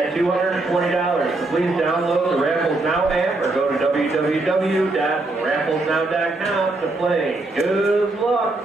at $220. So please download the Raffles Now app or go to www.rafflesnow.com to play. Good luck.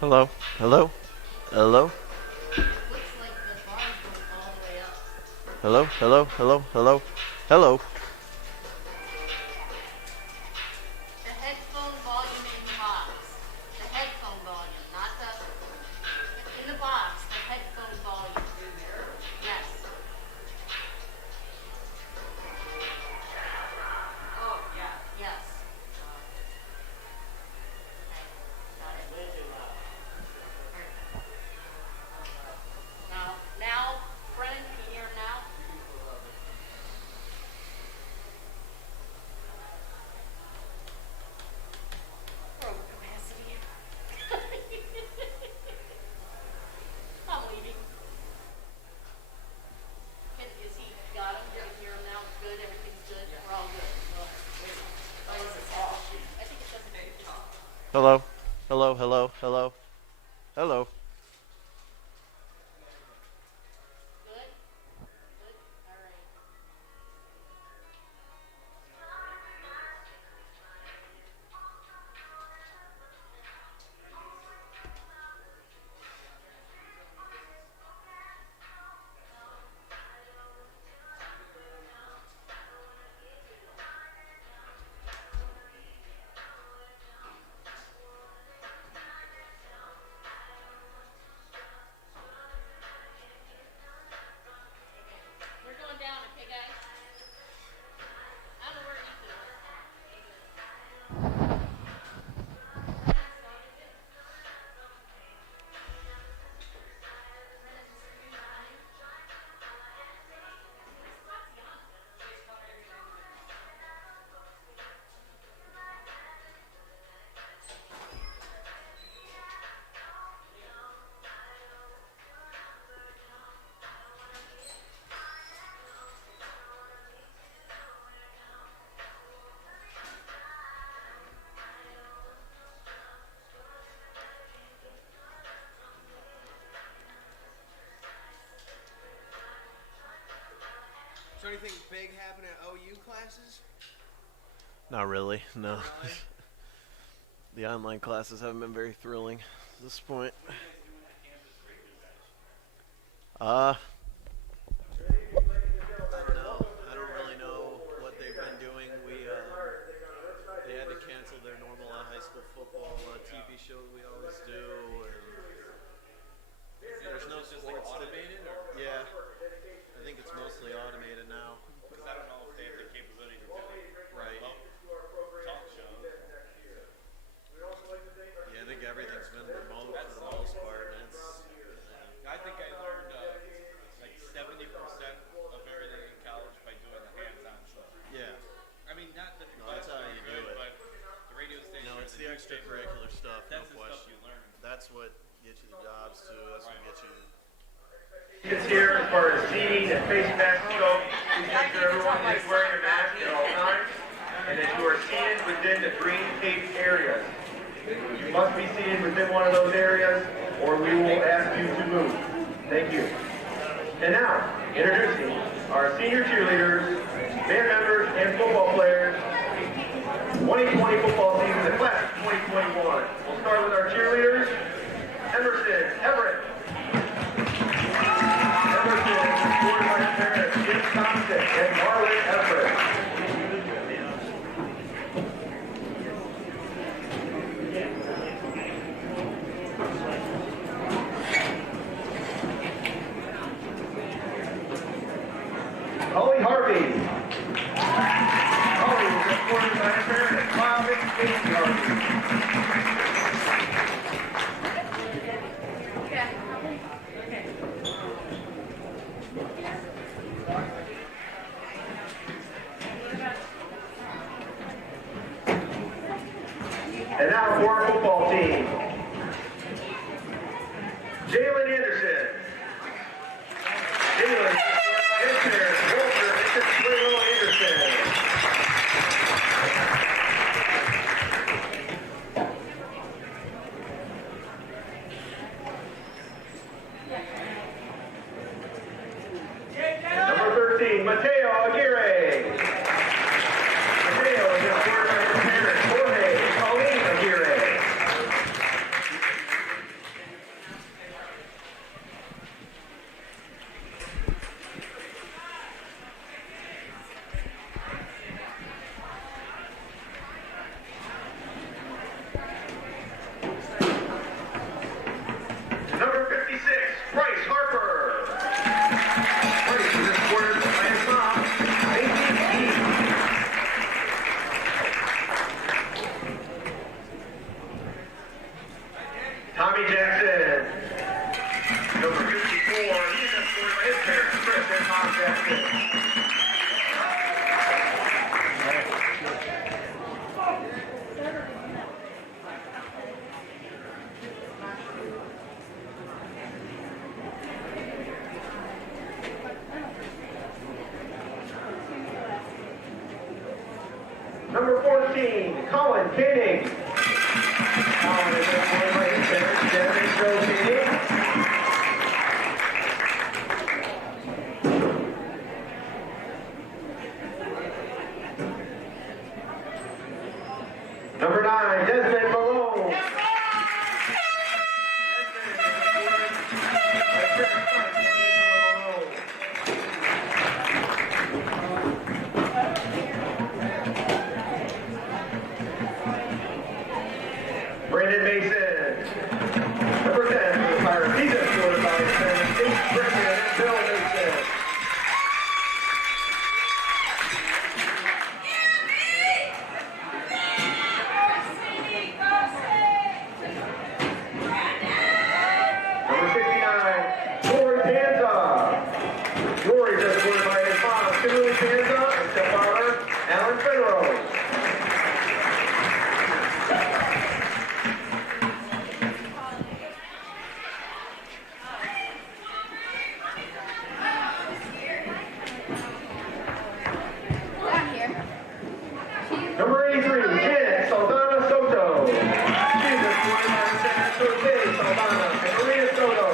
Hello, hello, hello, hello, hello, hello, hello, hello. The headphone volume in the box. The headphone volume, not the in the box. The headphone volume. In there? Yes. Oh yeah. Yes. Okay. Got it. Now, Brennan, can you hear him now? Over capacity. I'm leaving. Is he got him? You can hear him now? Good? Everything's good? We're all good. Oh, is this all? I think it says Hello, hello, hello, hello, hello. good? Good? All right. We're going down, okay, guys? I don't know where Ethan is. So anything big happen at OU classes? Not really, no. Really? The online classes haven't been very thrilling at this point. I don't know. I don't really know what they've been doing. They had to cancel their normal high school football TV show we always do. And there's no Just sports. like automated, or Yeah, I think it's mostly automated now. because I don't know if they have the capability to do it. Right. Well, extracurricular stuff, no That's the stuff question. you learn. That's what gets you the jobs too. That's what gets you. It's here as far as seating and face masks go. Please make sure everyone is wearing a mask at all times, and that you are seated within the green taped areas. You must be seated within one of those areas, or we will ask you to move. Thank you. And now, introducing our senior cheerleaders, band members, and football players. 2020 football season, the class of 2021. We'll start with our cheerleaders. Emerson Everett. Emerson is supported by his parents, Jim Thompson and Marlon Everett. Holly Harvey. Holly is supported by his parents, Bob and Casey Harvey. And now for our football team. Jalen Anderson. Jalen Anderson, Walter Anderson. Number 13, Mateo Aguirre. Mateo is supported by his parents, Jorge and Colleen Aguirre. Number 56, Bryce Harper. Bryce is supported by his mom, Amy E. Tommy Jackson. Number 54, he is supported by his parents, Chris and Tom Jackson. Number 14, Colin Koenig. Colin is supported by his parents, Jen and Joe Koenig. Number 9, Desmond Malone. Desmond is supported by Chris Price and Desmond Malone. Brandon Mason. Number 10 for the Pirates. He's supported by his parents, H. Brendan and Bill Mason. Number 59, Jory Panza. Jory is supported by his mom, Kimberly Panza, and stepfather, Alan Fenrose. Number 83, Janet Saldana Soto. She is supported by her parents, Jose Saldana and Maria Soto.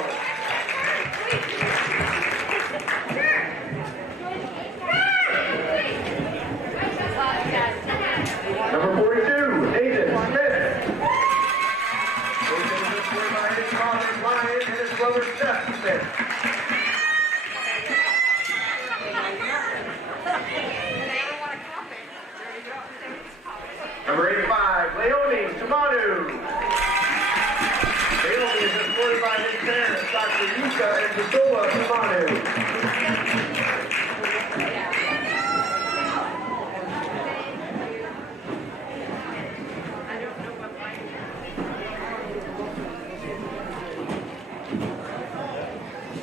Number 42, Nathan Smith. Nathan is supported by his father, Ryan, and his brother, Seth Smith. Number 85, Leonie Tamanu. Leonie is supported by his parents, Dr. Yuka and Pasola Tamanu.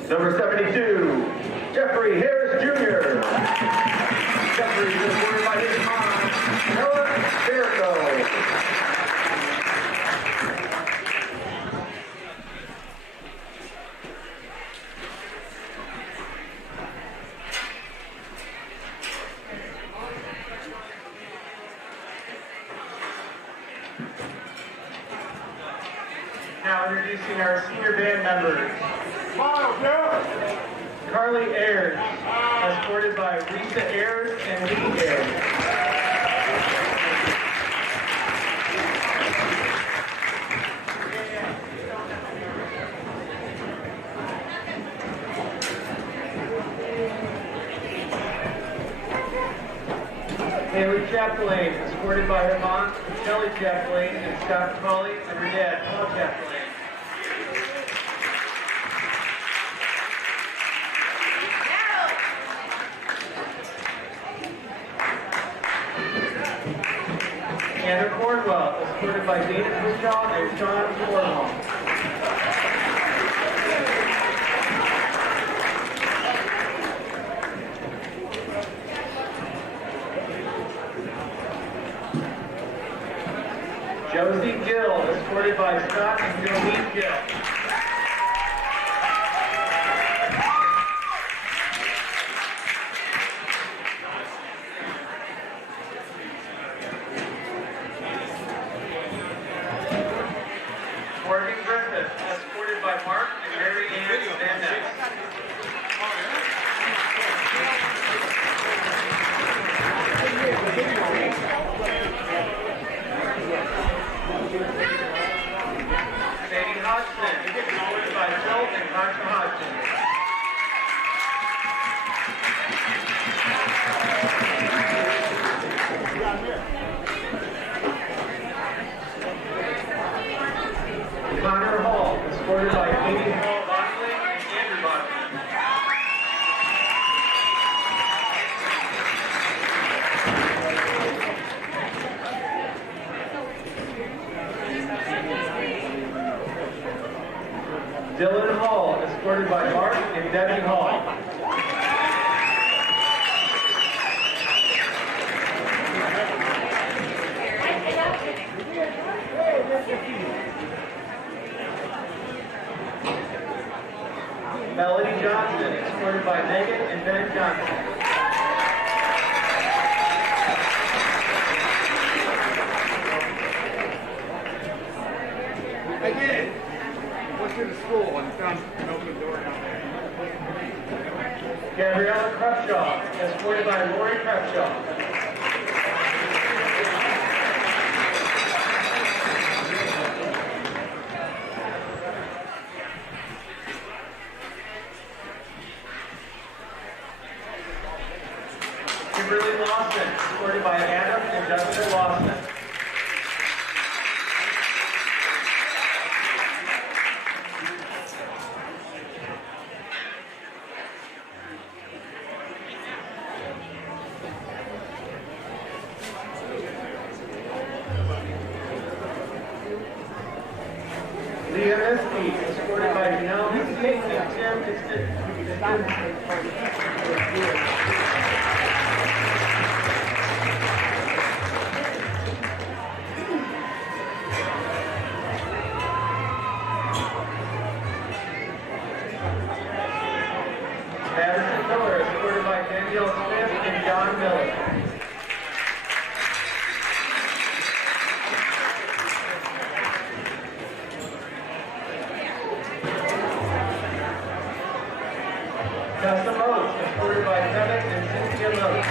Number 72, Jeffrey Harris Jr. Jeffrey is supported by his mom, Ella Jericho. Now introducing our senior band members. Carly Ayers, escorted by Risa Ayers and Lee Ayers. Haley Chaplain, escorted by her mom, Kelly Chaplain, and Scott Colley, and her dad, Paul Chaplain. Anna Cornwell, escorted by Dana Pushaw and Sean Cornwell. Josie Gill, escorted by Scott and Jolene Gill. Morgan Griffith, escorted by Mark and Mary Ann Van Ness. Sadie Hodgson, escorted by Phil and Concha Hodgson. Connor Hall, escorted by Katie Hall Bosley and Andrew Bosley. Dylan Hall, escorted by Mark and Debbie Hall. Melody Johnson, escorted by Megan and Ben Johnson. I did it. Went to the school and found an open door down there. Gabriella Crupshaw, escorted by Lori Crupshaw. Kimberly Lawson, escorted by Adam and Jessica Lawson. Leah Miskey, escorted by Janelle Miskey and Tim Madison Miller, escorted by Danielle Smith and John Miller. Tessa Moats, escorted by Kevin and Cynthia Moats.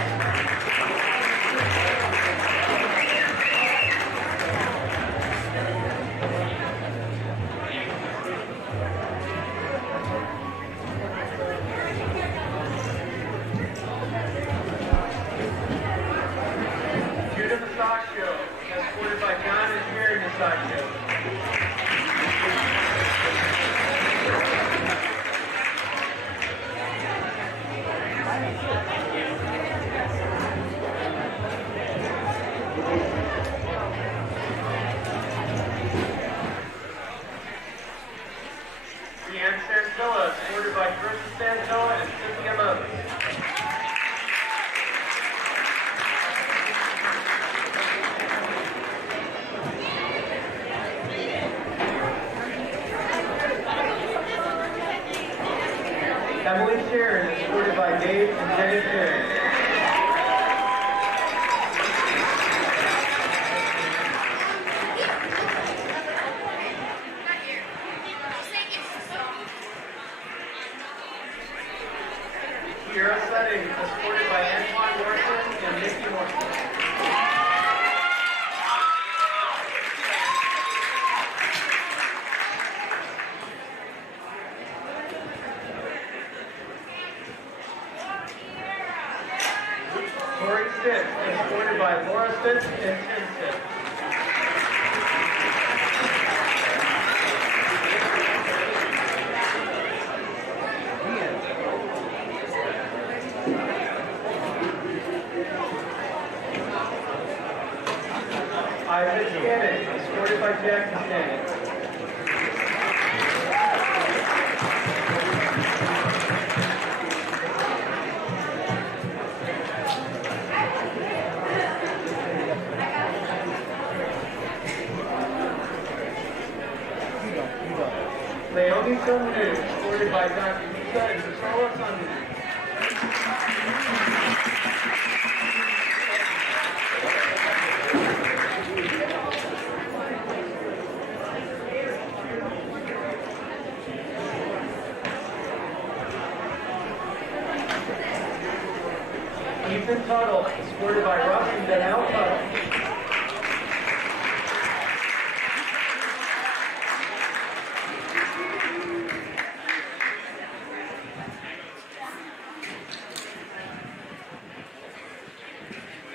Judah Masaccio, escorted by John and Mary Masaccio. Deanne Santilla, escorted by Kristen Santilla and Cynthia Moats. Emily Sharon, escorted by Dave and Jenny Sharon. Smith and Tinston. Isaac Shannon, escorted by Jackson Shannon. Naomi Sundu, escorted by Dr. Lisa and Priscilla Sundu. Ethan Tuttle, escorted by Russ and Danielle Tuttle.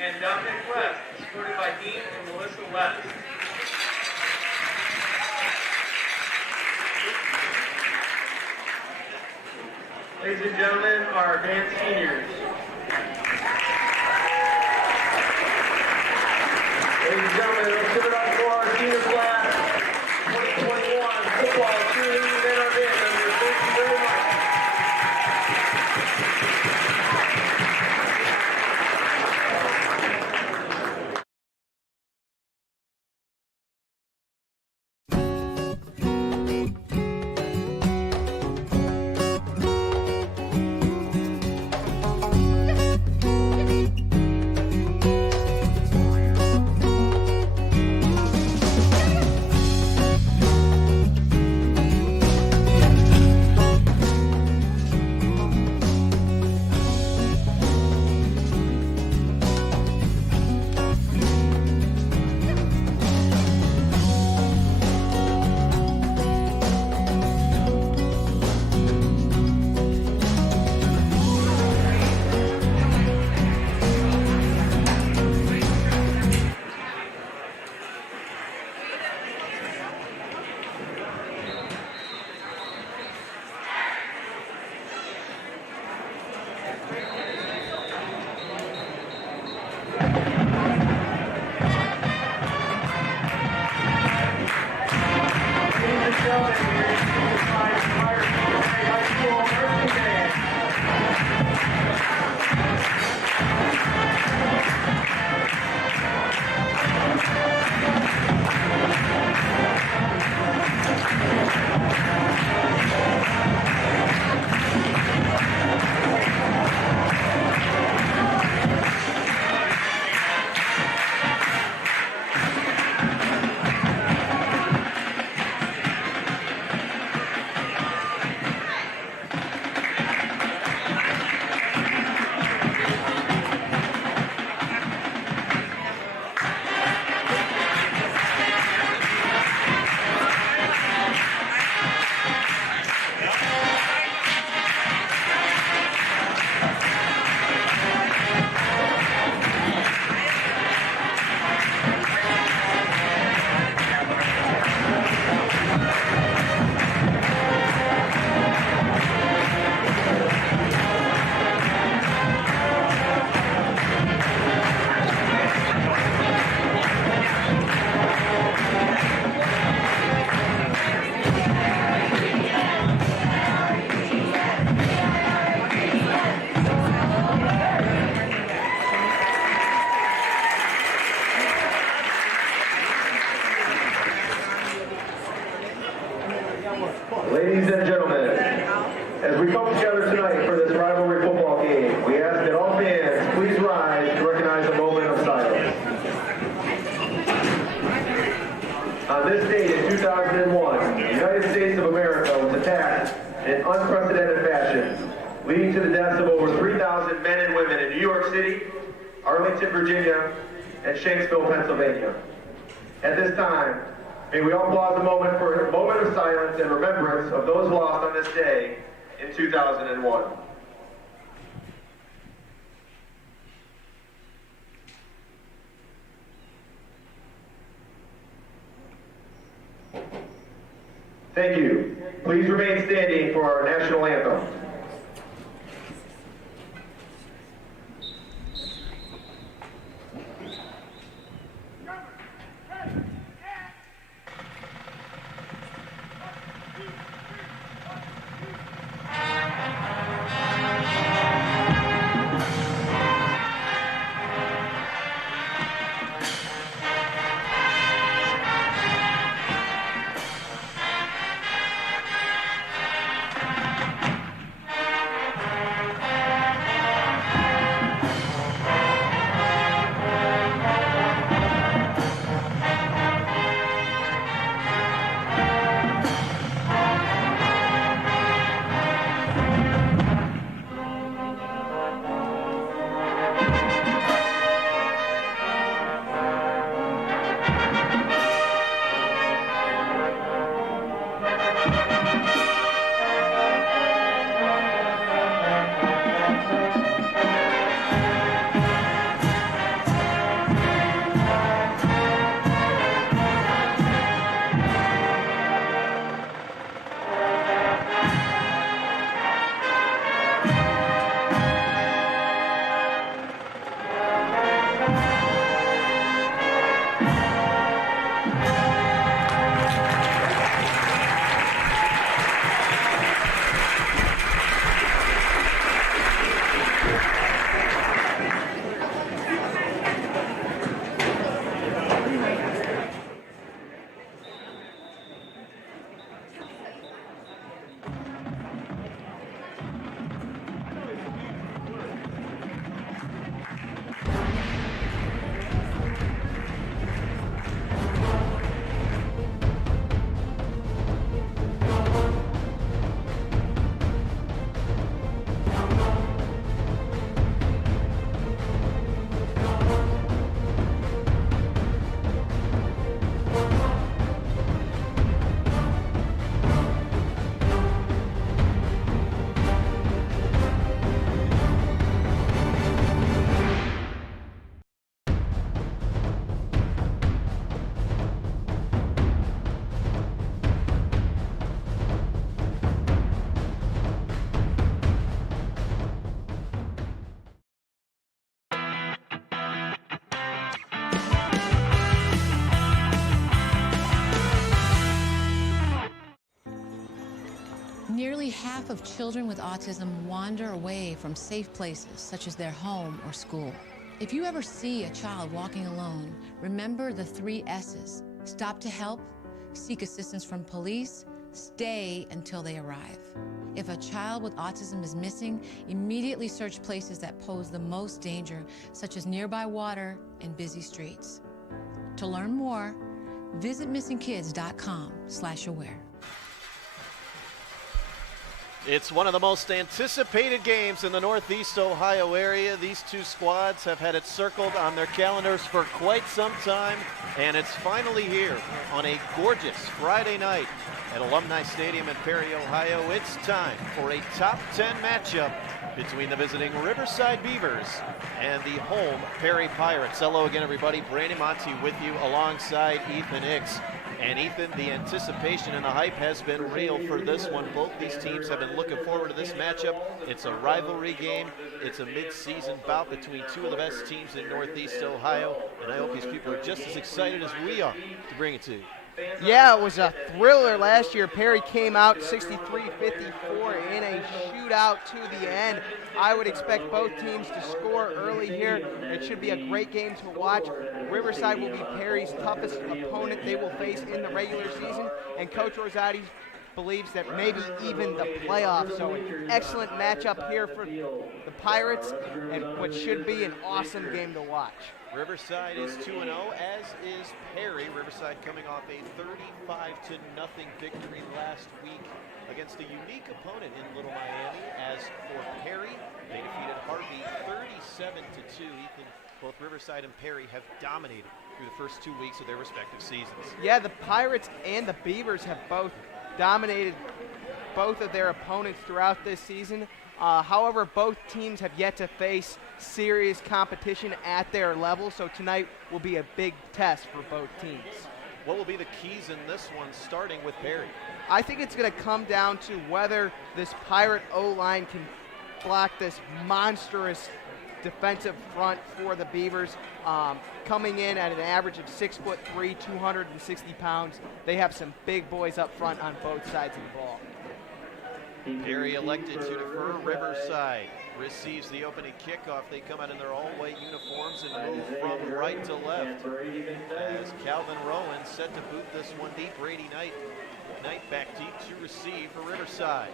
And Dominic West, escorted by Dean and Melissa West. Ladies and gentlemen, our advanced seniors. Ladies and gentlemen, let's give it up for our senior class 2021 football cheerleading and our band members. Thank you very much. Ladies and gentlemen, as we come together tonight for this rivalry football game, we ask that all fans please rise to recognize a moment of silence. On this date in 2001, the United States of America was attacked in unprecedented fashion, leading to the deaths of over 3,000 men and women in New York City, Arlington, Virginia, and Shanksville, Pennsylvania. At this time, may we all pause a moment for a moment of silence and remembrance of those lost on this day in 2001. Thank you. Please remain standing for our national anthem. Nearly half of children with autism wander away from safe places, such as their home or school. If you ever see a child walking alone, remember the 3 S's. Stop to help, seek assistance from police, stay until they arrive. If a child with autism is missing, immediately search places that pose the most danger, such as nearby water and busy streets. To learn more, visit missingkids.com/aware. It's one of the most anticipated games in the Northeast Ohio area. These two squads have had it circled on their calendars for quite some time, and it's finally here on a gorgeous Friday night at Alumni Stadium in Perry, Ohio. It's time for a top 10 matchup between the visiting Riverside Beavers and the home Perry Pirates. Hello again, everybody. Brandon Monty with you alongside Ethan Hicks. And Ethan, the anticipation and the hype has been real for this one. Both these teams have been looking forward to this matchup. It's a rivalry game. It's a mid-season bout between two of the best teams in Northeast Ohio. And I hope these people are just as excited as we are to bring it to you. Yeah, it was a thriller last year. Perry came out 63-54 in a shootout to the end. I would expect both teams to score early here. It should be a great game to watch. Riverside will be Perry's toughest opponent they will face in the regular season, and Coach Rosati believes that maybe even the playoffs. So an excellent matchup here for the Pirates and what should be an awesome game to watch. Riverside is 2-0, as is Perry. Riverside coming off a 35-0 victory last week against a unique opponent in Little Miami. As for Perry, they defeated Harvey 37-2. Ethan, both Riverside and Perry have dominated through the first 2 weeks of their respective seasons. Yeah, the Pirates and the Beavers have both dominated both of their opponents throughout this season. However, both teams have yet to face serious competition at their level, so tonight will be a big test for both teams. What will be the keys in this one, starting with Perry? I think it's going to come down to whether this Pirate O-line can block this monstrous defensive front for the Beavers. Coming in at an average of 6'3", 260 pounds. They have some big boys up front on both sides of the ball. Perry elected to defer. Riverside receives the opening kickoff. They come out in their all-white uniforms and move from right to left. As Calvin Rowan set to boot this one deep. Brady Knight back deep to receive for Riverside.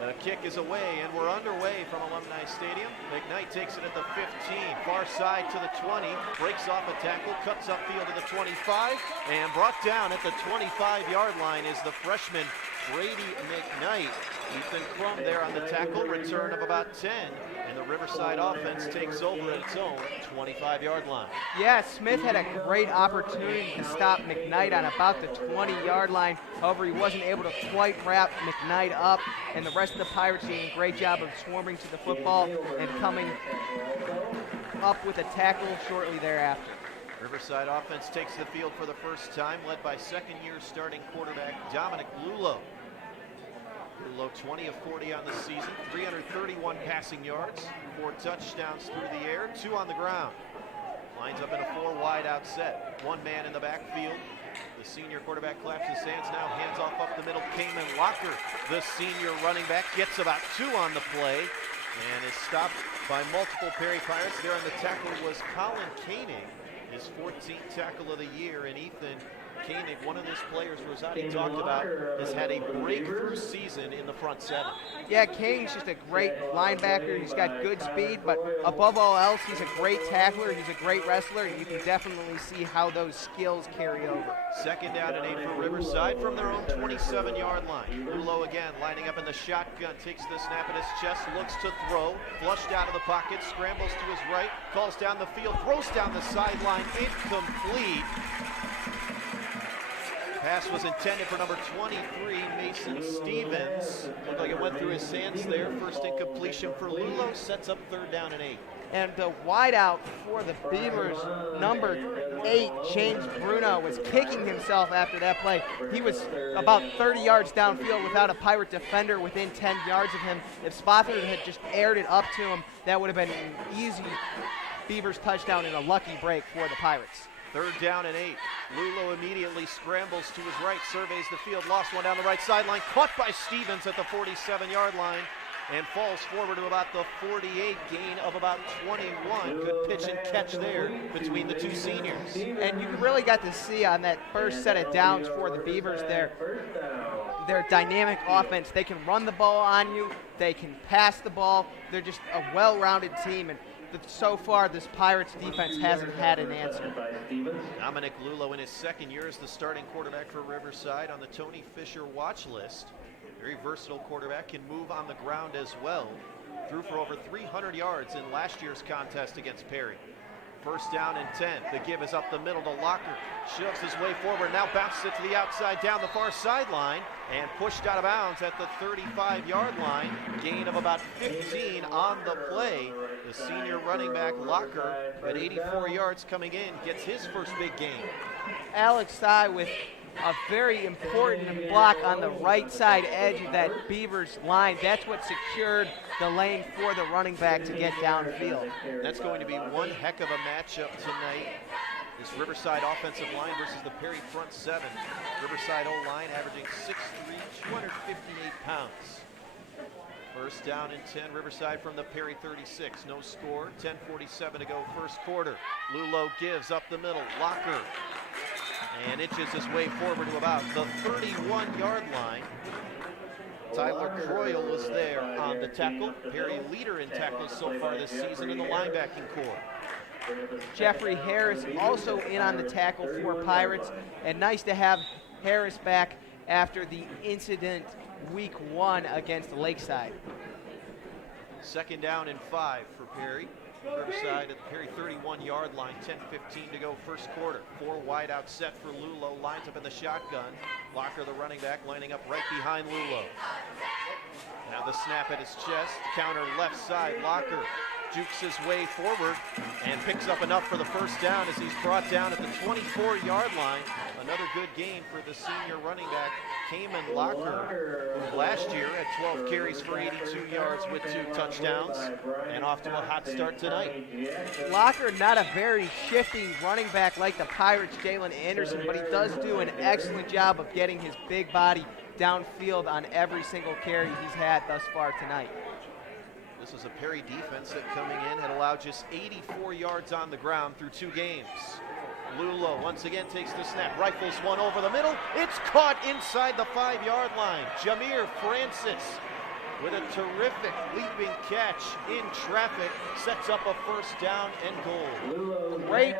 The kick is away, and we're underway from Alumni Stadium. McKnight takes it at the 15, far side to the 20, breaks off a tackle, cuts upfield to the 25, and brought down at the 25-yard line is the freshman Brady McKnight. Ethan Crum there on the tackle, return of about 10, and the Riverside offense takes over at its own 25-yard line. Yeah, Smith had a great opportunity to stop McKnight on about the 20-yard line. However, he wasn't able to quite wrap McKnight up, and the rest of the Pirates doing a great job of swarming to the football and coming up with a tackle shortly thereafter. Riverside offense takes the field for the first time, led by second-year starting quarterback Dominic Lulo. Lulo 20 of 40 on the season, 331 passing yards, 4 touchdowns through the air, 2 on the ground. Lines up in a 4 wide-out set, 1 man in the backfield. The senior quarterback claps his hands now, hands off up the middle. Cayman Locker, the senior running back, gets about 2 on the play and is stopped by multiple Perry Pirates. There on the tackle was Colin Koenig, his 14th tackle of the year, and Ethan Koenig, one of those players Rosati talked about, has had a breakthrough season in the front 7. Yeah, Koenig's just a great linebacker. He's got good speed, but above all else, he's a great tackler. He's a great wrestler, and you can definitely see how those skills carry over. Second down and 8 for Riverside from their own 27-yard line. Lulo again lining up in the shotgun, takes the snap at his chest, looks to throw, flushed out of the pocket, scrambles to his right, falls down the field, throws down the sideline, incomplete. Pass was intended for number 23, Mason Stevens. Looked like it went through his hands there. First incompletion for Lulo, sets up 3rd down and 8. And the wideout for the Beavers, number 8, James Bruno, was kicking himself after that play. He was about 30 yards downfield without a Pirate defender within 10 yards of him. If Spofford had just aired it up to him, that would have been an easy Beavers touchdown and a lucky break for the Pirates. 3rd down and 8. Lulo immediately scrambles to his right, surveys the field, lost one down the right sideline, caught by Stevens at the 47-yard line, and falls forward to about the 48, gain of about 21. Good pitch and catch there between the 2 seniors. And you really got to see on that first set of downs for the Beavers their dynamic offense. They can run the ball on you, they can pass the ball. They're just a well-rounded team, and so far this Pirates defense hasn't had an answer. Dominic Lulo in his 2nd year as the starting quarterback for Riverside on the Tony Fisher watch list. Very versatile quarterback, can move on the ground as well. Threw for over 300 yards in last year's contest against Perry. 1st down and 10. The give is up the middle to Locker. Shoves his way forward, now bounces it to the outside down the far sideline and pushed out of bounds at the 35-yard line. Gain of about 15 on the play. The senior running back Locker at 84 yards coming in gets his first big gain. Alex Sy with a very important block on the right side edge of that Beavers line. That's what secured the lane for the running back to get downfield. That's going to be one heck of a matchup tonight. This Riverside offensive line versus the Perry front 7. Riverside O-line averaging 6'3", 258 pounds. 1st down and 10, Riverside from the Perry 36. No score, 10:47 to go 1st quarter. Lulo gives up the middle, Locker, and inches his way forward to about the 31-yard line. Tyler Croyle was there on the tackle. Perry leader in tackles so far this season in the linebacking corps. Jeffrey Harris also in on the tackle for Pirates, and nice to have Harris back after the incident week 1 against Lakeside. 2nd down and 5 for Perry. Riverside at the Perry 31-yard line, 10:15 to go 1st quarter. 4 wide out set for Lulo, lines up in the shotgun. Locker, the running back, lining up right behind Lulo. Now the snap at his chest, counter left side, Locker jukes his way forward and picks up enough for the first down as he's brought down at the 24-yard line. Another good game for the senior running back, Cayman Locker, who last year had 12 carries for 82 yards with 2 touchdowns, and off to a hot start tonight. Locker, not a very shifty running back like the Pirates' Jalen Anderson, but he does do an excellent job of getting his big body downfield on every single carry he's had thus far tonight. This is a Perry defense that coming in had allowed just 84 yards on the ground through 2 games. Lulo once again takes the snap, rifles one over the middle. It's caught inside the 5-yard line. Jameer Francis with a terrific leaping catch in traffic sets up a first down and goal. Great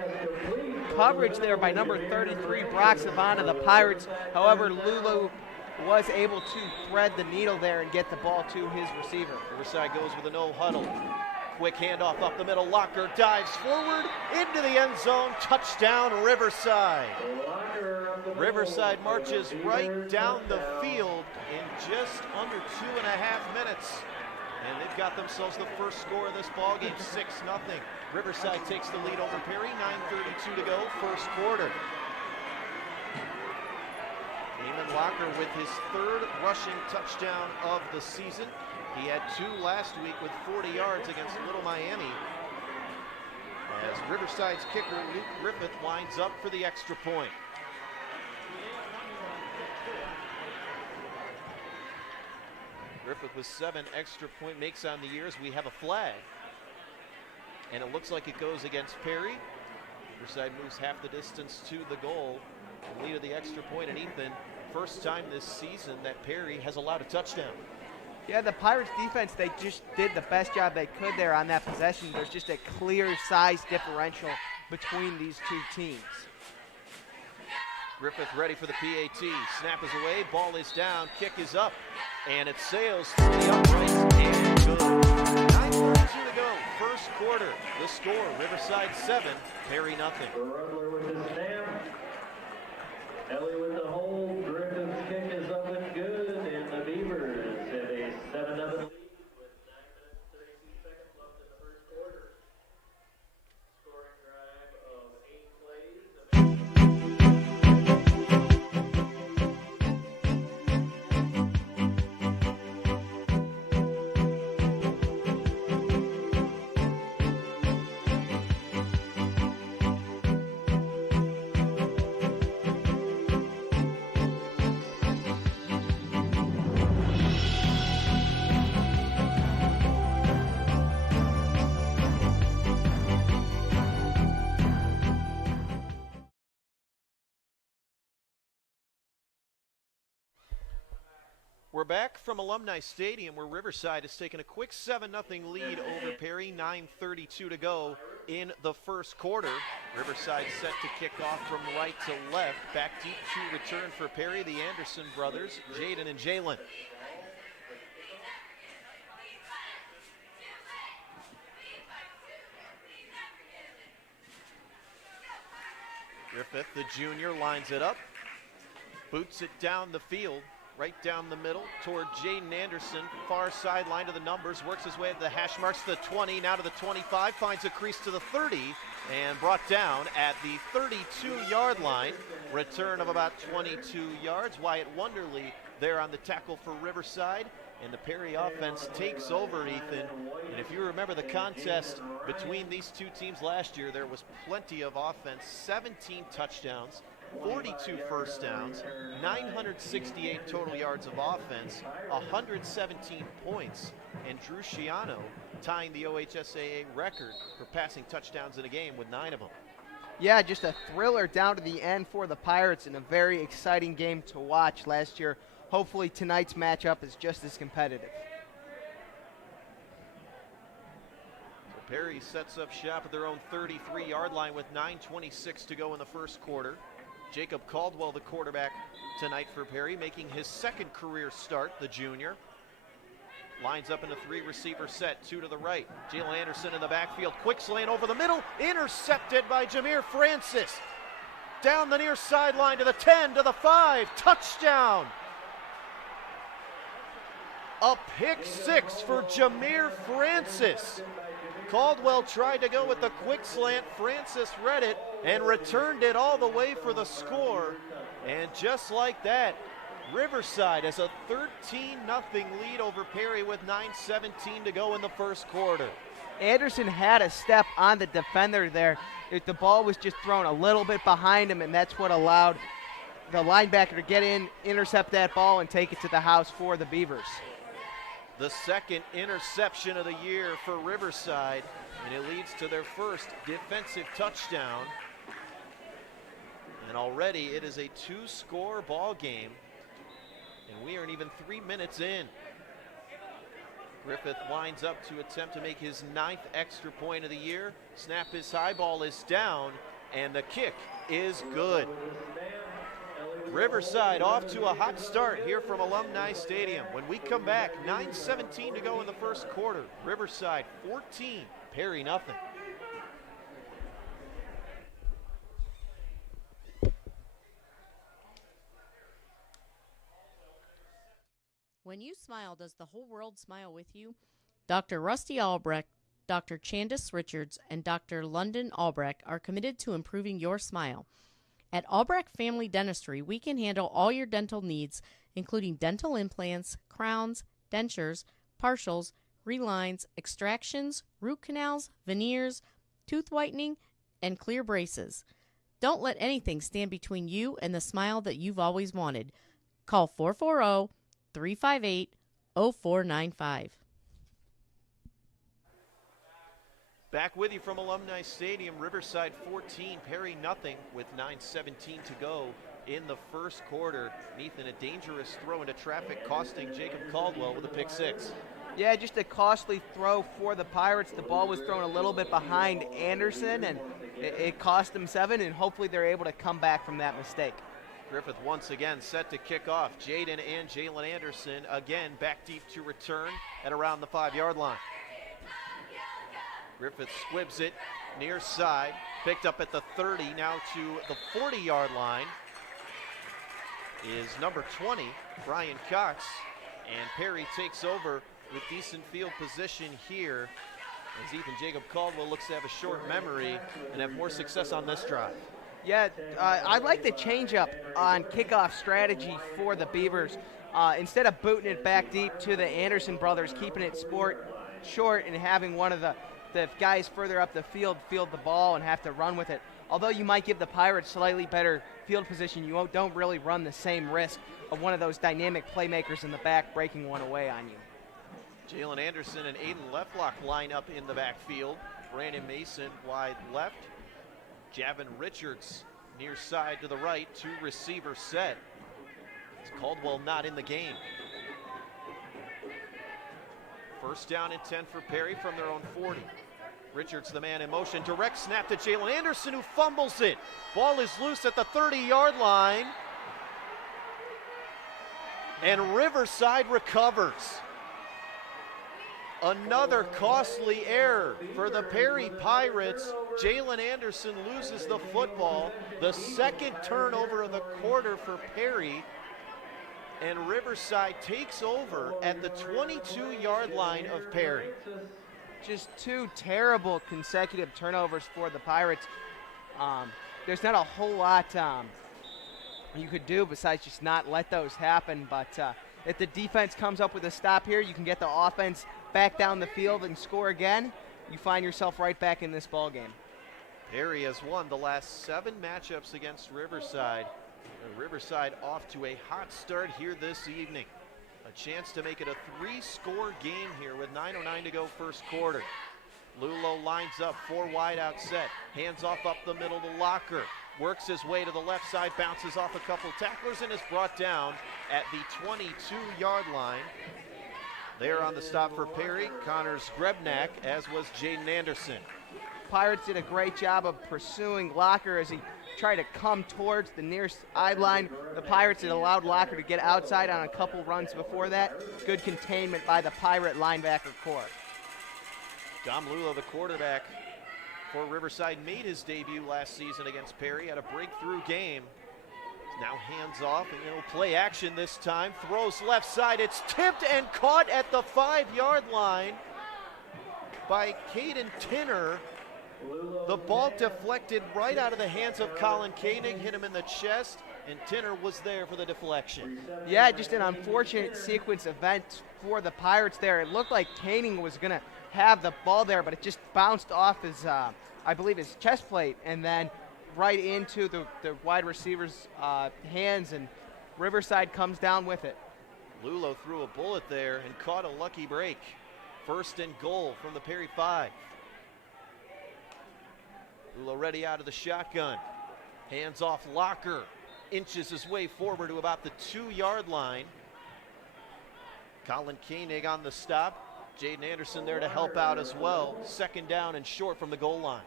coverage there by number 33, Brock Savannah, the Pirates. However, Lulo was able to thread the needle there and get the ball to his receiver. Riverside goes with a no huddle. Quick handoff up the middle. Locker dives forward into the end zone. Touchdown, Riverside. Riverside marches right down the field in just under 2.5 minutes. And they've got themselves the first score of this ballgame, 6-0. Riverside takes the lead over Perry, 9:32 to go, first quarter. Eamon Locker with his 3rd rushing touchdown of the season. He had 2 last week with 40 yards against Little Miami. As Riverside's kicker, Luke Griffith, lines up for the extra point. Griffith with 7 extra point makes on the years. We have a flag. And it looks like it goes against Perry. Riverside moves half the distance to the goal. The lead of the extra point, and Ethan, first time this season that Perry has allowed a touchdown. Yeah, the Pirates defense, they just did the best job they could there on that possession. There's just a clear size differential between these 2 teams. Griffith ready for the PAT. Snap is away, ball is down, kick is up, and it sails through the uprights and good. 9:32 to go, first quarter. The score, Riverside 7, Perry nothing. Rudler with the snap. Ellie with the hold. Griffith's kick is up and good, and the Beavers have a 7-0 lead with 9 minutes and 32 seconds left in the first quarter. Scoring drive of 8 plays. We're back from Alumni Stadium where Riverside has taken a quick 7-0 lead over Perry. 9:32 to go in the first quarter. Riverside set to kick off from right to left. Back deep to return for Perry, the Anderson brothers, Jaden and Jalen. Griffith, the junior, lines it up, boots it down the field. Right down the middle toward Jaden Anderson, far sideline to the numbers, works his way to the hash marks to the 20, now to the 25, finds a crease to the 30, and brought down at the 32-yard line. Return of about 22 yards. Wyatt Wonderly there on the tackle for Riverside, and the Perry offense takes over, Ethan. And if you remember the contest between these 2 teams last year, there was plenty of offense, 17 touchdowns, 42 first downs, 968 total yards of offense, 117 points, and Drew Schiano tying the OHSAA record for passing touchdowns in a game with 9 of them. Yeah, just a thriller down to the end for the Pirates and a very exciting game to watch last year. Hopefully tonight's matchup is just as competitive. So Perry sets up shop at their own 33-yard line with 9:26 to go in the first quarter. Jacob Caldwell, the quarterback tonight for Perry, making his 2nd career start, the junior. Lines up in a 3-receiver set, 2 to the right. Jalen Anderson in the backfield, quick slant over the middle, intercepted by Jameer Francis. Down the near sideline to the 10, to the 5, touchdown. A pick 6 for Jameer Francis. Caldwell tried to go with the quick slant. Francis read it and returned it all the way for the score. And just like that, Riverside has a 13-0 lead over Perry with 9:17 to go in the first quarter. Anderson had a step on the defender there. If the ball was just thrown a little bit behind him, and that's what allowed the linebacker to get in, intercept that ball, and take it to the house for the Beavers. The second interception of the year for Riverside, and it leads to their first defensive touchdown. And already it is a 2-score ball game, and we aren't even 3 minutes in. Griffith winds up to attempt to make his 9th extra point of the year. Snap is high, ball is down, and the kick is good. Riverside off to a hot start here from Alumni Stadium. When we come back, 9:17 to go in the first quarter. Riverside 14, Perry nothing. When you smile, does the whole world smile with you? Dr. Rusty Albrecht, Dr. Chandis Richards, and Dr. London Albrecht are committed to improving your smile. At Albrecht Family Dentistry, we can handle all your dental needs, including dental implants, crowns, dentures, partials, relines, extractions, root canals, veneers, tooth whitening, and clear braces. Don't let anything stand between you and the smile that you've always wanted. Call 440-358-0495. Back with you from Alumni Stadium. Riverside 14, Perry nothing with 9:17 to go in the first quarter. Nathan, a dangerous throw into traffic, costing Jacob Caldwell with a pick six. Yeah, just a costly throw for the Pirates. The ball was thrown a little bit behind Anderson, and it cost them 7, and hopefully they're able to come back from that mistake. Griffith once again set to kick off. Jaden and Jalen Anderson again back deep to return at around the 5-yard line. Griffith squibs it near side, picked up at the 30, now to the 40-yard line is number 20, Brian Cox, and Perry takes over with decent field position here as Ethan Jacob Caldwell looks to have a short memory and have more success on this drive. Yeah, I like the change-up on kickoff strategy for the Beavers. Instead of booting it back deep to the Anderson brothers, keeping it short and having one of the guys further up the field the ball and have to run with it. Although you might give the Pirates slightly better field position, you don't really run the same risk of one of those dynamic playmakers in the back breaking one away on you. Jalen Anderson and Aiden Leftlock line up in the backfield. Brandon Mason wide left. Javin Richards near side to the right. 2 receiver set. It's Caldwell not in the game. First down and 10 for Perry from their own 40. Richards the man in motion. Direct snap to Jalen Anderson, who fumbles it. Ball is loose at the 30-yard line. And Riverside recovers. Another costly error for the Perry Pirates. Jalen Anderson loses the football. The second turnover of the quarter for Perry. And Riverside takes over at the 22-yard line of Perry. Just 2 terrible consecutive turnovers for the Pirates. There's not a whole lot you could do besides just not let those happen. But if the defense comes up with a stop here, you can get the offense back down the field and score again. You find yourself right back in this ball game. Perry has won the last 7 matchups against Riverside. Riverside off to a hot start here this evening. A chance to make it a 3-score game here with 9:09 to go first quarter. Lulo lines up 4 wide out set. Hands off up the middle to Locker. Works his way to the left side, bounces off a couple tacklers, and is brought down at the 22-yard line. There on the stop for Perry, Connors Grebnak, as was Jaden Anderson. Pirates did a great job of pursuing Locker as he tried to come towards the near sideline. The Pirates had allowed Locker to get outside on a couple runs before that. Good containment by the Pirate linebacker core. Dom Lulo, the quarterback for Riverside, made his debut last season against Perry, had a breakthrough game. Now hands off, and it'll play action this time. Throws left side, it's tipped and caught at the 5-yard line. by Caden Tinner. The ball deflected right out of the hands of Colin Koenig, hit him in the chest, and Tinner was there for the deflection. Yeah, just an unfortunate sequence event for the Pirates there. It looked like Koenig was going to have the ball there, but it just bounced off his, I believe, his chest plate, and then right into the wide receiver's hands, and Riverside comes down with it. Lulo threw a bullet there and caught a lucky break. 1st and goal from the Perry 5. Lulo ready out of the shotgun. Hands off Locker. Inches his way forward to about the 2-yard line. Colin Koenig on the stop. Jaden Anderson there to help out as well. 2nd down and short from the goal line.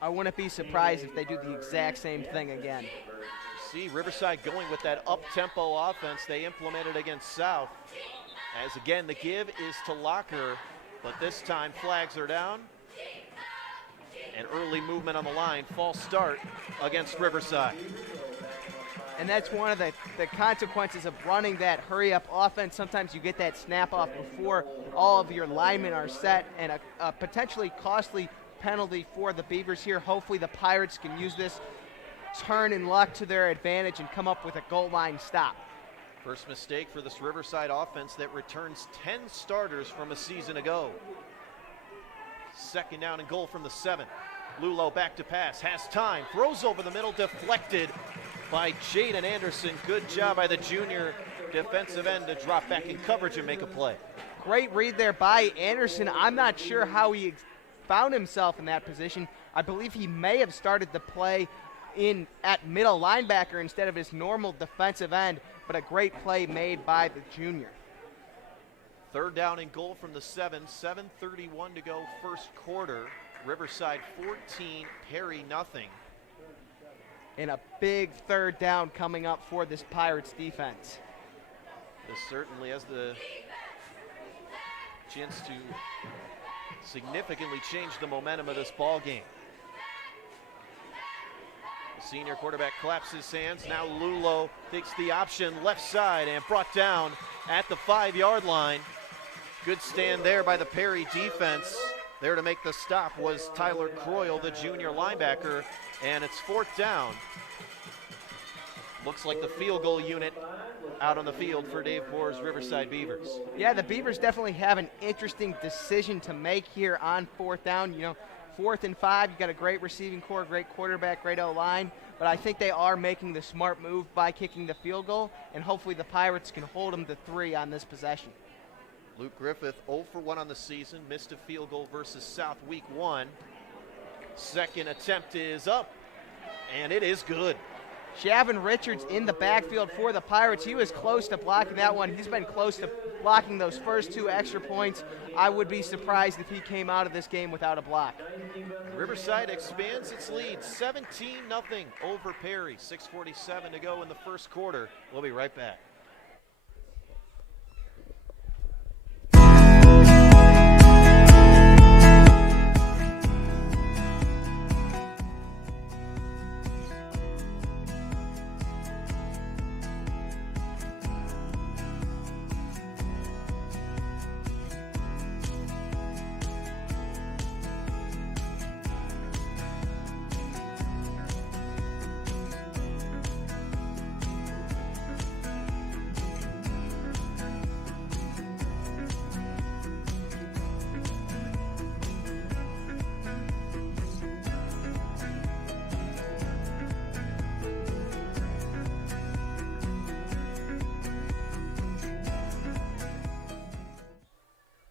I wouldn't be surprised if they do the exact same thing again. See Riverside going with that up-tempo offense they implemented against South. As again, the give is to Locker, but this time flags are down. And early movement on the line, false start against Riverside. And that's one of the consequences of running that hurry-up offense. Sometimes you get that snap-off before all of your linemen are set, and a potentially costly penalty for the Beavers here. Hopefully the Pirates can use this turn and luck to their advantage and come up with a goal line stop. First mistake for this Riverside offense that returns 10 starters from a season ago. 2nd down and goal from the 7. Lulo back to pass, has time, throws over the middle, deflected by Jaden Anderson. Good job by the junior defensive end to drop back in coverage and make a play. Great read there by Anderson. I'm not sure how he found himself in that position. I believe he may have started the play at middle linebacker instead of his normal defensive end, but a great play made by the junior. 3rd down and goal from the 7. 7:31 to go, 1st quarter. Riverside 14, Perry nothing. And a big 3rd down coming up for this Pirates defense. This certainly has the chance to significantly change the momentum of this ball game. The senior quarterback claps his hands. Now Lulo takes the option left side and brought down at the 5-yard line. Good stand there by the Perry defense. There to make the stop was Tyler Croyle, the junior linebacker, and it's 4th down. Looks like the field goal unit out on the field for Dave Boer's Riverside Beavers. Yeah, the Beavers definitely have an interesting decision to make here on 4th down. You know, 4th and 5, you got a great receiving core, great quarterback, great O-line, but I think they are making the smart move by kicking the field goal, and hopefully the Pirates can hold them to 3 on this possession. Luke Griffith 0 for 1 on the season, missed a field goal versus South week 1. 2nd attempt is up, and it is good. Shavin Richards in the backfield for the Pirates. He was close to blocking that one. He's been close to blocking those first 2 extra points. I would be surprised if he came out of this game without a block. Riverside expands its lead, 17-0 over Perry. 6:47 to go in the 1st quarter. We'll be right back.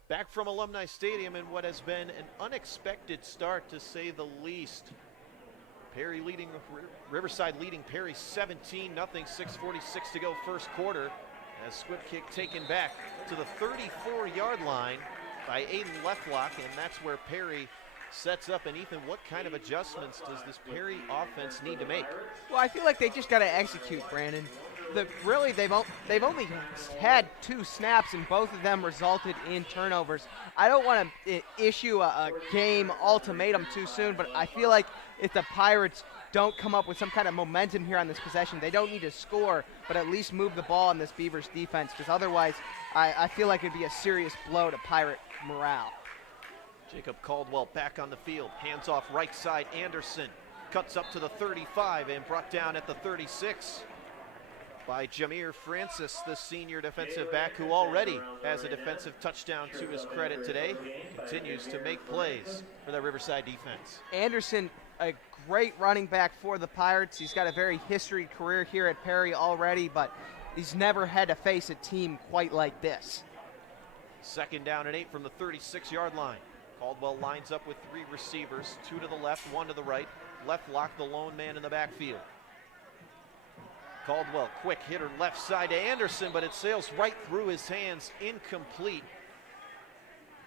Back from Alumni Stadium in what has been an unexpected start, to say the least. Riverside leading Perry 17-0, 6:46 to go 1st quarter. As squib kick taken back to the 34-yard line by Aiden Leflock, and that's where Perry sets up. And Ethan, what kind of adjustments does this Perry offense need to make? Well, I feel like they just got to execute, Brandon. Really, they've only had 2 snaps, and both of them resulted in turnovers. I don't want to issue a game ultimatum too soon, but I feel like if the Pirates don't come up with some kind of momentum here on this possession, they don't need to score, but at least move the ball in this Beavers defense, because otherwise I feel like it'd be a serious blow to Pirate morale. Jacob Caldwell back on the field. Hands off right side. Anderson cuts up to the 35 and brought down at the 36 by Jameer Francis, the senior defensive back who already has a defensive touchdown to his credit today. Continues to make plays for the Riverside defense. Anderson, a great running back for the Pirates. He's got a very history career here at Perry already, but he's never had to face a team quite like this. 2nd down and 8 from the 36-yard line. Caldwell lines up with 3 receivers, 2 to the left, 1 to the right. Left lock, the lone man in the backfield. Caldwell, quick hitter left side to Anderson, but it sails right through his hands, incomplete.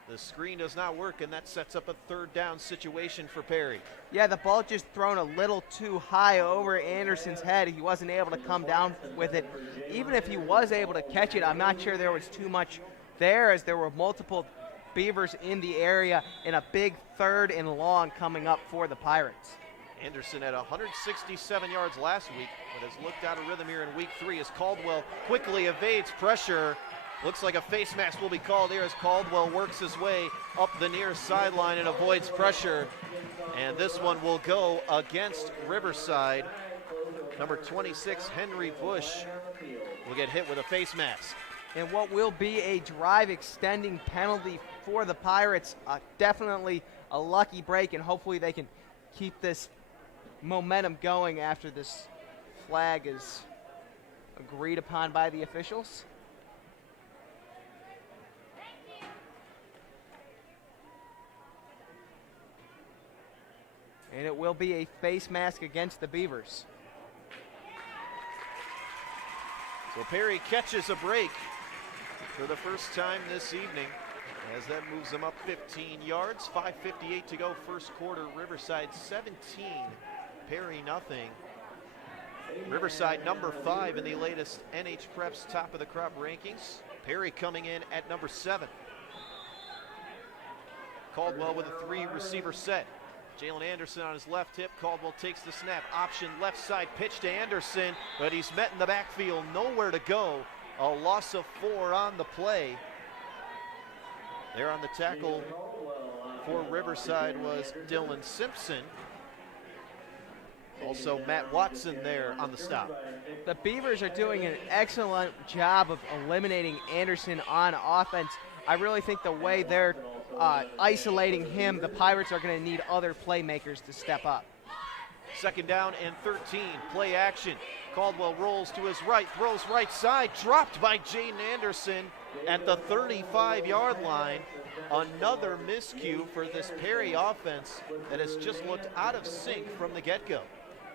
The screen does not work, and that sets up a 3rd down situation for Perry. Yeah, the ball just thrown a little too high over Anderson's head. He wasn't able to come down with it. Even if he was able to catch it, I'm not sure there was too much there, as there were multiple Beavers in the area and a big 3rd and long coming up for the Pirates. Anderson had 167 yards last week, but has looked out of rhythm here in week 3 as Caldwell quickly evades pressure. Looks like a face mask will be called here as Caldwell works his way up the near sideline and avoids pressure. And this one will go against Riverside. Number 26, Henry Bush, will get hit with a face mask. And what will be a drive extending penalty for the Pirates. Definitely a lucky break, and hopefully they can keep this momentum going after this flag is agreed upon by the officials. And it will be a face mask against the Beavers. So Perry catches a break for the first time this evening, as that moves them up 15 yards. 5:58 to go, first quarter. Riverside 17, Perry nothing. Riverside number 5 in the latest NH Preps top of the crop rankings. Perry coming in at number 7. Caldwell with a 3 receiver set. Jalen Anderson on his left hip. Caldwell takes the snap. Option left side pitch to Anderson, but he's met in the backfield, nowhere to go. A loss of 4 on the play. There on the tackle for Riverside was Dylan Simpson. Also Matt Watson there on the stop. The Beavers are doing an excellent job of eliminating Anderson on offense. I really think the way they're isolating him, the Pirates are going to need other playmakers to step up. 2nd down and 13, play action. Caldwell rolls to his right, throws right side, dropped by Jaden Anderson at the 35-yard line. Another miscue for this Perry offense that has just looked out of sync from the get-go.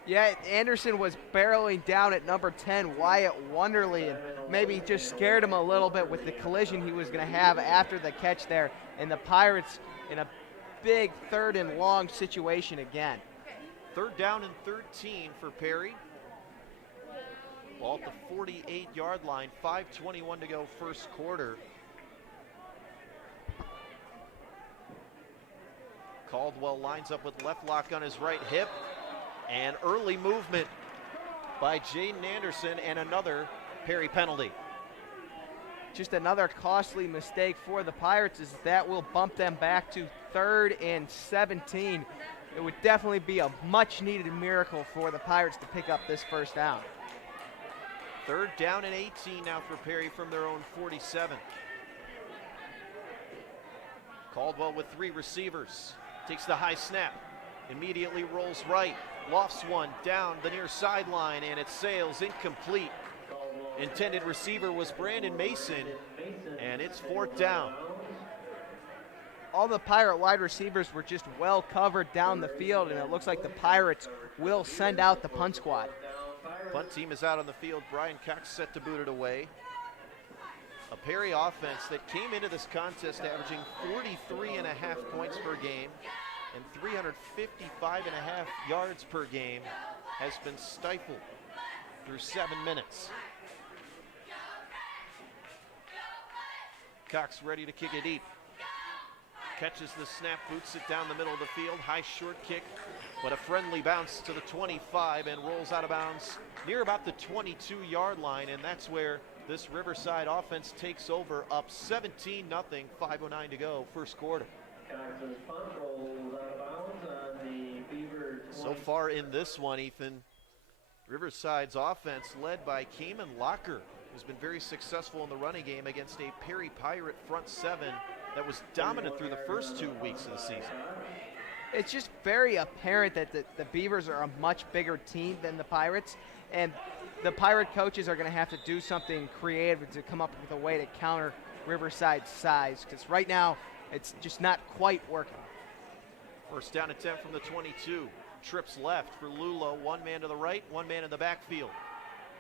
Yeah, Anderson was barreling down at number 10, Wyatt Wonderly, and maybe just scared him a little bit with the collision he was going to have after the catch there. And the Pirates in a big 3rd and long situation again. 3rd down and 13 for Perry. Ball at the 48-yard line, 5:21 to go, first quarter. Caldwell lines up with left lock on his right hip. And early movement by Jaden Anderson, and another Perry penalty. Just another costly mistake for the Pirates, as that will bump them back to 3rd and 17. It would definitely be a much-needed miracle for the Pirates to pick up this first down. 3rd down and 18 now for Perry from their own 47. Caldwell with 3 receivers. Takes the high snap. Immediately rolls right. Lofts one down the near sideline, and it sails incomplete. Intended receiver was Brandon Mason, and it's 4th down. All the Pirate wide receivers were just well covered down the field, and it looks like the Pirates will send out the punt squad. Punt team is out on the field. Brian Cox set to boot it away. A Perry offense that came into this contest averaging 43.5 points per game and 355.5 yards per game has been stifled through 7 minutes. Cox ready to kick it deep. Catches the snap, boots it down the middle of the field. High short kick, but a friendly bounce to the 25 and rolls out of bounds near about the 22-yard line, and that's where this Riverside offense takes over, up 17-0, 5:09 to go, first quarter. Cox's punt rolls out of bounds on the Beaver 20. So far in this one, Ethan, Riverside's offense led by Cayman Locker, who's been very successful in the running game against a Perry Pirate front seven that was dominant through the first 2 weeks of the season. It's just very apparent that the Beavers are a much bigger team than the Pirates, and the Pirate coaches are going to have to do something creative to come up with a way to counter Riverside's size, because right now it's just not quite working. First down and 10 from the 22. Trips left for Lulo. One man to the right, one man in the backfield.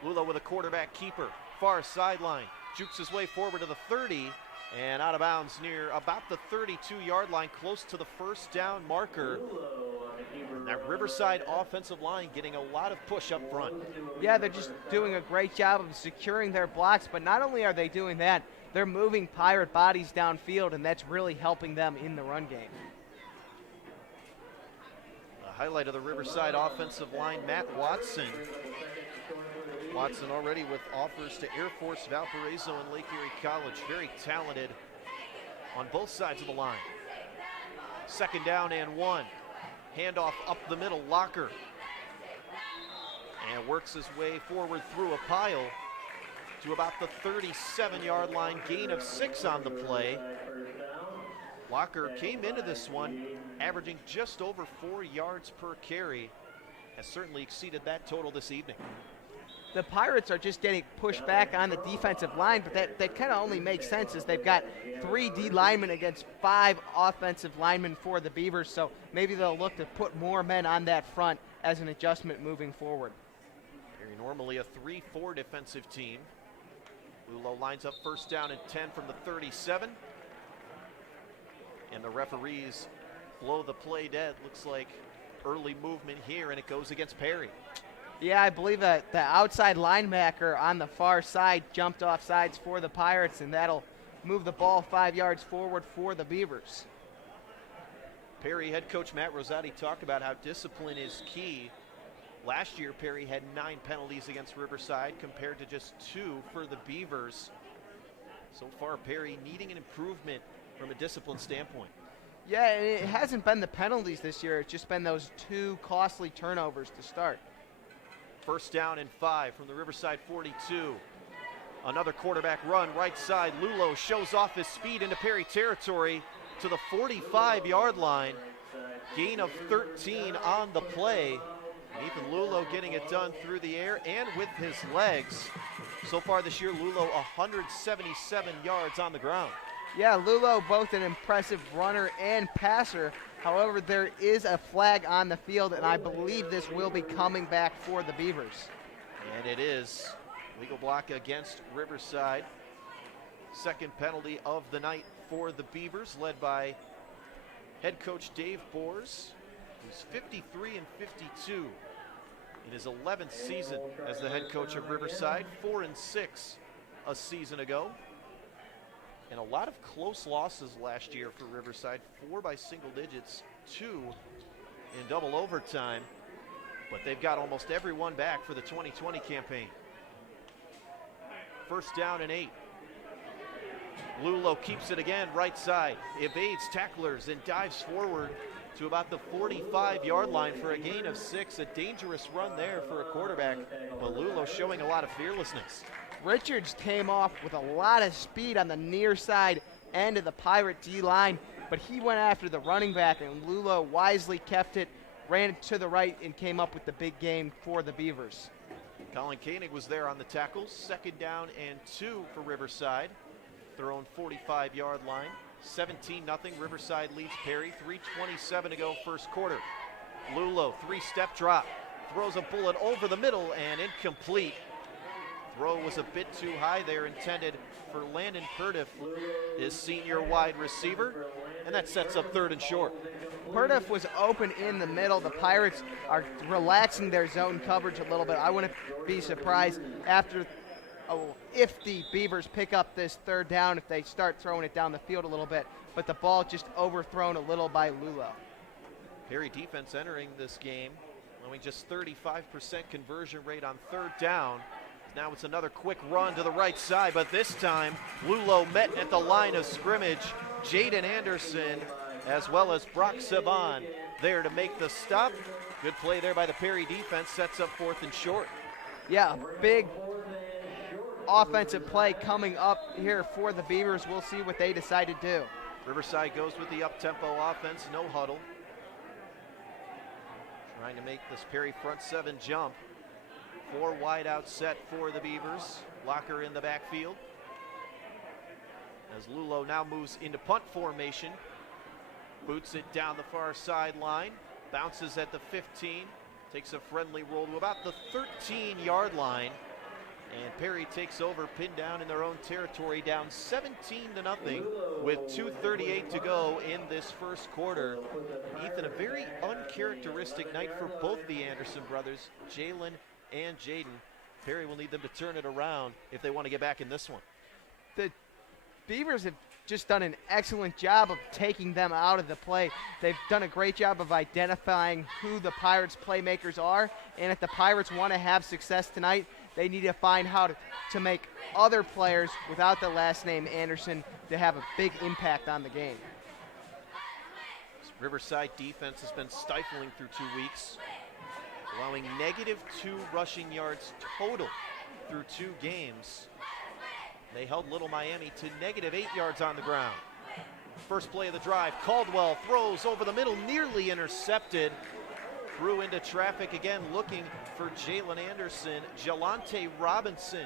Lulo with a quarterback keeper. Far sideline. Jukes his way forward to the 30 and out of bounds near about the 32-yard line, close to the first down marker. That Riverside offensive line getting a lot of push up front. Yeah, they're just doing a great job of securing their blocks, but not only are they doing that, they're moving Pirate bodies downfield, and that's really helping them in the run game. The highlight of the Riverside offensive line, Matt Watson. Watson already with offers to Air Force, Valparaiso, and Lake Erie College. Very talented on both sides of the line. Second down and 1. Handoff up the middle, Locker. And works his way forward through a pile to about the 37-yard line. Gain of 6 on the play. Locker came into this one averaging just over 4 yards per carry. Has certainly exceeded that total this evening. The Pirates are just getting pushed back on the defensive line, but that kind of only makes sense as they've got 3 D linemen against 5 offensive linemen for the Beavers, so maybe they'll look to put more men on that front as an adjustment moving forward. Very normally a 3-4 defensive team. Lulo lines up first down and 10 from the 37. And the referees blow the play dead. Looks like early movement here, and it goes against Perry. Yeah, I believe that the outside linebacker on the far side jumped off sides for the Pirates, and that'll move the ball 5 yards forward for the Beavers. Perry head coach Matt Rosati talked about how discipline is key. Last year, Perry had 9 penalties against Riverside compared to just 2 for the Beavers. So far, Perry needing an improvement from a discipline standpoint. Yeah, and it hasn't been the penalties this year. It's just been those 2 costly turnovers to start. First down and 5 from the Riverside 42. Another quarterback run, right side. Lulo shows off his speed into Perry territory to the 45-yard line. Gain of 13 on the play. Ethan Lulo getting it done through the air and with his legs. So far this year, Lulo 177 yards on the ground. Yeah, Lulo, both an impressive runner and passer. However, there is a flag on the field, and I believe this will be coming back for the Beavers. And it is. Legal block against Riverside. Second penalty of the night for the Beavers, led by head coach Dave Boers, who's 53 and 52 in his 11th season as the head coach of Riverside, 4 and 6 a season ago. And a lot of close losses last year for Riverside, 4 by single digits, 2 in double overtime. But they've got almost everyone back for the 2020 campaign. First down and 8. Lulo keeps it again, right side, evades tacklers and dives forward to about the 45-yard line for a gain of 6. A dangerous run there for a quarterback, but Lulo showing a lot of fearlessness. Richards came off with a lot of speed on the near side end of the Pirate D-line, but he went after the running back, and Lulo wisely kept it, ran to the right, and came up with the big game for the Beavers. Colin Koenig was there on the tackles. Second down and 2 for Riverside. Their own 45-yard line. 17-0, Riverside leads Perry. 3:27 to go first quarter. Lulo, 3-step drop. Throws a bullet over the middle and incomplete. Throw was a bit too high there, intended for Landon Purdiff, his senior wide receiver, and that sets up 3rd and short. Purdiff was open in the middle. The Pirates are relaxing their zone coverage a little bit. I wouldn't be surprised if the Beavers pick up this 3rd down, if they start throwing it down the field a little bit, but the ball just overthrown a little by Lulo. Perry defense entering this game, allowing just 35% conversion rate on 3rd down. Now it's another quick run to the right side, but this time Lulo met at the line of scrimmage. Jaden Anderson as well as Brock Saban there to make the stop. Good play there by the Perry defense, sets up 4th and short. Yeah, big offensive play coming up here for the Beavers. We'll see what they decide to do. Riverside goes with the up-tempo offense, no huddle. Trying to make this Perry front 7 jump. 4 wide out set for the Beavers. Locker in the backfield. As Lulo now moves into punt formation. Boots it down the far sideline. Bounces at the 15. Takes a friendly roll to about the 13-yard line. And Perry takes over, pinned down in their own territory, down 17-0 with 2:38 to go in this first quarter. Ethan, a very uncharacteristic night for both the Anderson brothers, Jalen and Jaden. Perry will need them to turn it around if they want to get back in this one. The Beavers have just done an excellent job of taking them out of the play. They've done a great job of identifying who the Pirates' playmakers are, and if the Pirates want to have success tonight, they need to find how to make other players without the last name Anderson to have a big impact on the game. This Riverside defense has been stifling through 2 weeks, allowing -2 rushing yards total through 2 games. They held Little Miami to -8 yards on the ground. First play of the drive, Caldwell throws over the middle, nearly intercepted. Threw into traffic again, looking for Jalen Anderson. Jelante Robinson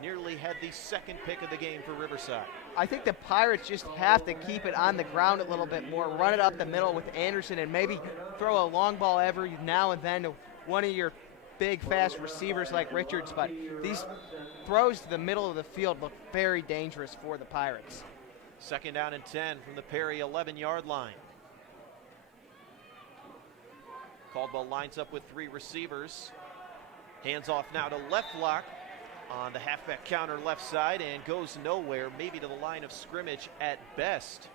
nearly had the 2nd pick of the game for Riverside. I think the Pirates just have to keep it on the ground a little bit more, run it up the middle with Anderson, and maybe throw a long ball every now and then to one of your big, fast receivers like Richards. But these throws to the middle of the field look very dangerous for the Pirates. 2nd down and 10 from the Perry 11-yard line. Caldwell lines up with 3 receivers. Hands off now to left lock on the halfback counter left side and goes nowhere, maybe to the line of scrimmage at best.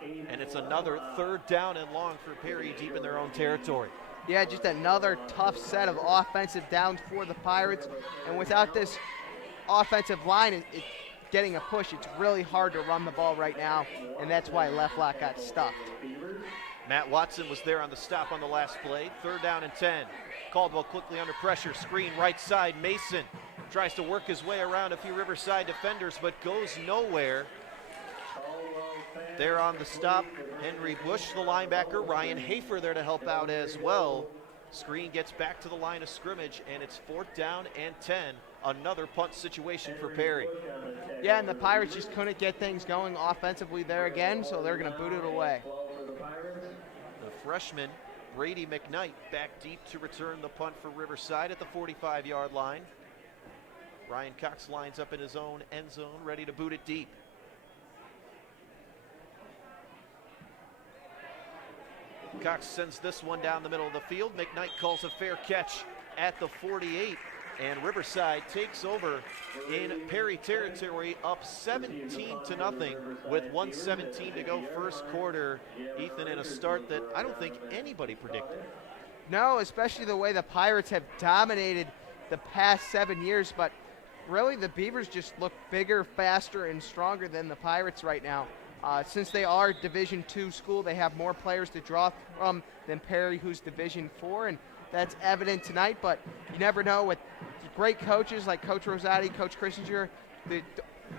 And it's another 3rd down and long for Perry deep in their own territory. Yeah, just another tough set of offensive downs for the Pirates. And without this offensive line getting a push, it's really hard to run the ball right now, and that's why left lock got stuck. Matt Watson was there on the stop on the last play. 3rd down and 10. Caldwell quickly under pressure. Screen right side. Mason tries to work his way around a few Riverside defenders, but goes nowhere. There on the stop, Henry Bush, the linebacker. Ryan Hafer there to help out as well. Screen gets back to the line of scrimmage, and it's 4th down and 10. Another punt situation for Perry. Yeah, and the Pirates just couldn't get things going offensively there again, so they're going to boot it away. The freshman, Brady McKnight, back deep to return the punt for Riverside at the 45-yard line. Ryan Cox lines up in his own end zone, ready to boot it deep. Cox sends this one down the middle of the field. McKnight calls a fair catch at the 48, and Riverside takes over in Perry territory, up 17-0 with 1:17 to go first quarter. Ethan, in a start that I don't think anybody predicted. No, especially the way the Pirates have dominated the past 7 years, but really the Beavers just look bigger, faster, and stronger than the Pirates right now. Since they are Division II school, they have more players to draw from than Perry, who's Division IV, and that's evident tonight, but you never know. With great coaches like Coach Rosati, Coach Christinger, the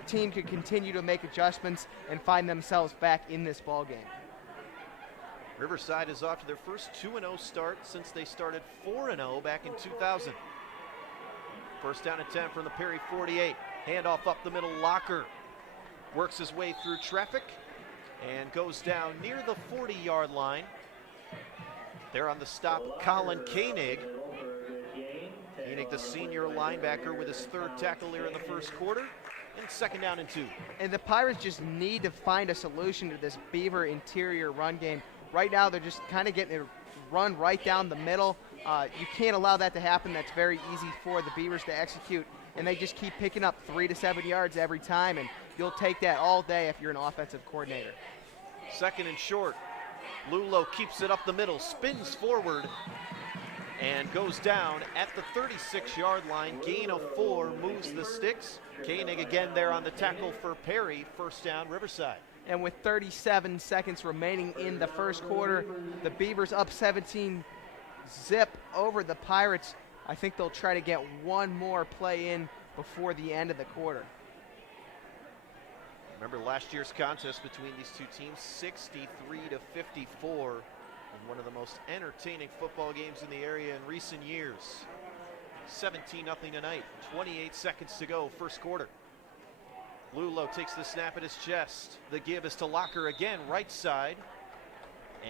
team could continue to make adjustments and find themselves back in this ball game. Riverside is off to their first 2-0 start since they started 4-0 back in 2000. 1st down and 10 from the Perry 48. Handoff up the middle, Locker works his way through traffic and goes down near the 40-yard line. There on the stop, Colin Koenig. Koenig, the senior linebacker, with his 3rd tackle here in the first quarter. And 2nd down and 2. And the Pirates just need to find a solution to this Beaver interior run game. Right now, they're just kind of getting it run right down the middle. You can't allow that to happen. That's very easy for the Beavers to execute. And they just keep picking up 3 to 7 yards every time, and you'll take that all day if you're an offensive coordinator. 2nd and short. Lulo keeps it up the middle, spins forward, and goes down at the 36-yard line. Gain of 4, moves the sticks. Koenig again there on the tackle for Perry. 1st down, Riverside. And with 37 seconds remaining in the first quarter, the Beavers up 17 zip over the Pirates. I think they'll try to get one more play in before the end of the quarter. Remember last year's contest between these two teams, 63-54, and one of the most entertaining football games in the area in recent years. 17-0 tonight, 28 seconds to go, first quarter. Lulo takes the snap at his chest. The give is to Locker again, right side.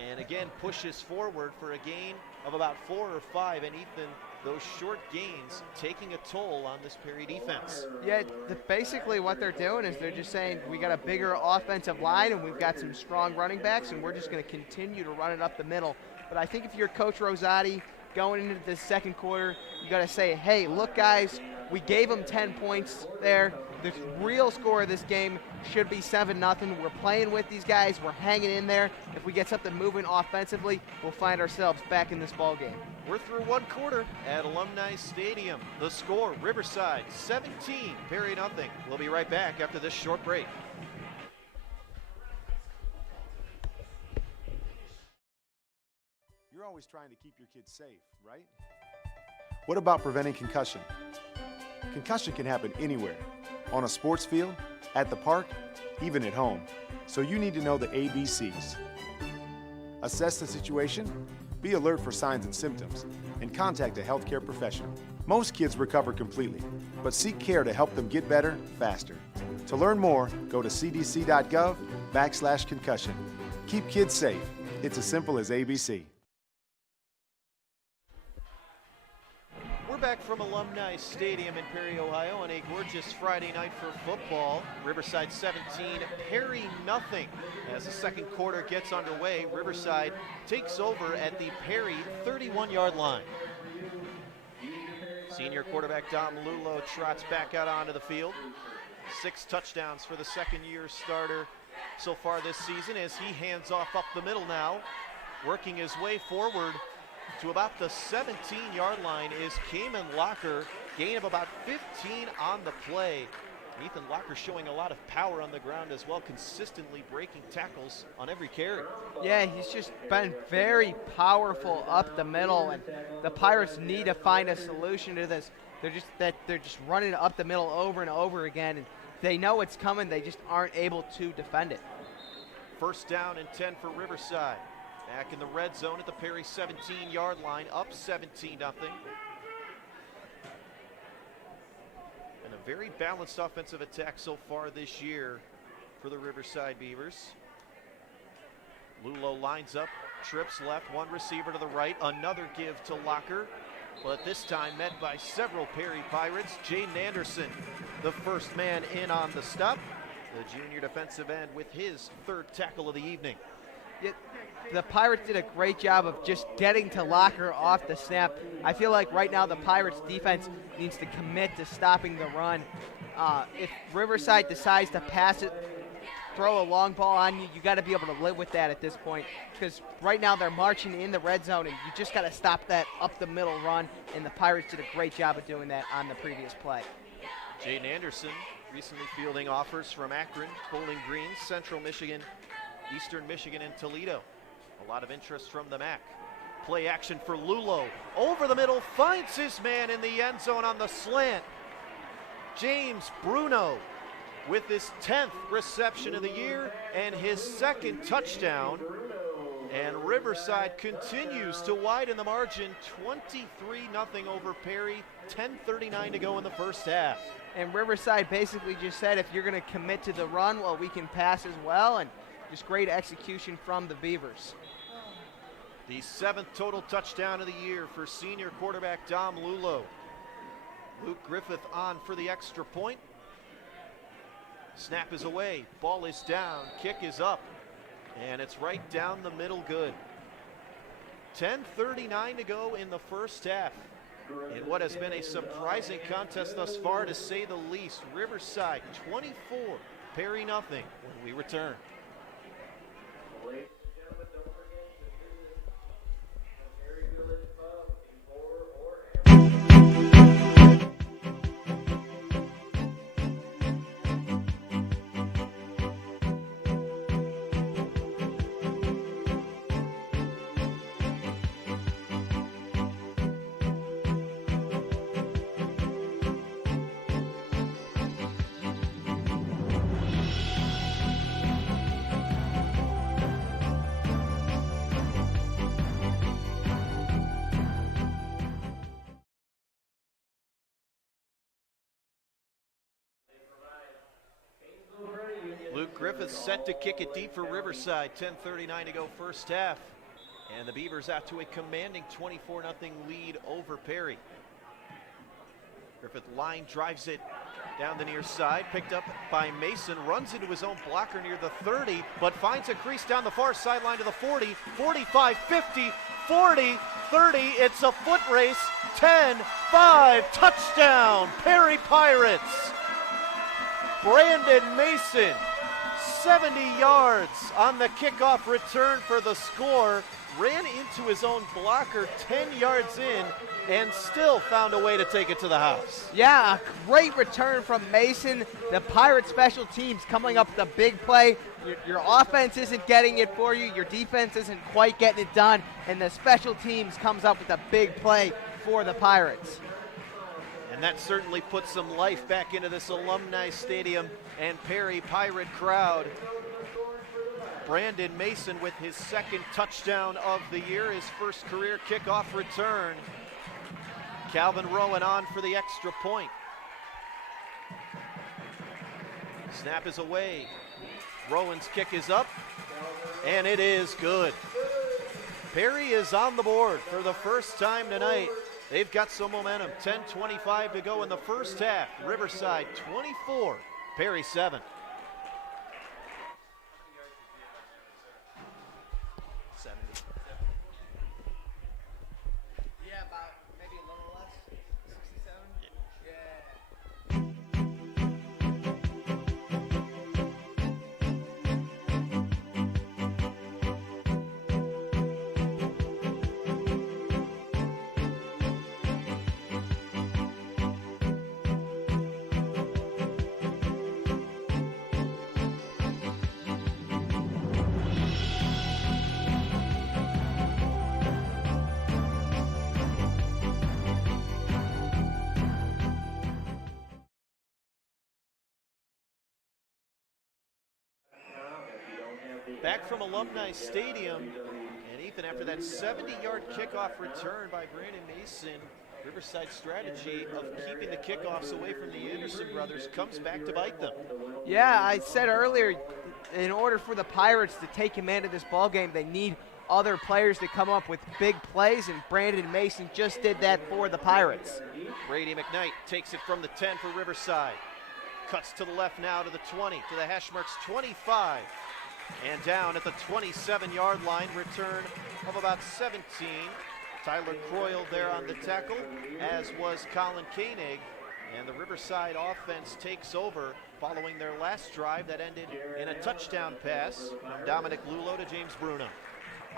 And again pushes forward for a gain of about 4 or 5. And Ethan, those short gains taking a toll on this Perry defense. Yeah, basically what they're doing is they're just saying we got a bigger offensive line and we've got some strong running backs and we're just going to continue to run it up the middle. But I think if you're Coach Rosati going into this second quarter, you got to say, hey, look, guys, we gave them 10 points there. The real score of this game should be 7-0. We're playing with these guys. We're hanging in there. If we get something moving offensively, we'll find ourselves back in this ball game. We're through one quarter at Alumni Stadium. The score, Riverside 17, Perry nothing. We'll be right back after this short break. You're always trying to keep your kids safe, right? What about preventing concussion? Concussion can happen anywhere, on a sports field, at the park, even at home. So you need to know the ABCs. Assess the situation, be alert for signs and symptoms, and contact a healthcare professional. Most kids recover completely, but seek care to help them get better faster. To learn more, go to cdc.gov/concussion. Keep kids safe. It's as simple as ABC. We're back from Alumni Stadium in Perry, Ohio on a gorgeous Friday night for football. Riverside 17, Perry nothing. As the second quarter gets underway, Riverside takes over at the Perry 31-yard line. Senior quarterback Dom Lulo trots back out onto the field. 6 touchdowns for the second-year starter so far this season as he hands off up the middle now. Working his way forward to about the 17-yard line is Cayman Locker, gain of about 15 on the play. Ethan Locker showing a lot of power on the ground as well, consistently breaking tackles on every carry. Yeah, he's just been very powerful up the middle, and the Pirates need to find a solution to this. They're just running up the middle over and over again, and they know it's coming. They just aren't able to defend it. First down and 10 for Riverside. Back in the red zone at the Perry 17-yard line, up 17-0. And a very balanced offensive attack so far this year for the Riverside Beavers. Lulo lines up, trips left, one receiver to the right, another give to Locker, but this time met by several Perry Pirates. Jaden Anderson, the first man in on the stop, the junior defensive end with his third tackle of the evening. The Pirates did a great job of just getting to Locker off the snap. I feel like right now the Pirates defense needs to commit to stopping the run. If Riverside decides to pass it, throw a long ball on you, you got to be able to live with that at this point, because right now they're marching in the red zone and you just got to stop that up the middle run, and the Pirates did a great job of doing that on the previous play. Jaden Anderson recently fielding offers from Akron, Bowling Green, Central Michigan, Eastern Michigan, and Toledo. A lot of interest from the MAC. Play action for Lulo. Over the middle, finds his man in the end zone on the slant. James Bruno with his 10th reception of the year and his second touchdown. And Riverside continues to widen the margin, 23-0 over Perry, 10:39 to go in the first half. And Riverside basically just said, if you're going to commit to the run, well, we can pass as well, and just great execution from the Beavers. The 7th total touchdown of the year for senior quarterback Dom Lulo. Luke Griffith on for the extra point. Snap is away, ball is down, kick is up, and it's right down the middle good. 10:39 to go in the first half. In what has been a surprising contest thus far, to say the least. Riverside 24, Perry nothing when we return. Griffiths set to kick it deep for Riverside. 10:39 to go first half. And the Beavers out to a commanding 24-0 lead over Perry. Griffith line drives it down the near side, picked up by Mason, runs into his own blocker near the 30, but finds a crease down the far sideline to the 40, 45, 50, 40, 30. It's a foot race. 10, 5, touchdown, Perry Pirates. Brandon Mason, 70 yards on the kickoff return for the score. Ran into his own blocker 10 yards in and still found a way to take it to the house. Yeah, a great return from Mason. The Pirate special teams coming up with a big play. Your offense isn't getting it for you. Your defense isn't quite getting it done. And the special teams comes up with a big play for the Pirates. And that certainly puts some life back into this alumni stadium and Perry Pirate crowd. Brandon Mason with his second touchdown of the year, his first career kickoff return. Calvin Rowan on for the extra point. Snap is away. Rowan's kick is up, and it is good. Perry is on the board for the first time tonight. They've got some momentum. 10:25 to go in the first half. Riverside 24, Perry 7. 70. Yeah, about maybe a little less. 67? Yeah. Back from Alumni Stadium, and Ethan, after that 70-yard kickoff return by Brandon Mason, Riverside's strategy of keeping the kickoffs away from the Anderson brothers comes back to bite them. Yeah, I said earlier, in order for the Pirates to take command of this ball game, they need other players to come up with big plays, and Brandon Mason just did that for the Pirates. Brady McKnight takes it from the 10 for Riverside. Cuts to the left now to the 20, to the hash marks 25. And down at the 27-yard line, return of about 17. Tyler Croyle there on the tackle, as was Colin Koenig. And the Riverside offense takes over following their last drive that ended in a touchdown pass from Dominic Lulo to James Bruno.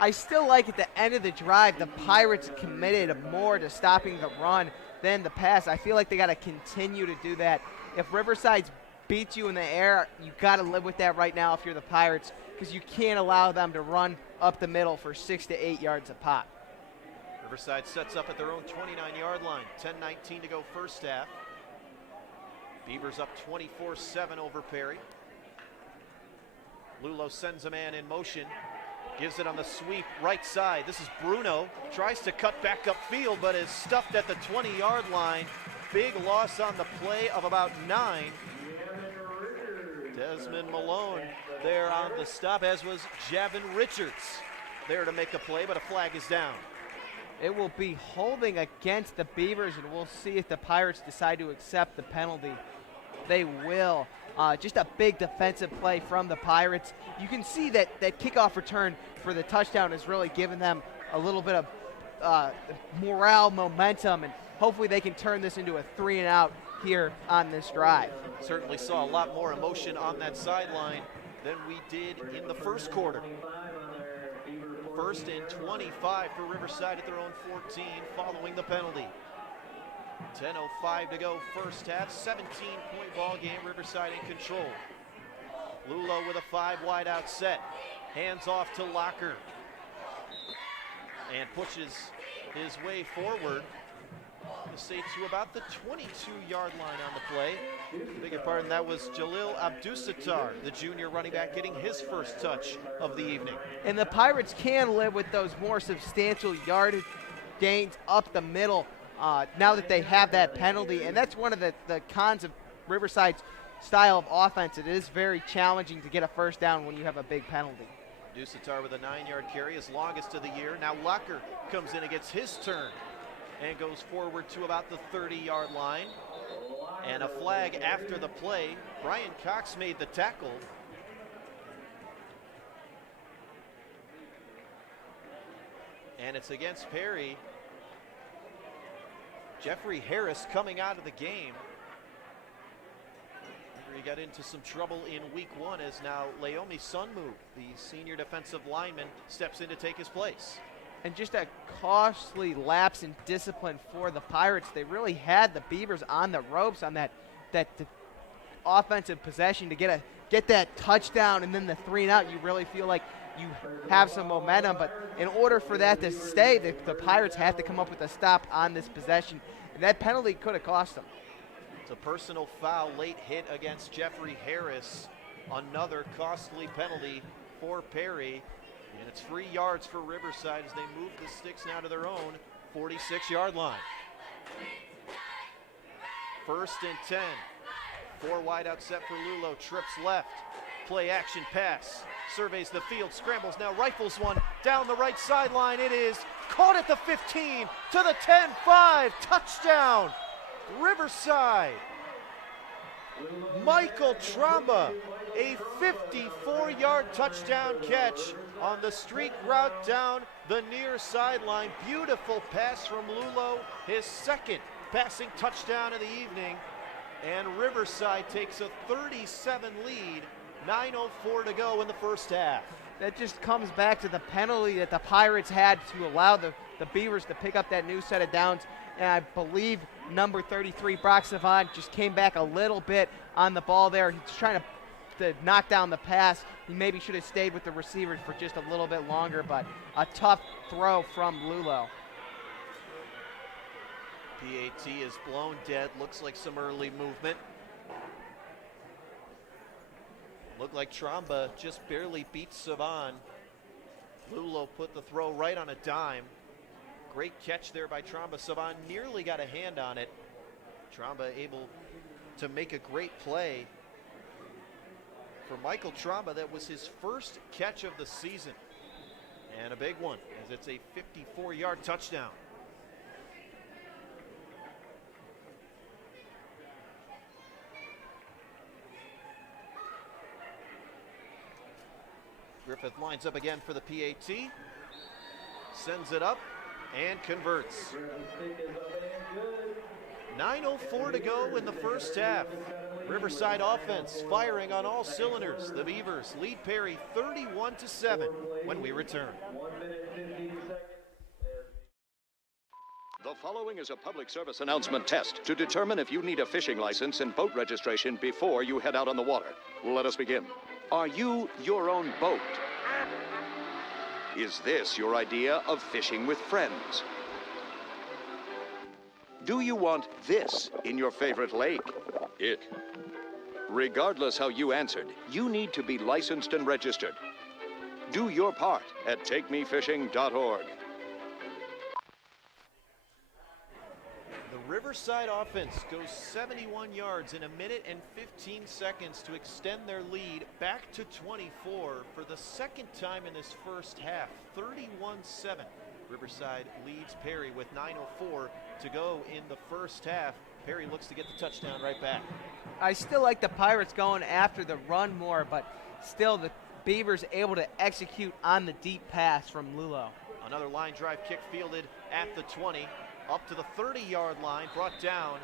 I still like at the end of the drive, the Pirates committed more to stopping the run than the pass. I feel like they got to continue to do that. If Riverside's beats you in the air, you got to live with that right now if you're the Pirates, because you can't allow them to run up the middle for 6 to 8 yards a pop. Riverside sets up at their own 29-yard line. 10:19 to go first half. Beavers up 24-7 over Perry. Lulo sends a man in motion. Gives it on the sweep right side. This is Bruno. Tries to cut back upfield, but is stuffed at the 20-yard line. Big loss on the play of about 9. Desmond Malone there on the stop, as was Javin Richards there to make a play, but a flag is down. It will be holding against the Beavers, and we'll see if the Pirates decide to accept the penalty. They will. Just a big defensive play from the Pirates. You can see that kickoff return for the touchdown has really given them a little bit of morale, momentum, and hopefully they can turn this into a 3-and-out here on this drive. Certainly saw a lot more emotion on that sideline than we did in the first quarter. First and 25 for Riverside at their own 14 following the penalty. 10:05 to go first half, 17-point ball game, Riverside in control. Lulo with a 5 wide out set, hands off to Locker, and pushes his way forward. To say to about the 22-yard line on the play. Beg your pardon, that was Jalil Abdusattar, the junior running back, getting his first touch of the evening. And the Pirates can live with those more substantial yardage gains up the middle now that they have that penalty. And that's one of the cons of Riverside's style of offense, it is very challenging to get a first down when you have a big penalty. Dusatar with a 9-yard carry, his longest of the year. Now Locker comes in and gets his turn and goes forward to about the 30-yard line. And a flag after the play. Brian Cox made the tackle. And it's against Perry. Jeffrey Harris coming out of the game. He got into some trouble in week 1 as now Laomi Sunmu, the senior defensive lineman, steps in to take his place. And just a costly lapse in discipline for the Pirates. They really had the Beavers on the ropes on that offensive possession to get that touchdown and then the 3-and-out. You really feel like you have some momentum, but in order for that to stay, the Pirates have to come up with a stop on this possession. And that penalty could have cost them. It's a personal foul, late hit against Jeffrey Harris. Another costly penalty for Perry. And it's 3 yards for Riverside as they move the sticks now to their own 46-yard line. 1st and 10. 4 wide out set for Lulo. Trips left. Play action pass. Surveys the field. Scrambles now. Rifles one down the right sideline. It is caught at the 15 to the 10-5. Touchdown. Riverside. Michael Tromba, a 54-yard touchdown catch on the streak route down the near sideline. Beautiful pass from Lulo, his 2nd passing touchdown of the evening. And Riverside takes a 37 lead, 9:04 to go in the first half. That just comes back to the penalty that the Pirates had to allow the Beavers to pick up that new set of downs. And I believe number 33, Brock Savant, just came back a little bit on the ball there. He's trying to knock down the pass. He maybe should have stayed with the receivers for just a little bit longer, but a tough throw from Lulo. PAT is blown dead. Looks like some early movement. Looked like Tromba just barely beat Savan. Lulo put the throw right on a dime. Great catch there by Tromba. Savan nearly got a hand on it. Tromba able to make a great play. For Michael Tromba, that was his first catch of the season. And a big one, as it's a 54-yard touchdown. Griffith lines up again for the PAT. Sends it up and converts. 9:04 to go in the first half. Riverside offense firing on all cylinders. The Beavers lead Perry 31-7 when we return. The following is a public service announcement test to determine if you need a fishing license and boat registration before you head out on the water. Let us begin. Are you your own boat? Is this your idea of fishing with friends? Do you want this in your favorite lake? It. Regardless how you answered, you need to be licensed and registered. Do your part at takemefishing.org. The Riverside offense goes 71 yards in 1 minute and 15 seconds to extend their lead back to 24 for the 2nd time in this first half. 31-7. Riverside leads Perry with 9:04 to go in the first half. Perry looks to get the touchdown right back. I still like the Pirates going after the run more, but still the Beavers able to execute on the deep pass from Lulo. Another line drive kick fielded at the 20, up to the 30-yard line, brought down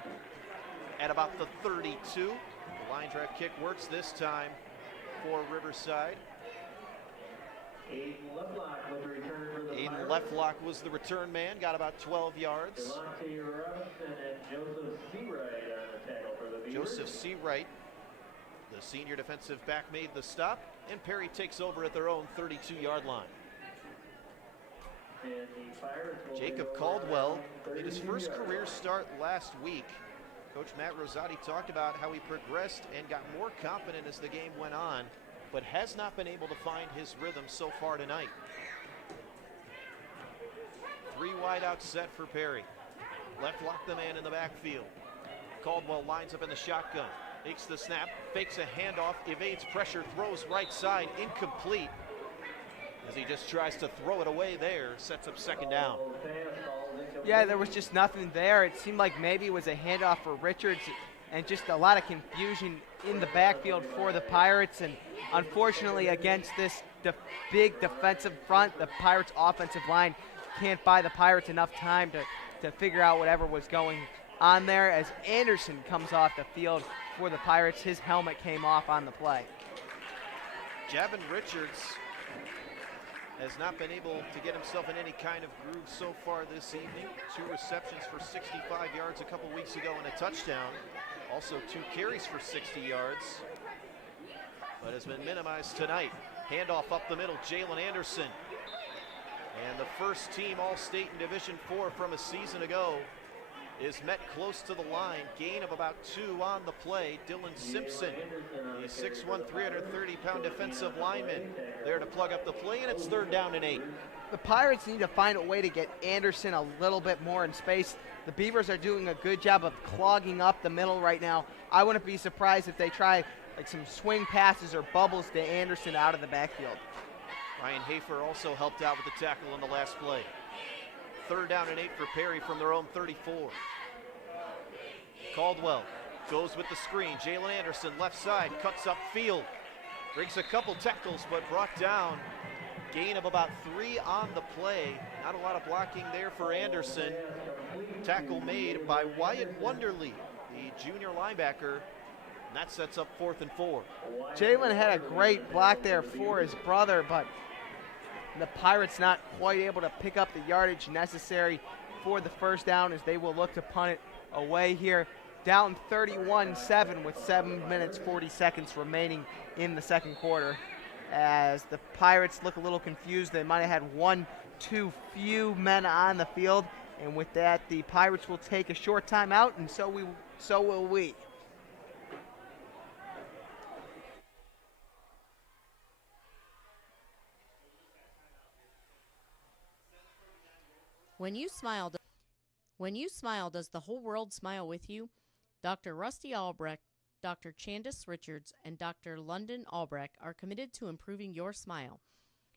at about the 32. The line drive kick works this time for Riverside. Aiden Leftlock was the return man, got about 12 yards. Joseph Seawright, the senior defensive back, made the stop, and Perry takes over at their own 32-yard line. Jacob Caldwell made his first career start last week. Coach Matt Rosati talked about how he progressed and got more confident as the game went on, but has not been able to find his rhythm so far tonight. 3 wide out set for Perry. Left lock the man in the backfield. Caldwell lines up in the shotgun. Takes the snap, fakes a handoff, evades pressure, throws right side, incomplete. As he just tries to throw it away there, sets up second down. Yeah, there was just nothing there. It seemed like maybe it was a handoff for Richards and just a lot of confusion in the backfield for the Pirates. And unfortunately, against this big defensive front, the Pirates' offensive line can't buy the Pirates enough time to figure out whatever was going on there. As Anderson comes off the field for the Pirates, his helmet came off on the play. Javin Richards has not been able to get himself in any kind of groove so far this evening. 2 receptions for 65 yards a couple weeks ago and a touchdown. Also 2 carries for 60 yards, but has been minimized tonight. Handoff up the middle, Jalen Anderson. And the first team All-State in Division IV from a season ago is met close to the line. Gain of about 2 on the play. Dylan Simpson, the 6'1", 330-pound defensive lineman, there to plug up the play, and it's 3rd down and 8. The Pirates need to find a way to get Anderson a little bit more in space. The Beavers are doing a good job of clogging up the middle right now. I wouldn't be surprised if they try like some swing passes or bubbles to Anderson out of the backfield. Ryan Hafer also helped out with the tackle on the last play. 3rd down and 8 for Perry from their own 34. Caldwell goes with the screen. Jalen Anderson, left side, cuts up field. Breaks a couple tackles, but brought down. Gain of about 3 on the play. Not a lot of blocking there for Anderson. Tackle made by Wyatt Wonderly, the junior linebacker. And that sets up 4th and 4. Jalen had a great block there for his brother, but the Pirates not quite able to pick up the yardage necessary for the first down as they will look to punt it away here. Down 31-7 with 7 minutes 40 seconds remaining in the second quarter. As the Pirates look a little confused, they might have had 1 too few men on the field, and with that, the Pirates will take a short timeout, and so will we. When you smile, does the whole world smile with you? Dr. Rusty Albrecht, Dr. Chandis Richards, and Dr. London Albrecht are committed to improving your smile.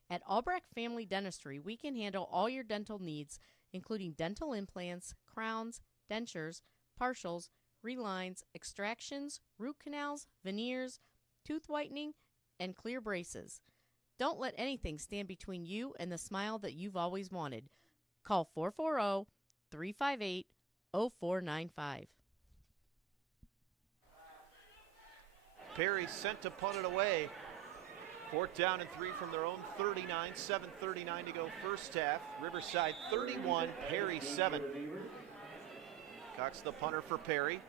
At Albrecht Family Dentistry, we can handle all your dental needs, including dental implants, crowns, dentures, partials, relines, extractions, root canals, veneers, tooth whitening, and clear braces. Don't let anything stand between you and the smile that you've always wanted. Call 440-358-0495. Perry sent to punt it away. 4th down and 3 from their own 39, 7:39 to go first half. Riverside 31, Perry 7. Cox the punter for Perry.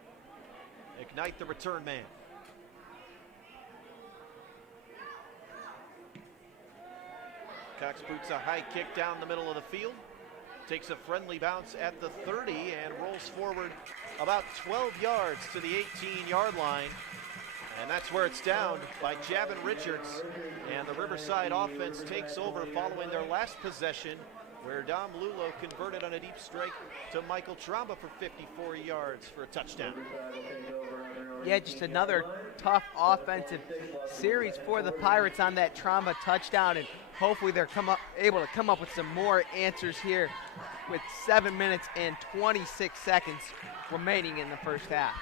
Ignite the return man. Cox boots a high kick down the middle of the field. Takes a friendly bounce at the 30 and rolls forward about 12 yards to the 18-yard line. And that's where it's down by Javin Richards. And the Riverside offense takes over following their last possession, where Dom Lulo converted on a deep strike to Michael Tromba for 54 yards for a touchdown. Yeah, just another tough offensive series for the Pirates on that Tromba touchdown, and hopefully they're able to come up with some more answers here with 7 minutes and 26 seconds remaining in the first half.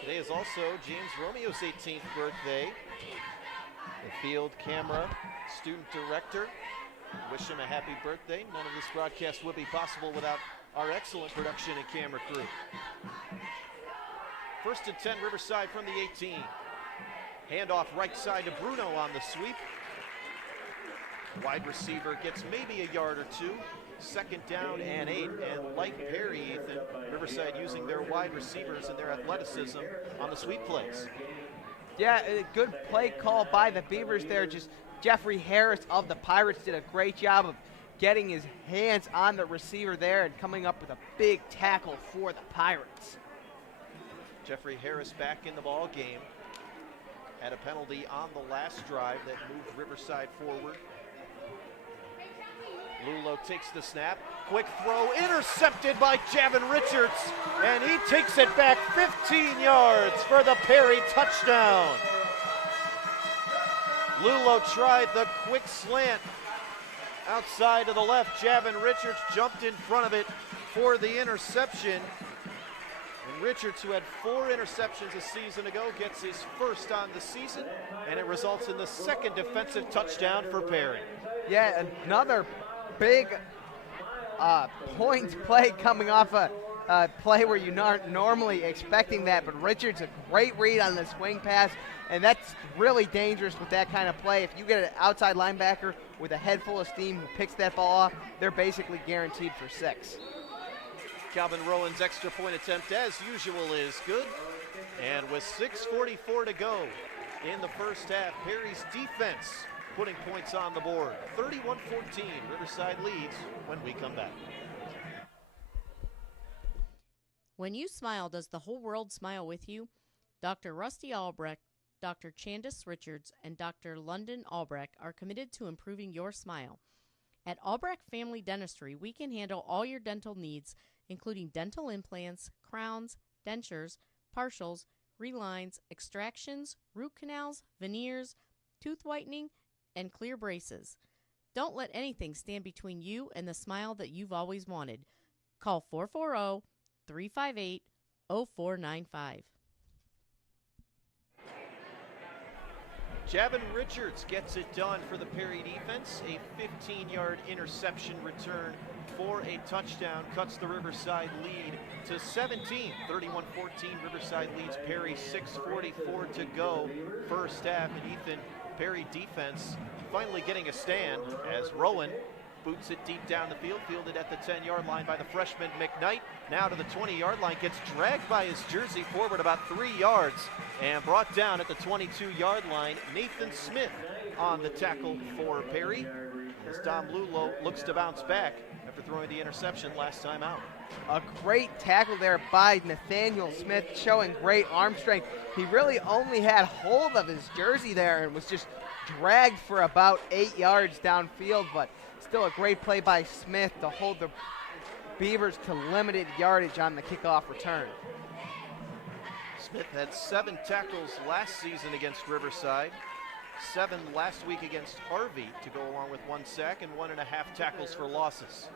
Today is also James Romeo's 18th birthday. The field camera student director. Wish him a happy birthday. None of this broadcast would be possible without our excellent production and camera crew. 1st and 10, Riverside from the 18. Handoff right side to Bruno on the sweep. Wide receiver gets maybe a yard or 2. 2nd down and 8, and like Perry, Ethan, Riverside using their wide receivers and their athleticism on the sweep plays. Yeah, a good play call by the Beavers there. Just Jeffrey Harris of the Pirates did a great job of getting his hands on the receiver there and coming up with a big tackle for the Pirates. Jeffrey Harris back in the ball game. Had a penalty on the last drive that moved Riverside forward. Lulo takes the snap. Quick throw intercepted by Javin Richards. And he takes it back 15 yards for the Perry touchdown. Lulo tried the quick slant outside to the left. Javin Richards jumped in front of it for the interception. And Richards, who had 4 interceptions a season ago, gets his first on the season, and it results in the second defensive touchdown for Perry. Yeah, another big point play coming off a play where you're not normally expecting that, but Richards, a great read on the swing pass, and that's really dangerous with that kind of play. If you get an outside linebacker with a head full of steam who picks that ball off, they're basically guaranteed for 6. Calvin Rowan's extra point attempt, as usual, is good. And with 6:44 to go in the first half, Perry's defense putting points on the board. 31-14, Riverside leads when we come back. When you smile, does the whole world smile with you? Dr. Rusty Albrecht, Dr. Chandis Richards, and Dr. London Albrecht are committed to improving your smile. At Albrecht Family Dentistry, we can handle all your dental needs, including dental implants, crowns, dentures, partials, relines, extractions, root canals, veneers, tooth whitening, and clear braces. Don't let anything stand between you and the smile that you've always wanted. Call 440-358-0495. Javin Richards gets it done for the Perry defense. A 15-yard interception return for a touchdown cuts the Riverside lead to 17. 31-14, Riverside leads Perry. 6:44 to go first half. And Ethan, Perry defense finally getting a stand as Rowan boots it deep down the field, fielded at the 10-yard line by the freshman McKnight. Now to the 20-yard line, gets dragged by his jersey forward about 3 yards and brought down at the 22-yard line. Nathan Smith on the tackle for Perry as Dom Lulo looks to bounce back after throwing the interception last time out. A great tackle there by Nathaniel Smith, showing great arm strength. He really only had hold of his jersey there and was just dragged for about 8 yards downfield, but still a great play by Smith to hold the Beavers to limited yardage on the kickoff return. Smith had 7 tackles last season against Riverside, 7 last week against Harvey to go along with 1 sack and 1.5 tackles for losses.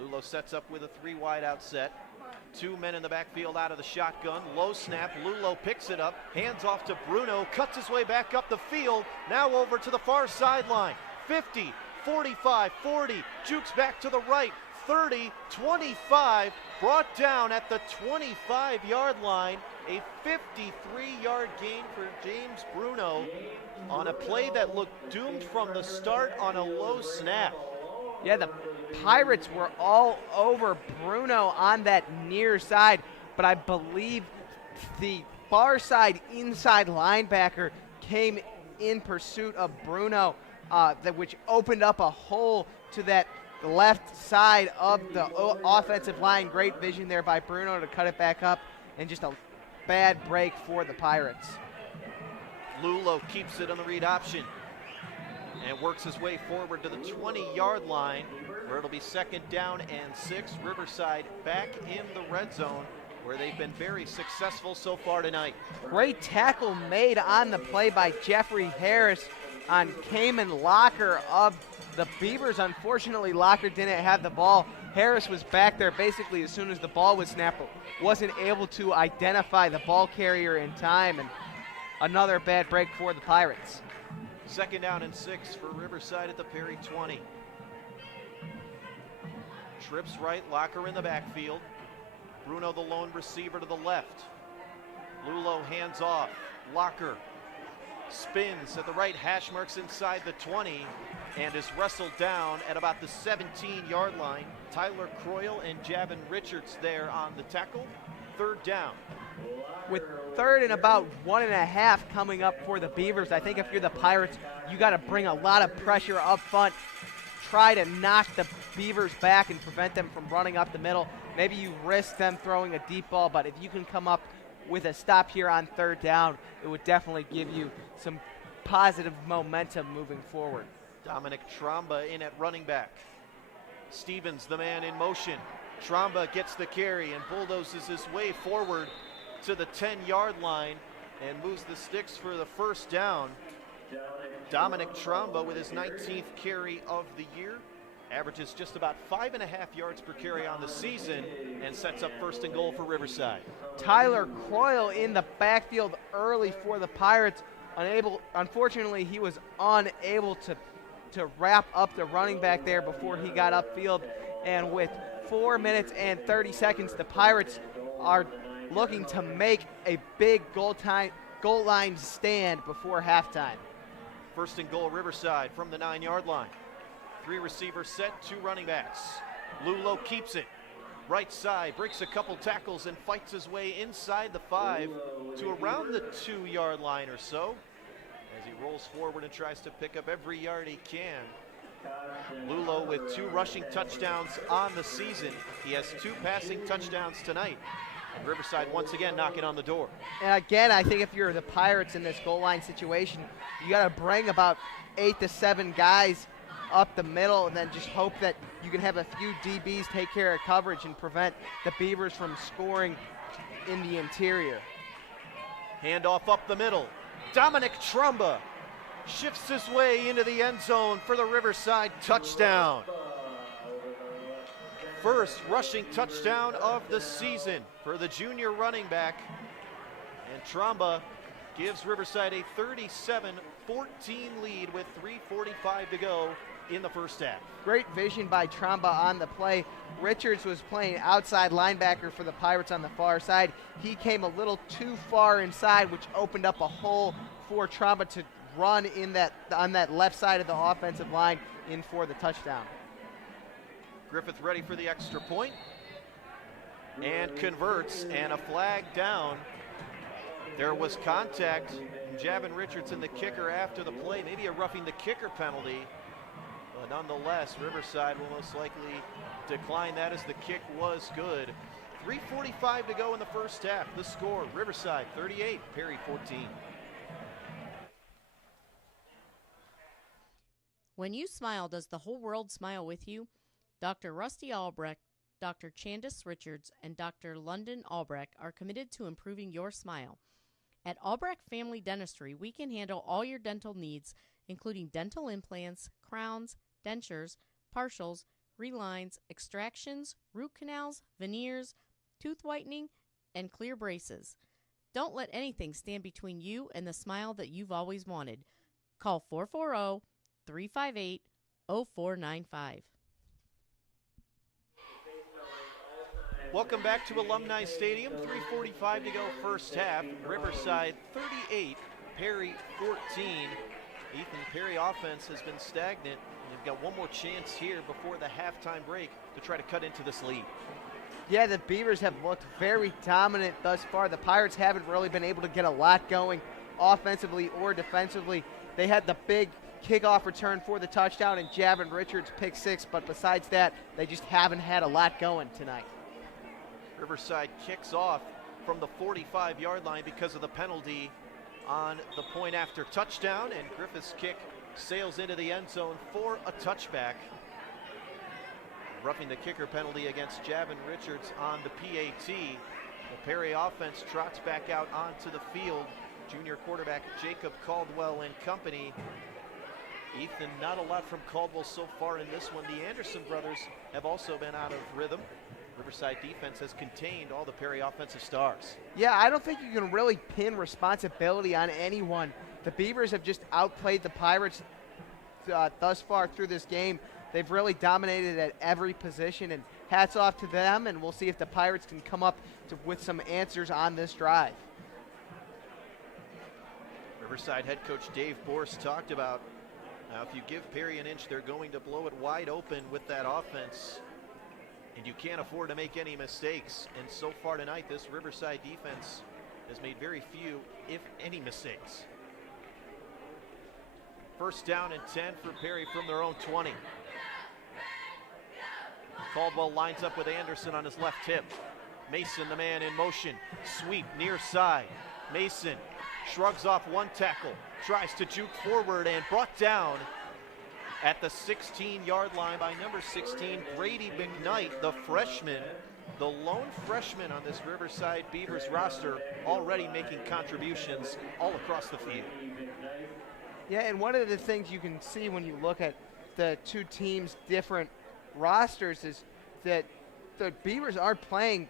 Lulo sets up with a 3 wide out set. 2 men in the backfield out of the shotgun. Low snap. Lulo picks it up. Hands off to Bruno. Cuts his way back up the field. Now over to the far sideline. 50, 45, 40. Jukes back to the right. 30, 25. Brought down at the 25-yard line. A 53-yard gain for James Bruno on a play that looked doomed from the start on a low snap. Yeah, the Pirates were all over Bruno on that near side, but I believe the far side inside linebacker came in pursuit of Bruno, which opened up a hole to that left side of the offensive line. Great vision there by Bruno to cut it back up, and just a bad break for the Pirates. Lulo keeps it on the read option and works his way forward to the 20-yard line, where it'll be 2nd down and 6. Riverside back in the red zone, where they've been very successful so far tonight. Great tackle made on the play by Jeffrey Harris on Cayman Locker of the Beavers. Unfortunately, Locker didn't have the ball. Harris was back there basically as soon as the ball was snapped, but wasn't able to identify the ball carrier in time, and another bad break for the Pirates. 2nd down and 6 for Riverside at the Perry 20. Trips right, Locker in the backfield. Bruno the lone receiver to the left. Lulo hands off. Locker spins at the right, hash marks inside the 20 and is wrestled down at about the 17-yard line. Tyler Croyle and Javin Richards there on the tackle. 3rd down. With 3rd and about 1.5 coming up for the Beavers, I think if you're the Pirates, you got to bring a lot of pressure up front. Try to knock the Beavers back and prevent them from running up the middle. Maybe you risk them throwing a deep ball, but if you can come up with a stop here on 3rd down, it would definitely give you some positive momentum moving forward. Dominic Tromba in at running back. Stevens, the man in motion. Tromba gets the carry and bulldozes his way forward to the 10-yard line and moves the sticks for the first down. Dominic Tromba with his 19th carry of the year, averages just about 5.5 yards per carry on the season and sets up first and goal for Riverside. Tyler Croyle in the backfield early for the Pirates. Unfortunately, he was unable to wrap up the running back there before he got upfield. And with 4 minutes and 30 seconds, the Pirates are looking to make a big goal line stand before halftime. First and goal, Riverside from the 9-yard line. 3 receivers set, 2 running backs. Lulo keeps it. Right side, breaks a couple tackles and fights his way inside the 5 to around the 2-yard line or so as he rolls forward and tries to pick up every yard he can. Lulo with 2 rushing touchdowns on the season. He has 2 passing touchdowns tonight. And Riverside once again knocking on the door. And again, I think if you're the Pirates in this goal line situation, you got to bring about 8 to 7 guys up the middle and then just hope that you can have a few DBs take care of coverage and prevent the Beavers from scoring in the interior. Handoff up the middle. Dominic Tromba shifts his way into the end zone for the Riverside touchdown. First rushing touchdown of the season for the junior running back. And Tromba gives Riverside a 37-14 lead with 3:45 to go in the first half. Great vision by Tromba on the play. Richards was playing outside linebacker for the Pirates on the far side. He came a little too far inside, which opened up a hole for Tromba to run on that left side of the offensive line in for the touchdown. Griffith ready for the extra point and converts, and a flag down. There was contact from Javin Richardson, the kicker, after the play. Maybe a roughing the kicker penalty. But nonetheless, Riverside will most likely decline that as the kick was good. 3:45 to go in the first half. The score, Riverside 38, Perry 14. When you smile, does the whole world smile with you? Dr. Rusty Albrecht, Dr. Chandice Richards, and Dr. London Albrecht are committed to improving your smile. At Albrecht Family Dentistry, we can handle all your dental needs, including dental implants, crowns, dentures, partials, relines, extractions, root canals, veneers, tooth whitening, and clear braces. Don't let anything stand between you and the smile that you've always wanted. Call 440-358-0495. Welcome back to Alumni Stadium. 3:45 to go first half. Riverside 38, Perry 14. Ethan, Perry offense has been stagnant. They've got one more chance here before the halftime break to try to cut into this lead. Yeah, the Beavers have looked very dominant thus far. The Pirates haven't really been able to get a lot going offensively or defensively. They had the big kickoff return for the touchdown and Javin Richards pick 6, but besides that, they just haven't had a lot going tonight. Riverside kicks off from the 45-yard line because of the penalty on the point after touchdown, and Griffith's kick sails into the end zone for a touchback. Roughing the kicker penalty against Javin Richards on the PAT. The Perry offense trots back out onto the field. Junior quarterback Jacob Caldwell and company. Ethan, not a lot from Caldwell so far in this one. The Anderson brothers have also been out of rhythm. Riverside defense has contained all the Perry offensive stars. Yeah, I don't think you can really pin responsibility on anyone. The Beavers have just outplayed the Pirates thus far through this game. They've really dominated at every position, and hats off to them, and we'll see if the Pirates can come up with some answers on this drive. Riverside head coach Dave Borst talked about how if you give Perry an inch, they're going to blow it wide open with that offense. And you can't afford to make any mistakes. And so far tonight, this Riverside defense has made very few, if any, mistakes. First down and 10 for Perry from their own 20. Caldwell lines up with Anderson on his left hip. Mason, the man in motion. Sweep near side. Mason shrugs off one tackle, tries to juke forward and brought down at the 16-yard line by number 16, Brady McKnight, the freshman, the lone freshman on this Riverside Beavers roster, already making contributions all across the field. Yeah, and one of the things you can see when you look at the two teams' different rosters is that the Beavers aren't playing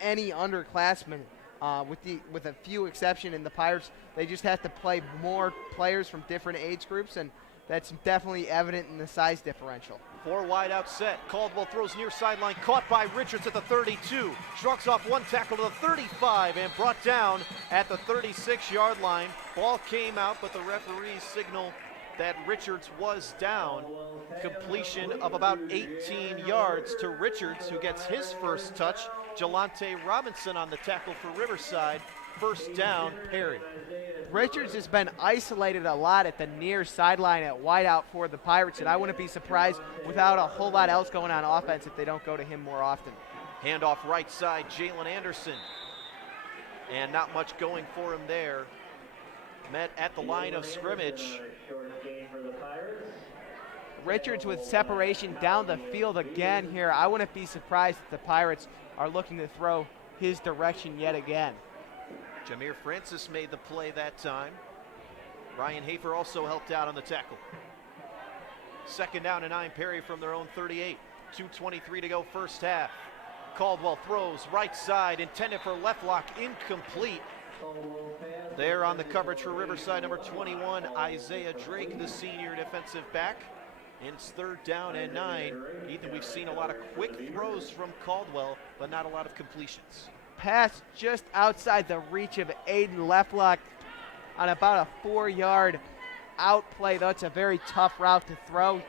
any underclassmen, with a few exception. In the Pirates, they just have to play more players from different age groups, and that's definitely evident in the size differential. 4 wide out set. Caldwell throws near sideline, caught by Richards at the 32. Shrugs off one tackle to the 35 and brought down at the 36-yard line. Ball came out, but the referees signal that Richards was down. Completion of about 18 yards to Richards, who gets his first touch. Jelante Robinson on the tackle for Riverside. First down, Perry. Richards has been isolated a lot at the near sideline at wideout for the Pirates, and I wouldn't be surprised without a whole lot else going on offense if they don't go to him more often. Handoff right side, Jalen Anderson. And not much going for him there. Met at the line of scrimmage. Richards with separation down the field again here. I wouldn't be surprised if the Pirates are looking to throw his direction yet again. Jameer Francis made the play that time. Ryan Hafer also helped out on the tackle. Second down and 9, Perry from their own 38. 2:23 to go first half. Caldwell throws right side, intended for left lock, incomplete. There on the coverage for Riverside, number 21, Isaiah Drake, the senior defensive back. And it's third down and 9. Ethan, we've seen a lot of quick throws from Caldwell, but not a lot of completions. Pass just outside the reach of Aiden Leftlock on about a 4-yard out play. That's a very tough route to throw.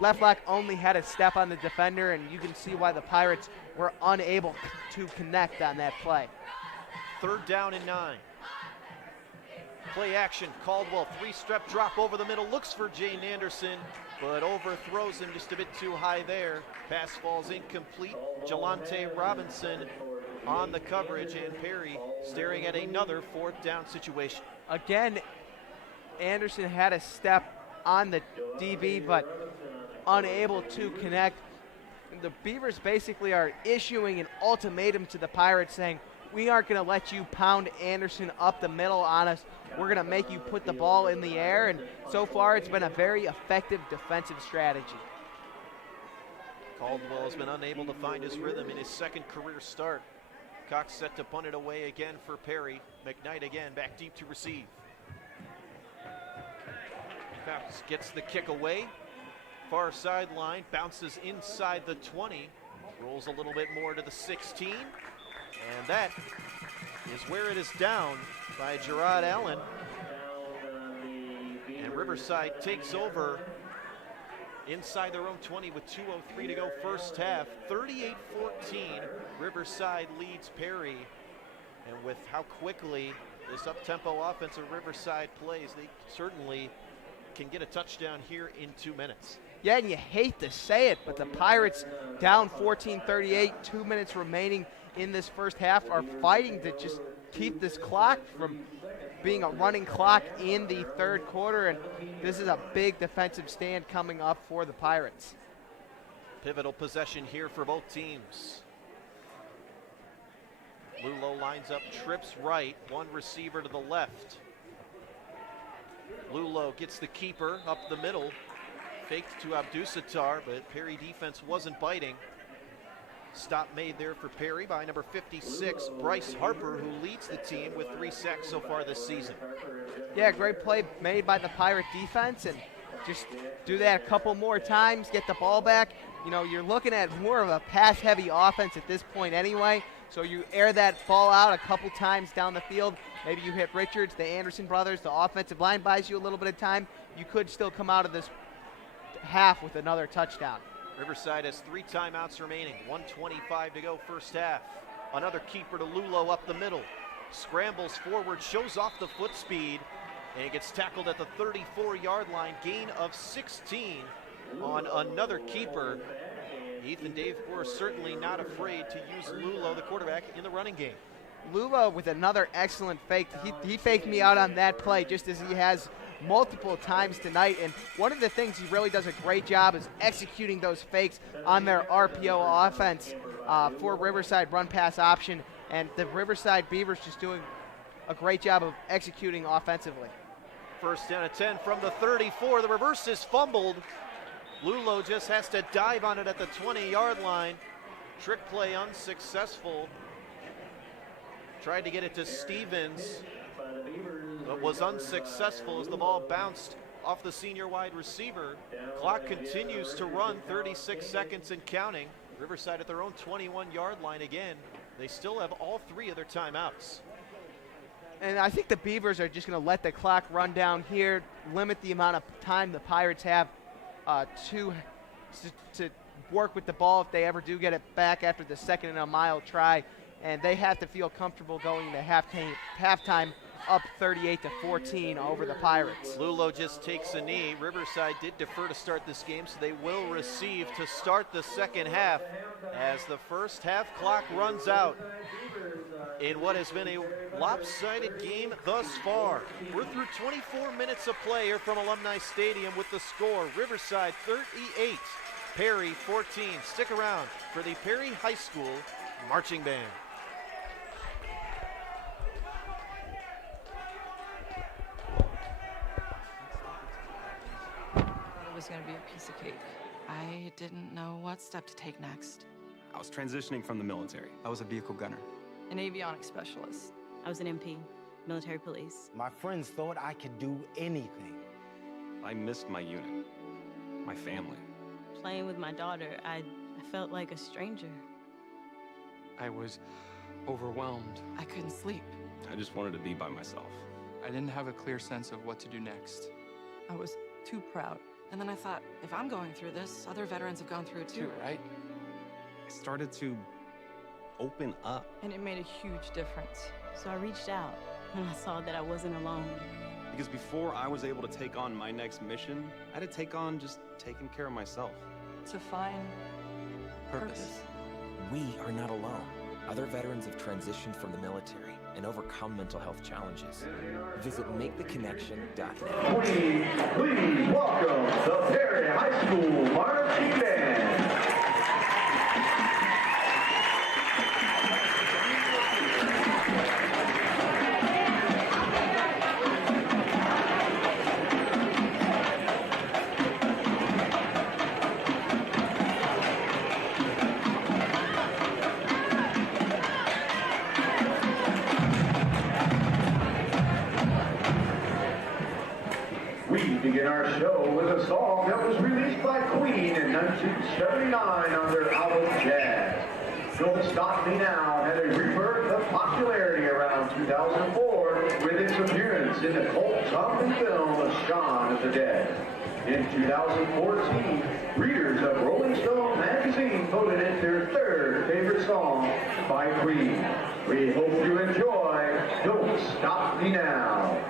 Leftlock only had a step on the defender, and you can see why the Pirates were unable to connect on that play. Third down and 9. Play action, Caldwell, 3-step drop over the middle, looks for Jane Anderson, but overthrows him just a bit too high there. Pass falls incomplete. Jelante Robinson on the coverage, and Perry staring at another fourth down situation. Again, Anderson had a step on the DB, but unable to connect. The Beavers basically are issuing an ultimatum to the Pirates saying, we aren't going to let you pound Anderson up the middle on us. We're going to make you put the ball in the air, and so far it's been a very effective defensive strategy. Caldwell has been unable to find his rhythm in his second career start. Cox set to punt it away again for Perry. McKnight again back deep to receive. Cox gets the kick away. Far sideline, bounces inside the 20. Rolls a little bit more to the 16. And that is where it is down by Gerard Allen. And Riverside takes over inside their own 20 with 2:03 to go first half. 38-14, Riverside leads Perry. And with how quickly this up-tempo offense of Riverside plays, they certainly can get a touchdown here in 2 minutes. Yeah, and you hate to say it, but the Pirates down 14-38, 2 minutes remaining in this first half, are fighting to just keep this clock from being a running clock in the third quarter, and this is a big defensive stand coming up for the Pirates. Pivotal possession here for both teams. Lulo lines up, trips right, one receiver to the left. Lulo gets the keeper up the middle, faked to Abdusatar, but Perry defense wasn't biting. Stop made there for Perry by number 56, Bryce Harper, who leads the team with 3 sacks so far this season. Yeah, great play made by the Pirate defense, and just do that a couple more times, get the ball back. You know, you're looking at more of a pass-heavy offense at this point anyway, so you air that ball out a couple times down the field. Maybe you hit Richards, the Anderson brothers, the offensive line buys you a little bit of time. You could still come out of this half with another touchdown. Riverside has 3 timeouts remaining, 1:25 to go first half. Another keeper to Lulo up the middle. Scrambles forward, shows off the foot speed, and gets tackled at the 34-yard line. Gain of 16 on another keeper. Ethan Davepor certainly not afraid to use Lulo, the quarterback, in the running game. Lulo with another excellent fake. He faked me out on that play just as he has multiple times tonight, and one of the things he really does a great job is executing those fakes on their RPO offense for Riverside run pass option, and the Riverside Beavers just doing a great job of executing offensively. First down at 10 from the 34. The reverse is fumbled. Lulo just has to dive on it at the 20-yard line. Trick play unsuccessful. Tried to get it to Stevens, but was unsuccessful as the ball bounced off the senior wide receiver. Clock continues to run, 36 seconds and counting. Riverside at their own 21-yard line again. They still have all 3 of their timeouts. And I think the Beavers are just going to let the clock run down here, limit the amount of time the Pirates have to work with the ball if they ever do get it back after the 2nd and a mile try. And they have to feel comfortable going to halftime up 38-14 over the Pirates. Lulo just takes a knee. Riverside did defer to start this game, so they will receive to start the second half as the first half clock runs out in what has been a lopsided game thus far. We're through 24 minutes of play here from Alumni Stadium with the score, Riverside 38, Perry 14. Stick around for the Perry High School Marching Band. It was going to be a piece of cake. I didn't know what step to take next. I was transitioning from the military. I was a vehicle gunner. An avionics specialist. I was an MP, military police. My friends thought I could do anything. I missed my unit, my family. Playing with my daughter, I felt like a stranger. I was overwhelmed. I couldn't sleep. I just wanted to be by myself. I didn't have a clear sense of what to do next. I was too proud. And then I thought, if I'm going through this, other veterans have gone through it too, right? I started to open up. And it made a huge difference. So I reached out and I saw that I wasn't alone. Because before I was able to take on my next mission, I had to take on just taking care of myself. To find purpose. We are not alone. Other veterans have transitioned from the military and overcome mental health challenges. Visit MakeTheConnection.net. Please welcome the Perry High School Marching Band. We begin our show with a song that was released by Queen in 1979 on their album Jazz. Don't Stop Me Now had a rebirth of popularity around 2004 with its appearance in the cult zombie film Shaun of the Dead. In 2014, readers of Rolling Stone magazine voted it their 3rd favorite song by Queen. We hope you enjoy Don't Stop Me Now.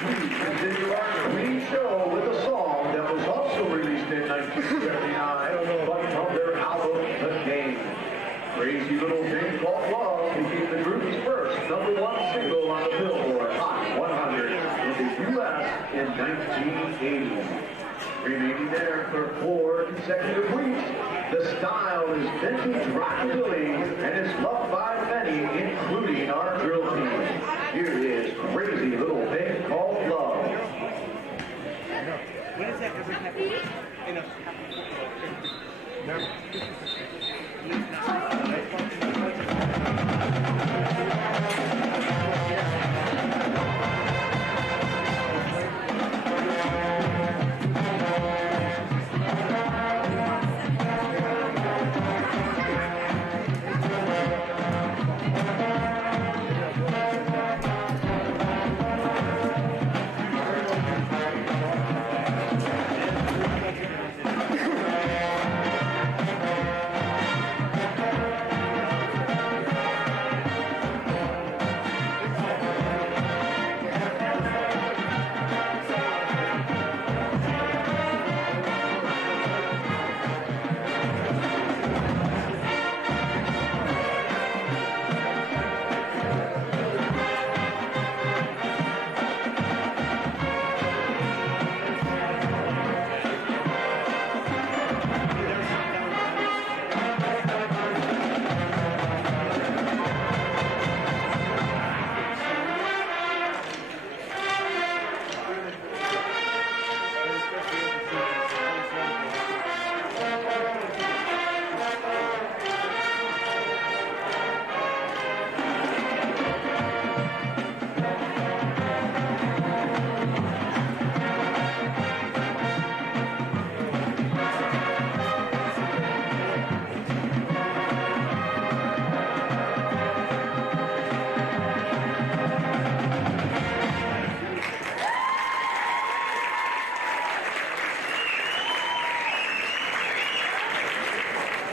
We continue our Queen show with a song that was also released in 1979, but from their album, The Game. Crazy Little Thing Called Love became the group's first #1 single on the Billboard Hot 100 in the U.S. in 1980. Remaining there for 4 consecutive weeks, the style is vintage rockabilly and is loved by many, including our drill team. Here is Crazy Little Thing Called Love. What is that?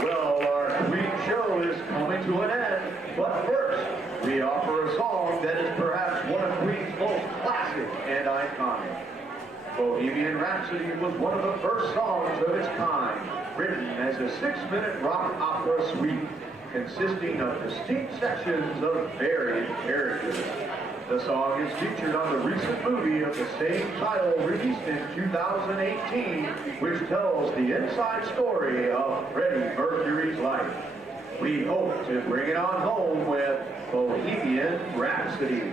Well, our Queen show is coming to an end, but first, we offer a song that is perhaps one of Queen's most classic and iconic. Bohemian Rhapsody was one of the first songs of its kind, written as a 6-minute rock opera suite, consisting of distinct sections of varied characters. The song is featured on the recent movie of the same title released in 2018, which tells the inside story of Freddie Mercury's life. We hope to bring it on home with Bohemian Rhapsody.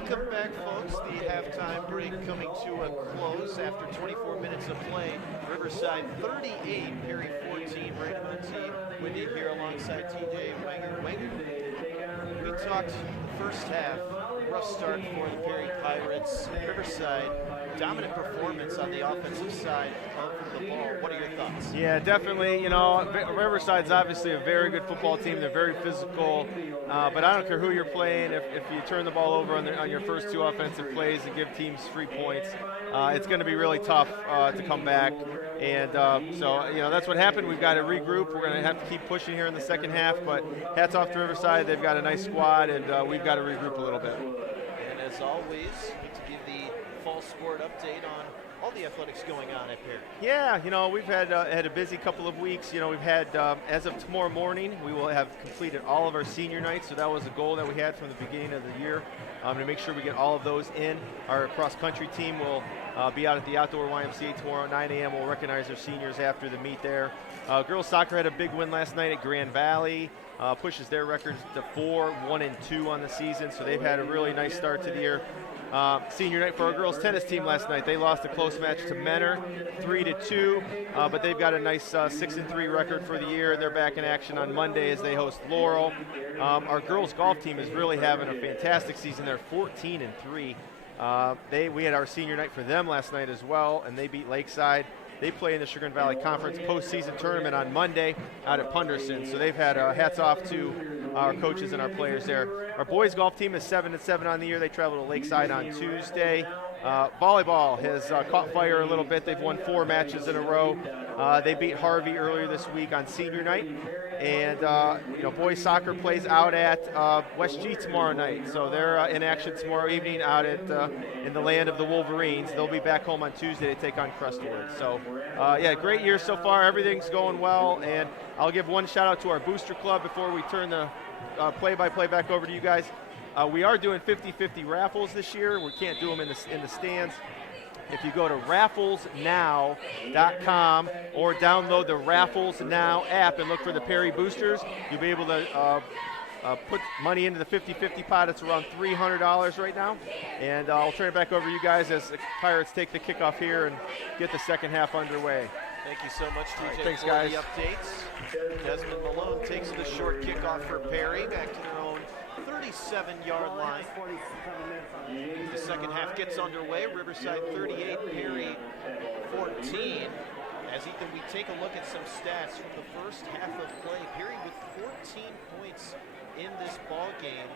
Welcome back, folks. The halftime break coming to a close after 24 minutes of play. Riverside 38, Perry 14. Brandon Monteith with you here alongside TJ Wenger. We talked the first half, rough start for the Perry Pirates. Riverside, dominant performance on the offensive side of the ball. What are your thoughts? Yeah, definitely. You know, Riverside's obviously a very good football team. They're very physical, but I don't care who you're playing. If you turn the ball over on your first two offensive plays and give teams 3 points, it's going to be really tough to come back. And so, you know, that's what happened. We've got to regroup. We're going to have to keep pushing here in the second half, but hats off to Riverside. They've got a nice squad, and we've got to regroup a little bit. And as always, to give the fall sport update on all the athletics going on at Perry. Yeah, you know, we've had a busy couple of weeks. You know, we've had, as of tomorrow morning, we will have completed all of our senior nights. So that was a goal that we had from the beginning of the year, to make sure we get all of those in. Our cross-country team will be out at the Outdoor YMCA tomorrow at 9 a.m. We'll recognize their seniors after the meet there. Girls soccer had a big win last night at Grand Valley. Pushes their records to 4-1-2 on the season, so they've had a really nice start to the year. Senior night for our girls tennis team last night. They lost a close match to Menor, 3-2, but they've got a nice 6-3 record for the year. They're back in action on Monday as they host Laurel. Our girls golf team is really having a fantastic season. They're 14-3. We had our senior night for them last night as well, and they beat Lakeside. They play in the Sugar Valley Conference postseason tournament on Monday out at Punderson. So they've had hats off to our coaches and our players there. Our boys golf team is 7-7 on the year. They travel to Lakeside on Tuesday. Volleyball has caught fire a little bit. They've won 4 matches in a row. They beat Harvey earlier this week on senior night. And, you know, boys soccer plays out at West G tomorrow night. So they're in action tomorrow evening out at in the land of the Wolverines. They'll be back home on Tuesday to take on Crestwood. So, yeah, great year so far. Everything's going well. And I'll give one shout out to our booster club before we turn the play-by-play back over to you guys. We are doing 50-50 raffles this year. We can't do them in the stands. If you go to rafflesnow.com or download the Raffles Now app and look for the Perry Boosters, you'll be able to put money into the 50-50 pot. It's around $300 right now. And I'll turn it back over to you guys as the Pirates take the kickoff here and get the second half underway. Thank you so much, TJ, thanks, for guys. the updates. Desmond Malone takes the short kickoff for Perry back to their own 37-yard line. The second half gets underway. Riverside 38, Perry 14. As Ethan, we take a look at some stats from the first half of play. Perry with 14 points in this ball game,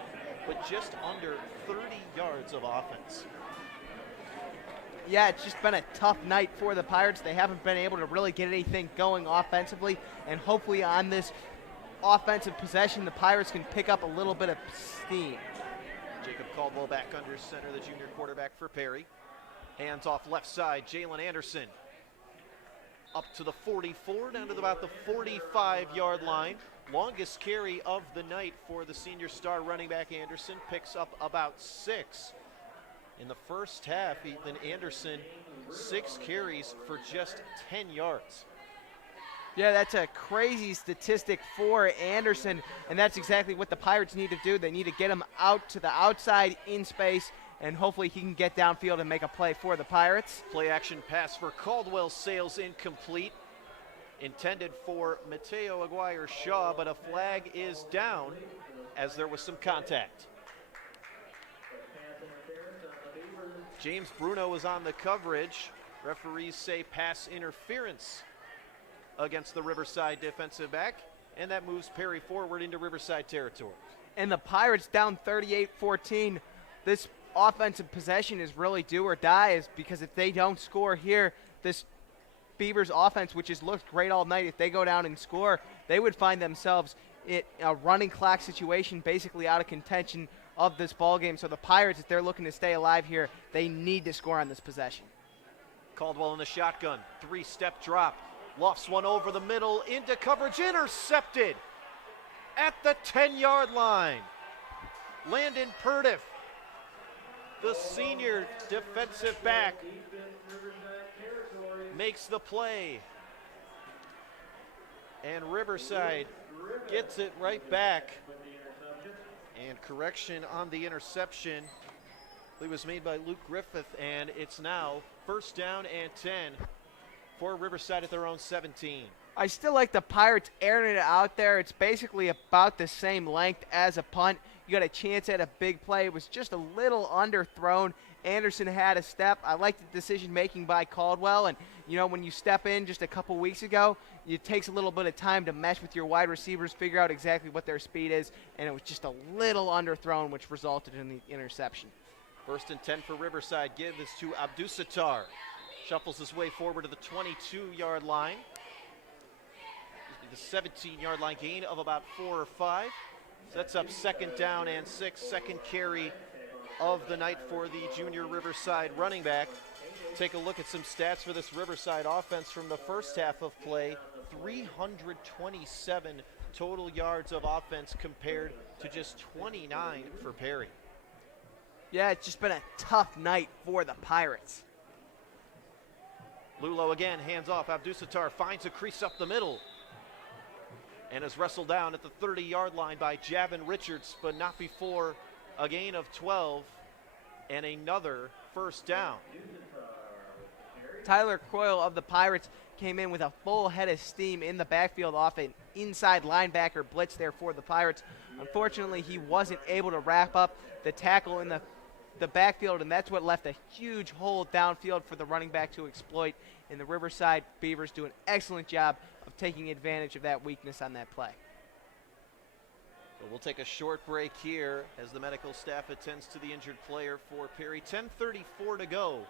but just under 30 yards of offense. Yeah, it's just been a tough night for the Pirates. They haven't been able to really get anything going offensively, and hopefully on this offensive possession, the Pirates can pick up a little bit of steam. Jacob Caldwell back under center, the junior quarterback for Perry. Hands off left side, Jalen Anderson. Up to the 44, down to about the 45-yard line. Longest carry of the night for the senior star running back Anderson. Picks up about 6. In the first half, Ethan Anderson, 6 carries for just 10 yards. Yeah, that's a crazy statistic for Anderson, and that's exactly what the Pirates need to do. They need to get him out to the outside in space, and hopefully he can get downfield and make a play for the Pirates. Play action pass for Caldwell sails incomplete. Intended for Mateo Aguirre-Shaw, but a flag is down as there was some contact. James Bruno was on the coverage. Referees say pass interference against the Riverside defensive back, and that moves Perry forward into Riverside territory. And the Pirates down 38-14. This offensive possession is really do or die, because if they don't score here, this Beavers offense, which has looked great all night, if they go down and score, they would find themselves in a running clock situation, basically out of contention of this ball game. So the Pirates, if they're looking to stay alive here, they need to score on this possession. Caldwell in the shotgun, 3-step drop, lofts one over the middle into coverage, intercepted at the 10-yard line. Landon Purdiff, the senior defensive back, makes the play. And Riverside gets it right back. And correction on the interception. It was made by Luke Griffith, and it's now first down and 10 for Riverside at their own 17. I still like the Pirates airing it out there. It's basically about the same length as a punt. You got a chance at a big play. It was just a little underthrown. Anderson had a step. I like the decision making by Caldwell. And, you know, when you step in just a couple weeks ago, it takes a little bit of time to mesh with your wide receivers, figure out exactly what their speed is. And it was just a little underthrown, which resulted in the interception. First and 10 for Riverside. Give this to Abdusattar. Shuffles his way forward to the 22-yard line. The 17-yard line gain of about 4 or 5. Sets up second down and 6. Second carry of the night for the junior Riverside running back. Take a look at some stats for this Riverside offense from the first half of play. 327 total yards of offense compared to just 29 for Perry. Yeah, it's just been a tough night for the Pirates. Lulo again, hands off. Abdusattar finds a crease up the middle and is wrestled down at the 30-yard line by Javin Richards, but not before a gain of 12 and another first down. Tyler Croyle of the Pirates came in with a full head of steam in the backfield off an inside linebacker blitz there for the Pirates. Unfortunately, he wasn't able to wrap up the tackle in the backfield, and that's what left a huge hole downfield for the running back to exploit. And the Riverside Beavers do an excellent job of taking advantage of that weakness on that play. So we'll take a short break here as the medical staff attends to the injured player for Perry. 10:34 to go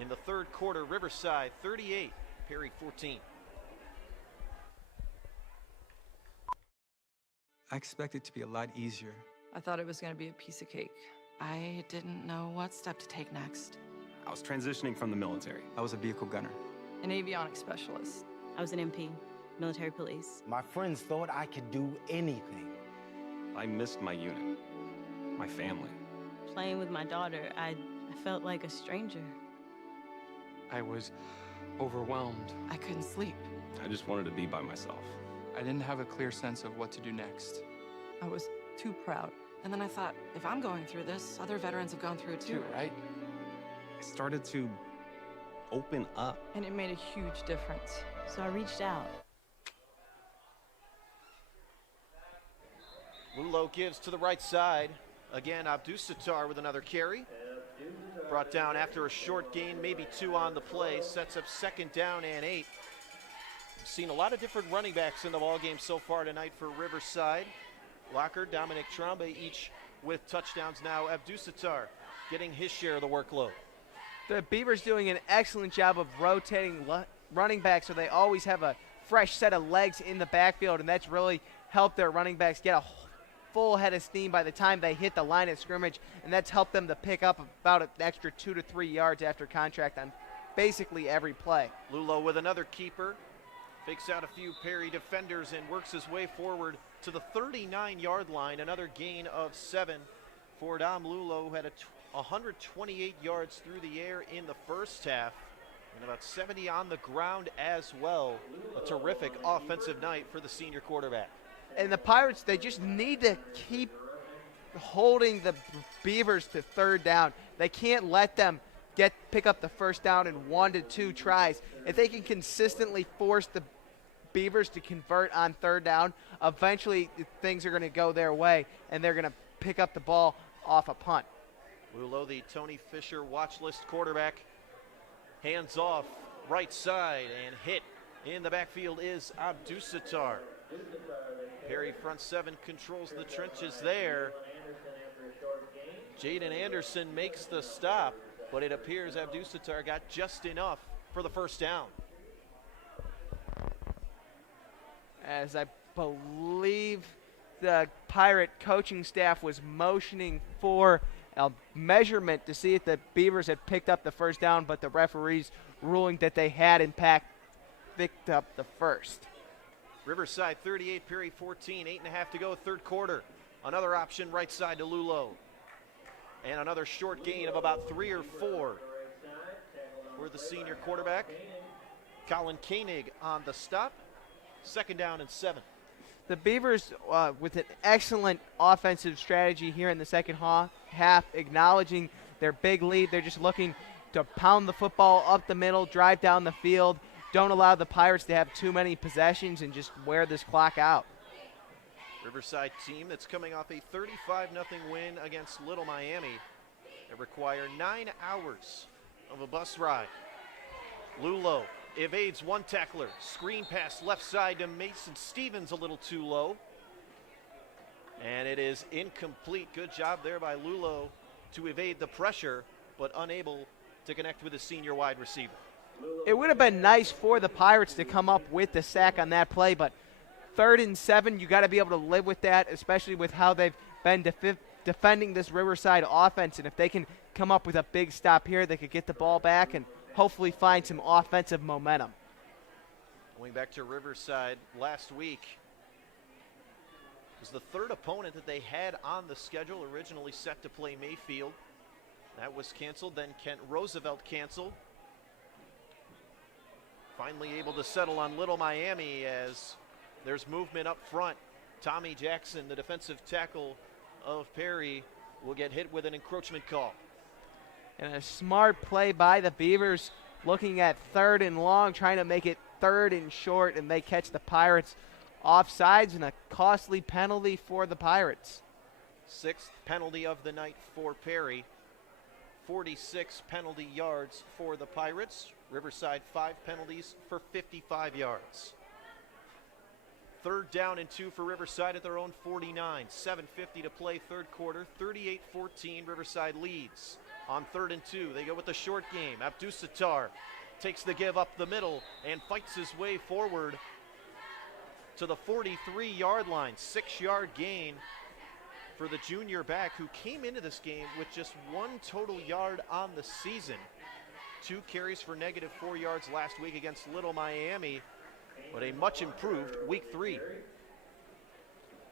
in the third quarter. Riverside 38, Perry 14. I expect it to be a lot easier. I thought it was going to be a piece of cake. I didn't know what step to take next. I was transitioning from the military. I was a vehicle gunner. An avionics specialist. I was an MP, military police. My friends thought I could do anything. I missed my unit, my family. Playing with my daughter, I felt like a stranger. I was overwhelmed. I couldn't sleep. I just wanted to be by myself. I didn't have a clear sense of what to do next. I was too proud. And then I thought, if I'm going through this, other veterans have gone through it too, right? I started to open up. And it made a huge difference. So I reached out. Lulo gives to the right side. Again, Abdusattar with another carry. Brought down after a short gain, maybe 2 on the play. Sets up second down and 8. We've seen a lot of different running backs in the ballgame so far tonight for Riverside. Locker, Dominic Trombe, each with touchdowns now. Abdusattar getting his share of the workload. The Beavers doing an excellent job of rotating running backs so they always have a fresh set of legs in the backfield, and that's really helped their running backs get a full head of steam by the time they hit the line of scrimmage, and that's helped them to pick up about an extra 2 to 3 yards after contact on basically every play. Lulo with another keeper. Fakes out a few Perry defenders and works his way forward to the 39-yard line. Another gain of 7 for Dom Lulo, who had 128 yards through the air in the first half and about 70 on the ground as well. A terrific offensive night for the senior quarterback. And the Pirates, they just need to keep holding the Beavers to third down. They can't let them pick up the first down in 1 to 2 tries. If they can consistently force the Beavers to convert on third down, eventually things are going to go their way, and they're going to pick up the ball off a punt. Lulo, the Tony Fisher watch list quarterback, hands off right side, and hit in the backfield is Abdusattar. Perry front 7 controls the trenches there. Jaden Anderson makes the stop, but it appears Abdusattar got just enough for the first down. As I believe the Pirate coaching staff was motioning for a measurement to see if the Beavers had picked up the first down, but the referees ruling that they had in fact picked up the first. Riverside 38, Perry 14, 8.5 to go, third quarter. Another option right side to Lulo. And another short gain of about 3 or 4 for the senior quarterback. Colin Koenig on the stop. Second down and 7. The Beavers, with an excellent offensive strategy here in the second half, acknowledging their big lead. They're just looking to pound the football up the middle, drive down the field. Don't allow the Pirates to have too many possessions and just wear this clock out. Riverside team that's coming off a 35-0 win against Little Miami. They require 9 hours of a bus ride. Lulo evades one tackler. Screen pass left side to Mason Stevens, a little too low. And it is incomplete. Good job there by Lulo to evade the pressure, but unable to connect with the senior wide receiver. It would have been nice for the Pirates to come up with the sack on that play, but 3rd and 7, you got to be able to live with that, especially with how they've been defending this Riverside offense. And if they can come up with a big stop here, they could get the ball back and hopefully find some offensive momentum. Going back to Riverside last week, was the 3rd opponent that they had on the schedule, originally set to play Mayfield. That was canceled, then Kent Roosevelt canceled. Finally able to settle on Little Miami as there's movement up front. Tommy Jackson, the defensive tackle of Perry, will get hit with an encroachment call. And a smart play by the Beavers, looking at 3rd and long, trying to make it 3rd and short, and they catch the Pirates offsides, and a costly penalty for the Pirates. 6th penalty of the night for Perry. 46 penalty yards for the Pirates. Riverside 5 penalties for 55 yards. 3rd down and 2 for Riverside at their own 49. 7:50 to play, 3rd quarter. 38-14, Riverside leads. On 3rd and 2, they go with the short game. Abdusattar takes the give up the middle and fights his way forward to the 43-yard line. 6-yard gain for the junior back, who came into this game with just 1 total yard on the season. 2 carries for -4 yards last week against Little Miami, but a much improved week 3.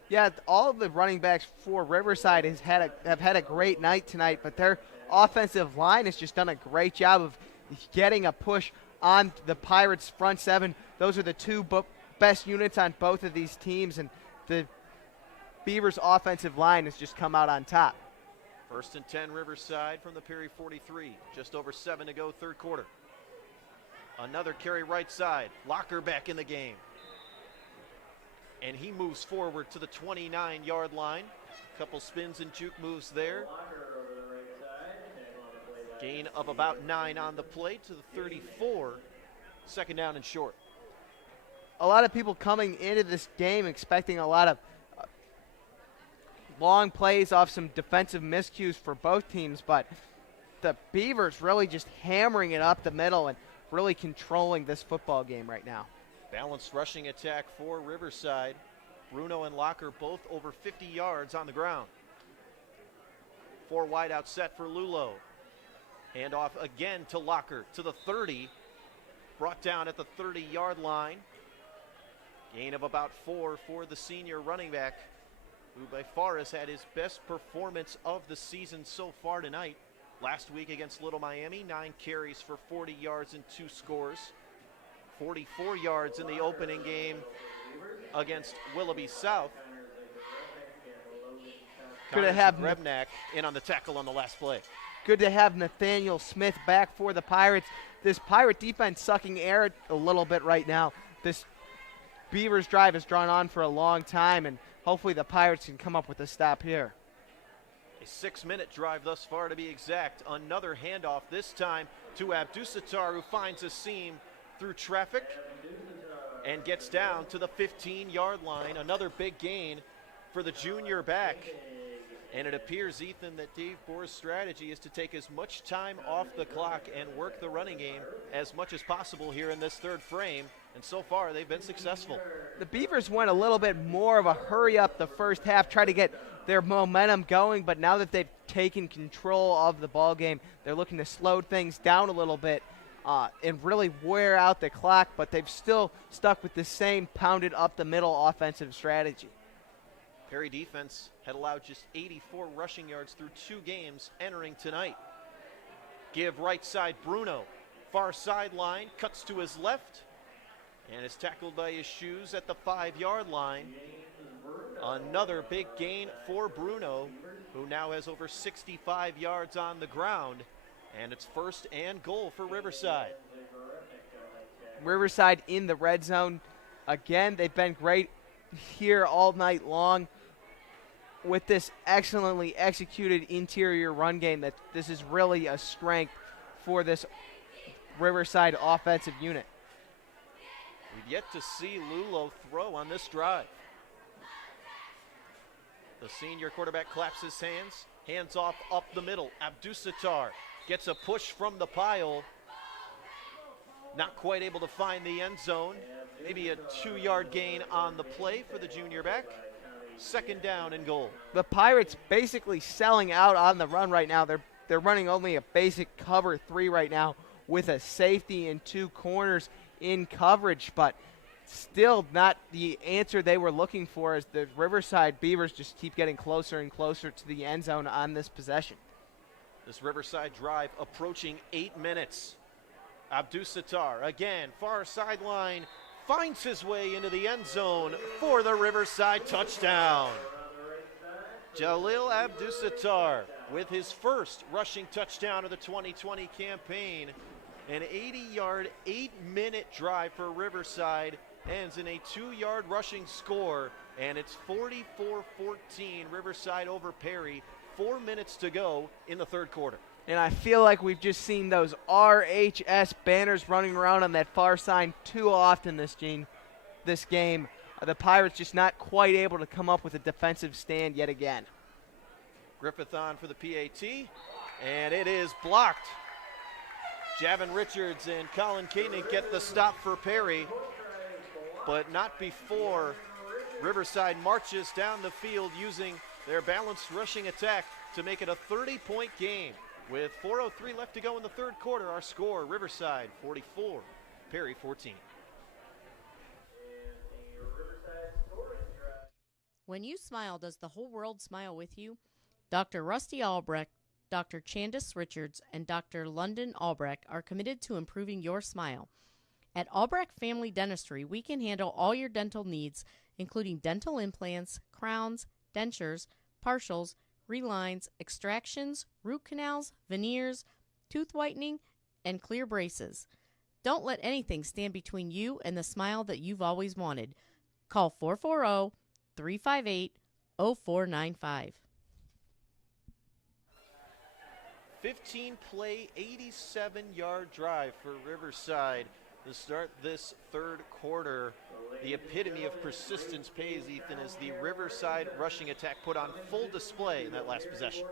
Yeah, all of the running backs for Riverside have had a great night tonight, but their offensive line has just done a great job of getting a push on the Pirates' front 7. Those are the 2 best units on both of these teams, and the Beavers' offensive line has just come out on top. 1st and 10, Riverside from the Perry 43. Just over 7 to go, 3rd quarter. Another carry right side. Locker back in the game. And he moves forward to the 29-yard line. Couple spins and juke moves there. Gain of about 9 on the play to the 34. 2nd down and short. A lot of people coming into this game expecting a lot of long plays off some defensive miscues for both teams, but the Beavers really just hammering it up the middle and really controlling this football game right now. Balanced rushing attack for Riverside. Bruno and Locker both over 50 yards on the ground. 4 wide out set for Lulo. Hand off again to Locker to the 30. Brought down at the 30-yard line. Gain of about 4 for the senior running back, who by far has had his best performance of the season so far tonight. Last week against Little Miami, 9 carries for 40 yards and 2 scores. 44 yards in the opening game against Willoughby South. Good to have Rebnak in on the tackle on the last play. Good to have Nathaniel Smith back for the Pirates. This Pirate defense sucking air a little bit right now. This Beavers drive has drawn on for a long time, and hopefully the Pirates can come up with a stop here. A 6-minute drive thus far, to be exact. Another handoff, this time to Abdusattar, who finds a seam through traffic and gets down to the 15-yard line. Another big gain for the junior back. And it appears, Ethan, that Dave Boer's strategy is to take as much time off the clock and work the running game as much as possible here in this 3rd frame. And so far, they've been successful. The Beavers went a little bit more of a hurry up the first half, try to get their momentum going, but now that they've taken control of the ball game, they're looking to slow things down a little bit and really wear out the clock, but they've still stuck with the same pounded up the middle offensive strategy. Perry defense had allowed just 84 rushing yards through 2 games entering tonight. Give right side Bruno. Far sideline, cuts to his left. and is tackled by his shoes at the 5-yard line. Another big gain for Bruno, who now has over 65 yards on the ground, and it's 1st and goal for Riverside. Riverside in the red zone. Again, they've been great here all night long with this excellently executed interior run game. That this is really a strength for this Riverside offensive unit. We've yet to see Lulo throw on this drive. The senior quarterback claps his hands off up the middle. Abdusatar gets a push from the pile. Not quite able to find the end zone. Maybe a 2-yard gain on the play for the junior back. 2nd down and goal. The Pirates basically selling out on the run right now. They're running only a basic cover 3 right now with a safety and 2 corners in coverage, but still not the answer they were looking for as the Riverside Beavers just keep getting closer and closer to the end zone on this possession. This Riverside drive approaching 8 minutes. Abdusatar again, far sideline, finds his way into the end zone for the Riverside touchdown. Jalil Abdusatar with his first rushing touchdown of the 2020 campaign. An 80-yard, 8-minute drive for Riverside ends in a 2-yard rushing score, and it's 44-14 Riverside over Perry. 4 minutes to go in the 3rd quarter. And I feel like we've just seen those RHS banners running around on that far side too often this game. The Pirates just not quite able to come up with a defensive stand yet again. Griffith on for the PAT, and it is blocked. Javin Richards and Colin Koenig get the stop for Perry, but not before Riverside marches down the field using their balanced rushing attack to make it a 30-point game. With 4:03 left to go in the 3rd quarter, our score, Riverside 44, Perry 14. When you smile, does the whole world smile with you? Dr. Rusty Albrecht, Dr. Chandis Richards, and Dr. London Albrecht are committed to improving your smile. At Albrecht Family Dentistry, we can handle all your dental needs, including dental implants, crowns, dentures, partials, relines, extractions, root canals, veneers, tooth whitening, and clear braces. Don't let anything stand between you and the smile that you've always wanted. Call 440-358-0495. 15-play, 87-yard drive for Riverside to start this 3rd quarter. The epitome of persistence pays, Ethan, as the Riverside rushing attack put on full display in that last possession.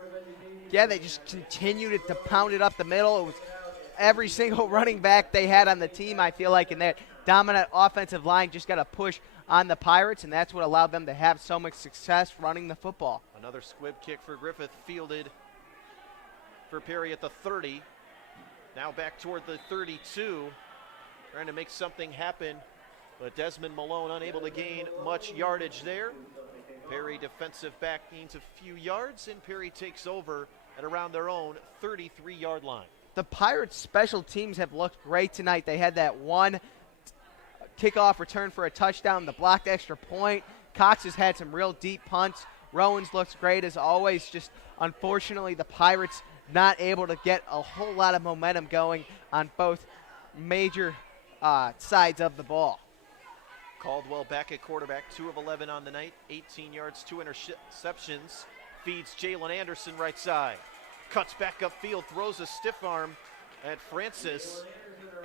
Yeah, they just continued to pound it up the middle. It was every single running back they had on the team, I feel like, in that dominant offensive line just got a push on the Pirates, and that's what allowed them to have so much success running the football. Another squib kick for Griffith, fielded for Perry at the 30. Now back toward the 32, trying to make something happen, but Desmond Malone unable to gain much yardage there. Perry defensive back gains a few yards, and Perry takes over at around their own 33-yard line. The Pirates' special teams have looked great tonight. They had that one kickoff return for a touchdown, the blocked extra point. Cox has had some real deep punts. Rowan's looks great as always. Just unfortunately, the Pirates not able to get a whole lot of momentum going on both major sides of the ball. Caldwell back at quarterback, 2 of 11 on the night, 18 yards, 2 interceptions. Feeds Jalen Anderson right side. Cuts back upfield, throws a stiff arm at Francis,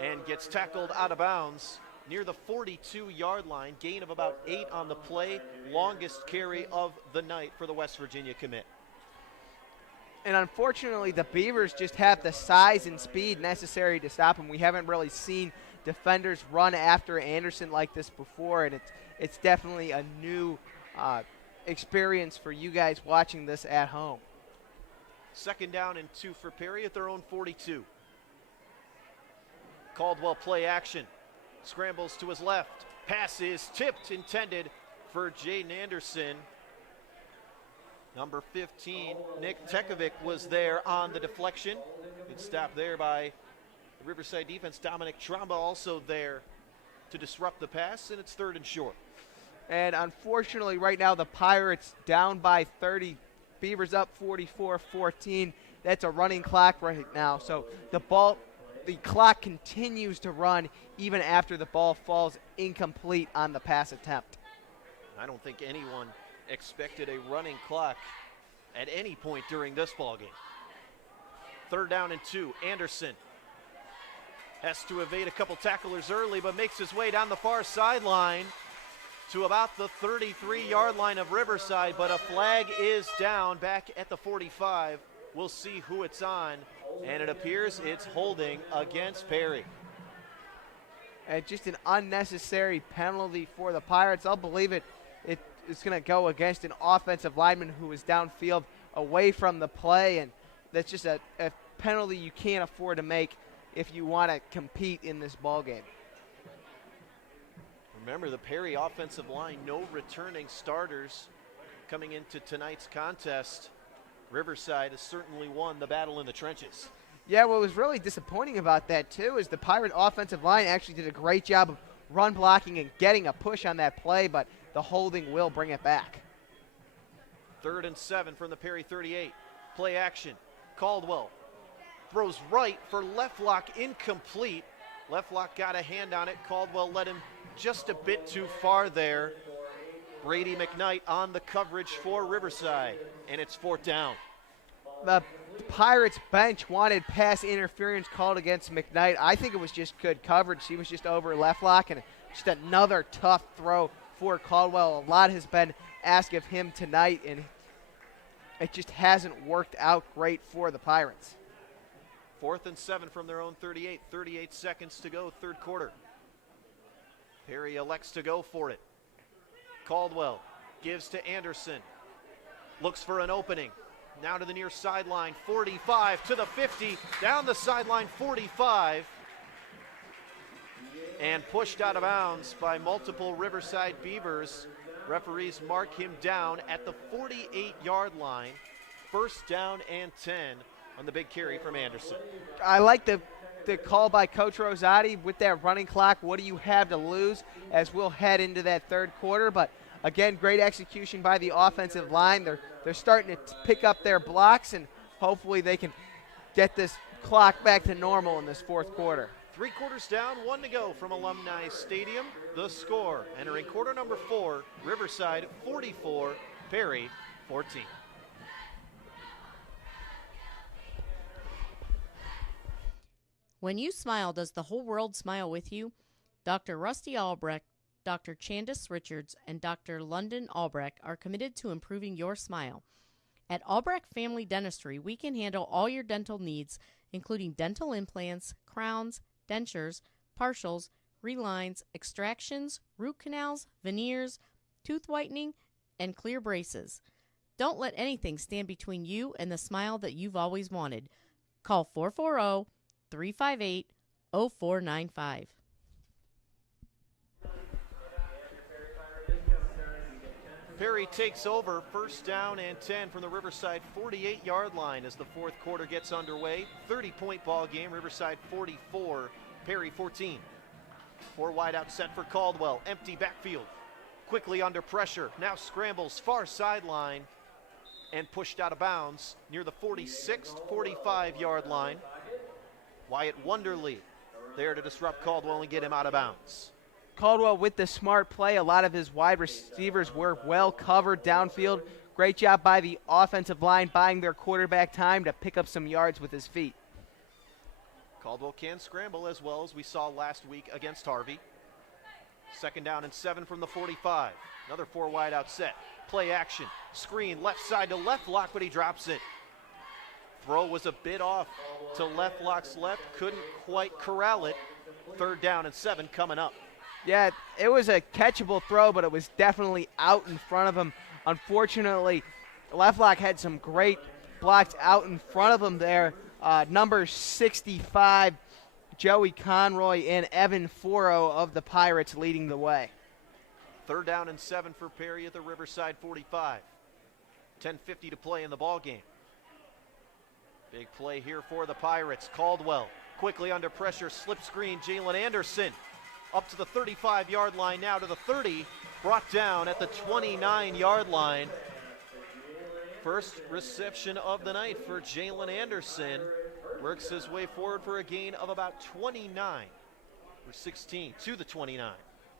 and gets tackled out of bounds near the 42-yard line. Gain of about 8 on the play. Longest carry of the night for the West Virginia commit. And unfortunately, the Beavers just have the size and speed necessary to stop him. We haven't really seen defenders run after Anderson like this before, and it's definitely a new experience for you guys watching this at home. 2nd down and 2 for Perry at their own 42. Caldwell play action. Scrambles to his left. Pass is tipped, intended for Jaden Anderson. Number 15, Nick Tekovic, was there on the deflection. Good stop there by the Riverside defense. Dominic Tromba also there to disrupt the pass, and it's 3rd and short. And unfortunately, right now, the Pirates down by 30. Beavers up 44-14. That's a running clock right now. So the clock continues to run even after the ball falls incomplete on the pass attempt. I don't think anyone expected a running clock at any point during this ball game. 3rd down and 2. Anderson has to evade a couple tacklers early, but makes his way down the far sideline to about the 33-yard line of Riverside, but a flag is down back at the 45. We'll see who it's on, and it appears it's holding against Perry. And just an unnecessary penalty for the Pirates. I'll believe it. It's going to go against an offensive lineman who is downfield away from the play, and that's just a penalty you can't afford to make if you want to compete in this ball game. Remember, the Perry offensive line, no returning starters coming into tonight's contest. Riverside has certainly won the battle in the trenches. Yeah, what was really disappointing about that, too, is the Pirate offensive line actually did a great job of run blocking and getting a push on that play, but the holding will bring it back. 3rd and 7 from the Perry 38. Play action. Caldwell throws right for Leftlock, incomplete. Leftlock got a hand on it. Caldwell led him just a bit too far there. Brady McKnight on the coverage for Riverside, and it's 4th down. The Pirates bench wanted pass interference called against McKnight. I think it was just good coverage. He was just over Leftlock, and just another tough throw for Caldwell. A lot has been asked of him tonight, and it just hasn't worked out great for the Pirates. 4th and 7 from their own 38. 38 seconds to go, 3rd quarter. Perry elects to go for it. Caldwell gives to Anderson. Looks for an opening. Now to the near sideline. 45 to the 50. Down the sideline, 45. And pushed out of bounds by multiple Riverside Beavers. Referees mark him down at the 48-yard line. 1st down and 10 on the big carry from Anderson. I like the call by Coach Rosati with that running clock. What do you have to lose as we'll head into that 3rd quarter? But again, great execution by the offensive line. They're starting to pick up their blocks, and hopefully they can get this clock back to normal in this 4th quarter. 3 quarters down, 1 to go from Alumni Stadium. The score, entering quarter number 4, Riverside 44, Perry 14. When you smile, does the whole world smile with you? Dr. Rusty Albrecht, Dr. Candace Richards, and Dr. London Albrecht are committed to improving your smile. At Albrecht Family Dentistry, we can handle all your dental needs, including dental implants, crowns, dentures, partials, relines, extractions, root canals, veneers, tooth whitening, and clear braces. Don't let anything stand between you and the smile that you've always wanted. Call 440-358-0495. Perry takes over, 1st down and 10 from the Riverside 48-yard line as the 4th quarter gets underway. 30-point ball game, Riverside 44, Perry 14. 4 wide out set for Caldwell, empty backfield. Quickly under pressure, now scrambles far sideline and pushed out of bounds near the 46th, 45-yard line. Wyatt Wonderly there to disrupt Caldwell and get him out of bounds. Caldwell with the smart play. A lot of his wide receivers were well covered downfield. Great job by the offensive line buying their quarterback time to pick up some yards with his feet. Caldwell can scramble as well as we saw last week against Harvey. 2nd down and 7 from the 45. Another 4 wide out set. Play action. Screen left side to Leftlock, but he drops it. Throw was a bit off to Leftlock's left. Couldn't quite corral it. 3rd down and 7 coming up. Yeah, it was a catchable throw, but it was definitely out in front of him. Unfortunately, Leftlock had some great blocks out in front of him there. Number 65, Joey Conroy, and Evan Foro of the Pirates leading the way. 3rd down and 7 for Perry at the Riverside 45. 10:50 to play in the ball game. Big play here for the Pirates. Caldwell quickly under pressure, slip screen, Jalen Anderson. up to the 35-yard line, now to the 30, brought down at the 29-yard line. First reception of the night for Jalen Anderson. Works his way forward for a gain of about 29, or 16 to the 29.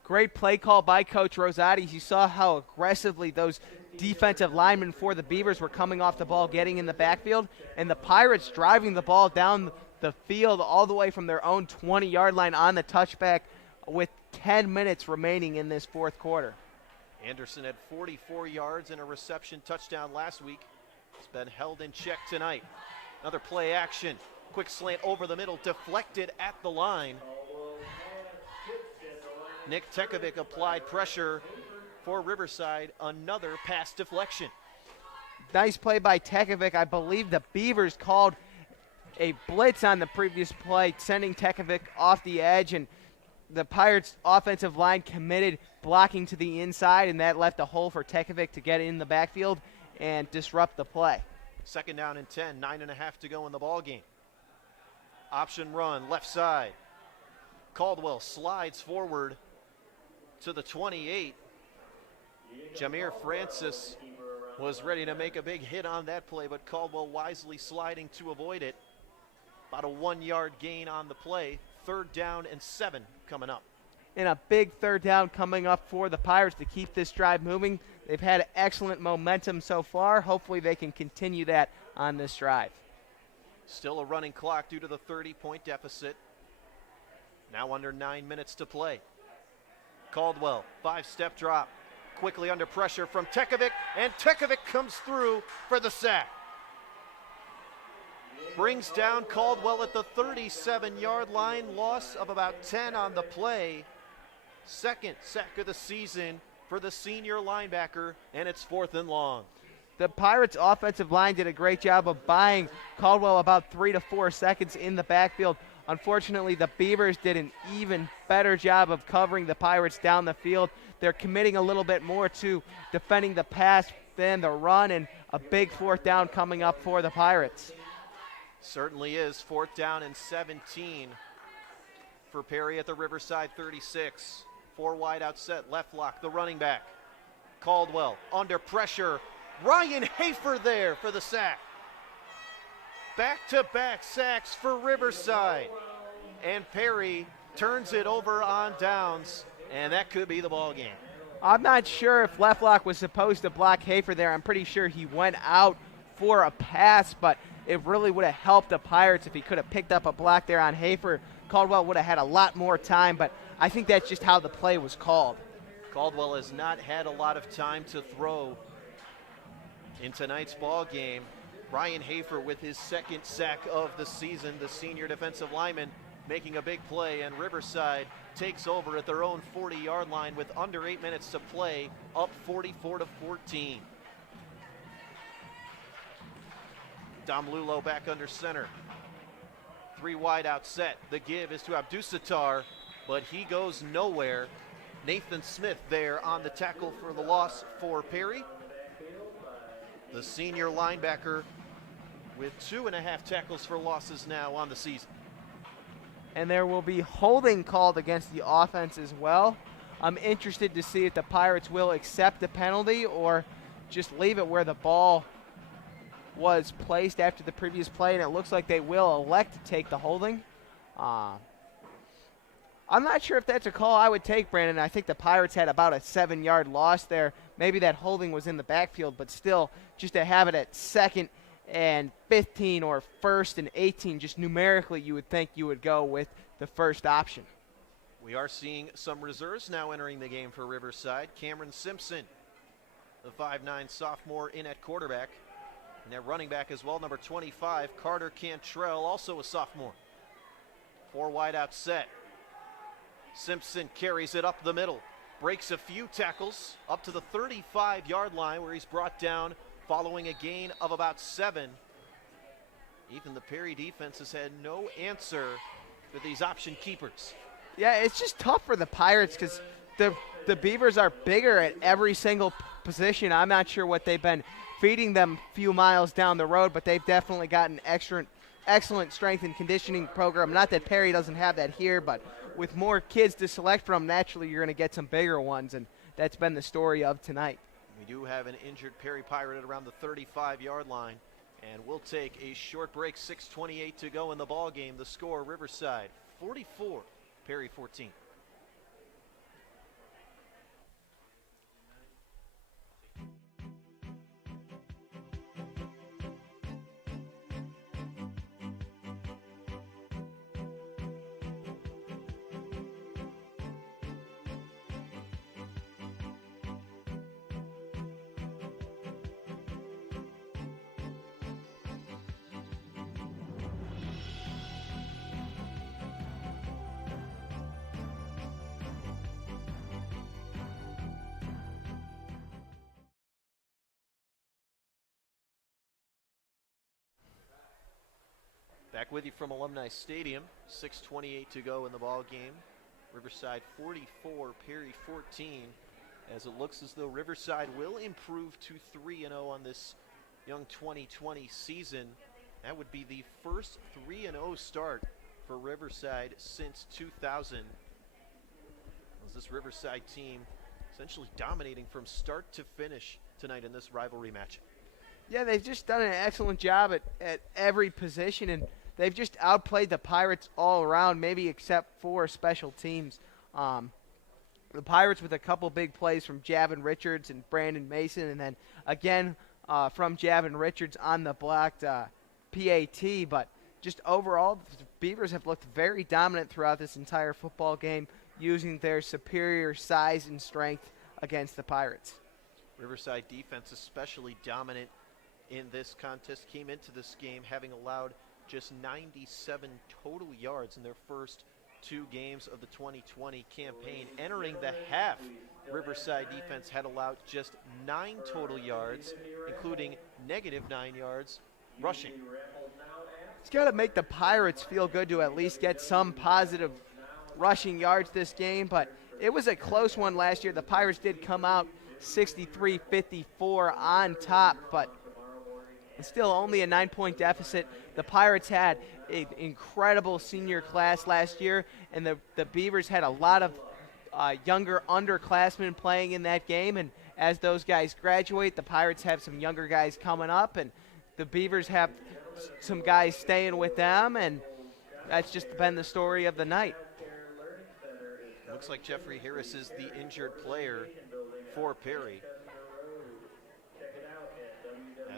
Great play call by Coach Rosati. You saw how aggressively those defensive linemen for the Beavers were coming off the ball, getting in the backfield, and the Pirates driving the ball down the field all the way from their own 20-yard line on the touchback with 10 minutes remaining in this fourth quarter. Anderson had 44 yards and a reception touchdown last week. He's been held in check tonight. Another play action. Quick slant over the middle, deflected at the line. Nick Tekovic applied pressure for Riverside. Another pass deflection. Nice play by Tekovic. I believe the Beavers called a blitz on the previous play, sending Tekovic off the edge, and the Pirates' offensive line committed blocking to the inside, and that left a hole for Tekovic to get in the backfield and disrupt the play. Second down and 10, 9.5 to go in the ball game. Option run, left side. Caldwell slides forward to the 28. Jameer Francis was ready to make a big hit on that play, but Caldwell wisely sliding to avoid it. About a 1-yard gain on the play. Third down and 7 coming up. And a big third down coming up for the Pirates to keep this drive moving. They've had excellent momentum so far. Hopefully they can continue that on this drive. Still a running clock due to the 30-point deficit. Now under 9 minutes to play. Caldwell, 5-step drop. Quickly under pressure from Tekovic, and Tekovic comes through for the sack. Brings down Caldwell at the 37-yard line, loss of about 10 on the play. Second sack of the season for the senior linebacker, and it's 4th and long. The Pirates' offensive line did a great job of buying Caldwell about 3 to 4 seconds in the backfield. Unfortunately, the Beavers did an even better job of covering the Pirates down the field. They're committing a little bit more to defending the pass than the run, and a big fourth down coming up for the Pirates. Certainly is. 4th down and 17 for Perry at the Riverside 36. 4 wide out set, left lock, the running back. Caldwell under pressure. Ryan Hafer there for the sack. Back-to-back sacks for Riverside. And Perry turns it over on downs, and that could be the ball game. I'm not sure if left lock was supposed to block Hafer there. I'm pretty sure he went out for a pass, but it really would have helped the Pirates if he could have picked up a block there on Hafer. Caldwell would have had a lot more time, but I think that's just how the play was called. Caldwell has not had a lot of time to throw in tonight's ball game. Ryan Hafer with his second sack of the season, the senior defensive lineman, making a big play, and Riverside takes over at their own 40-yard line with under 8 minutes to play, up 44-14. Dom Lulo back under center. 3 wide out set. The give is to Abdusatar, but he goes nowhere. Nathan Smith there on the tackle for the loss for Perry. The senior linebacker with 2.5 tackles for losses now on the season. And there will be holding called against the offense as well. I'm interested to see if the Pirates will accept the penalty or just leave it where the ball was placed after the previous play, and it looks like they will elect to take the holding. I'm not sure if that's a call I would take, Brandon. I think the Pirates had about a 7-yard loss there. Maybe that holding was in the backfield, but still, just to have it at 2nd and 15 or 1st and 18, just numerically you would think you would go with the first option. We are seeing some reserves now entering the game for Riverside. Cameron Simpson, the 5'9 sophomore, in at quarterback. And at running back as well, number 25, Carter Cantrell, also a sophomore. 4 wide out set. Simpson carries it up the middle, breaks a few tackles up to the 35-yard line where he's brought down following a gain of about 7. Even the Perry defense has had no answer for these option keepers. Yeah, it's just tough for the Pirates because the Beavers are bigger at every single position. I'm not sure what they've been feeding them a few miles down the road, but they've definitely got an excellent strength and conditioning program. Not that Perry doesn't have that here, but with more kids to select from, naturally you're going to get some bigger ones, and that's been the story of tonight. We do have an injured Perry Pirate at around the 35-yard line, and we'll take a short break. 6:28 to go in the ball game. The score: Riverside 44, Perry 14. Back with you from Alumni Stadium. 6:28 to go in the ball game. Riverside 44, Perry 14. As it looks as though Riverside will improve to 3-0 on this young 2020 season. That would be the first 3-0 start for Riverside since 2000. As this Riverside team essentially dominating from start to finish tonight in this rivalry match. Yeah, they've just done an excellent job at every position, and they've just outplayed the Pirates all around, maybe except for special teams. The Pirates with a couple big plays from Javin Richards and Brandon Mason, and then again from Javin Richards on the blocked PAT. But just overall, the Beavers have looked very dominant throughout this entire football game, using their superior size and strength against the Pirates. Riverside defense especially dominant in this contest. Came into this game having allowed just 97 total yards in their first 2 games of the 2020 campaign. Entering the half, Riverside defense had allowed just 9 total yards, including -9 yards rushing. It's got to make the Pirates feel good to at least get some positive rushing yards this game, but it was a close one last year. The Pirates did come out 63-54 on top, but it's still only a 9-point deficit. The Pirates had an incredible senior class last year, and the Beavers had a lot of younger underclassmen playing in that game, and as those guys graduate, the Pirates have some younger guys coming up, and the Beavers have some guys staying with them, and that's just been the story of the night. Looks like Jeffrey Harris is the injured player for Perry.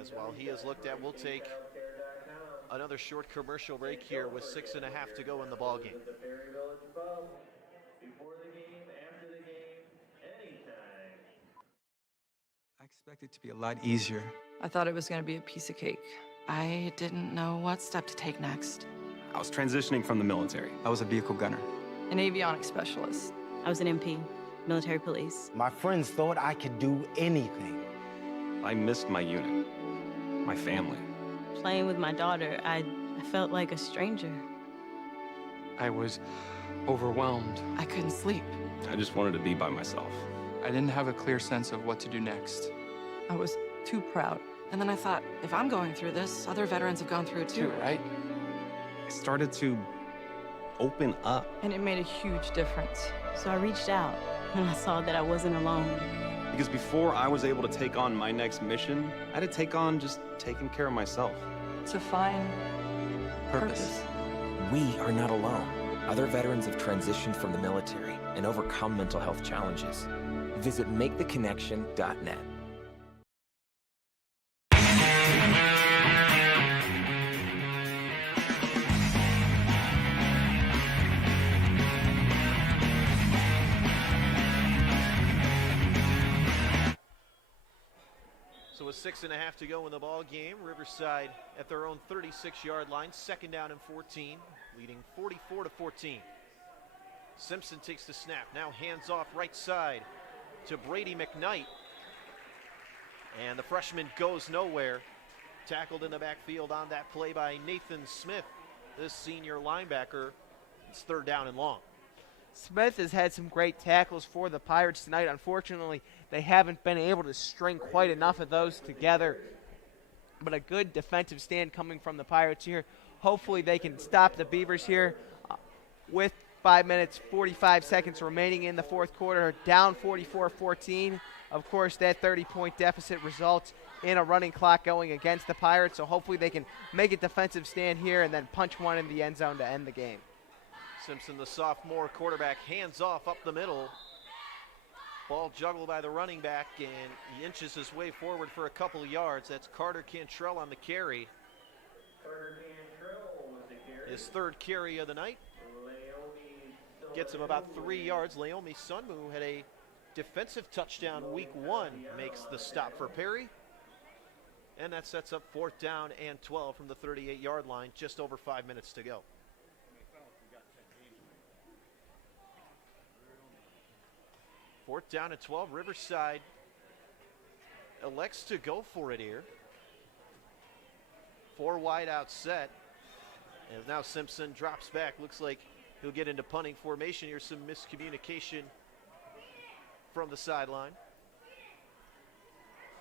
As while he is looked at, we'll take another short commercial break here with 6.5 to go in the ball game. I expected it to be a lot easier. I thought it was going to be a piece of cake. I didn't know what step to take next. I was transitioning from the military. I was a vehicle gunner. An avionics specialist. I was an MP, military police. My friends thought I could do anything. I missed my unit, my family. Playing with my daughter, I felt like a stranger. I was overwhelmed. I couldn't sleep. I just wanted to be by myself. I didn't have a clear sense of what to do next. I was too proud. And then I thought, if I'm going through this, other veterans have gone through it too, right? I started to open up. And it made a huge difference. So I reached out, and I saw that I wasn't alone. Because before I was able to take on my next mission, I had to take on just taking care of myself. To find purpose. We are not alone. Other veterans have transitioned from the military and overcome mental health challenges. Visit maketheconnection.net. So with 6.5 to go in the ball game, Riverside at their own 36-yard line, 2nd down and 14, leading 44-14. Simpson takes the snap, now hands off right side to Brady McKnight. And the freshman goes nowhere. Tackled in the backfield on that play by Nathan Smith, this senior linebacker. It's 3rd down and long. Smith has had some great tackles for the Pirates tonight. Unfortunately, they haven't been able to string quite enough of those together. But a good defensive stand coming from the Pirates here. Hopefully they can stop the Beavers here with 5 minutes, 45 seconds remaining in the fourth quarter, down 44-14. Of course, that 30-point deficit results in a running clock going against the Pirates, so hopefully they can make a defensive stand here and then punch one in the end zone to end the game. Simpson, the sophomore quarterback, hands off up the middle. Ball juggled by the running back, and he inches his way forward for a couple of yards. That's Carter Cantrell on the carry. His third carry of the night. Gets him about 3 yards. Laomi Sunmu had a defensive touchdown week 1, makes the stop for Perry. And that sets up 4th down and 12 from the 38-yard line, just over 5 minutes to go. Fourth down and 12, Riverside elects to go for it here. 4 wide out set. And now Simpson drops back. Looks like he'll get into punting formation. Here's some miscommunication from the sideline.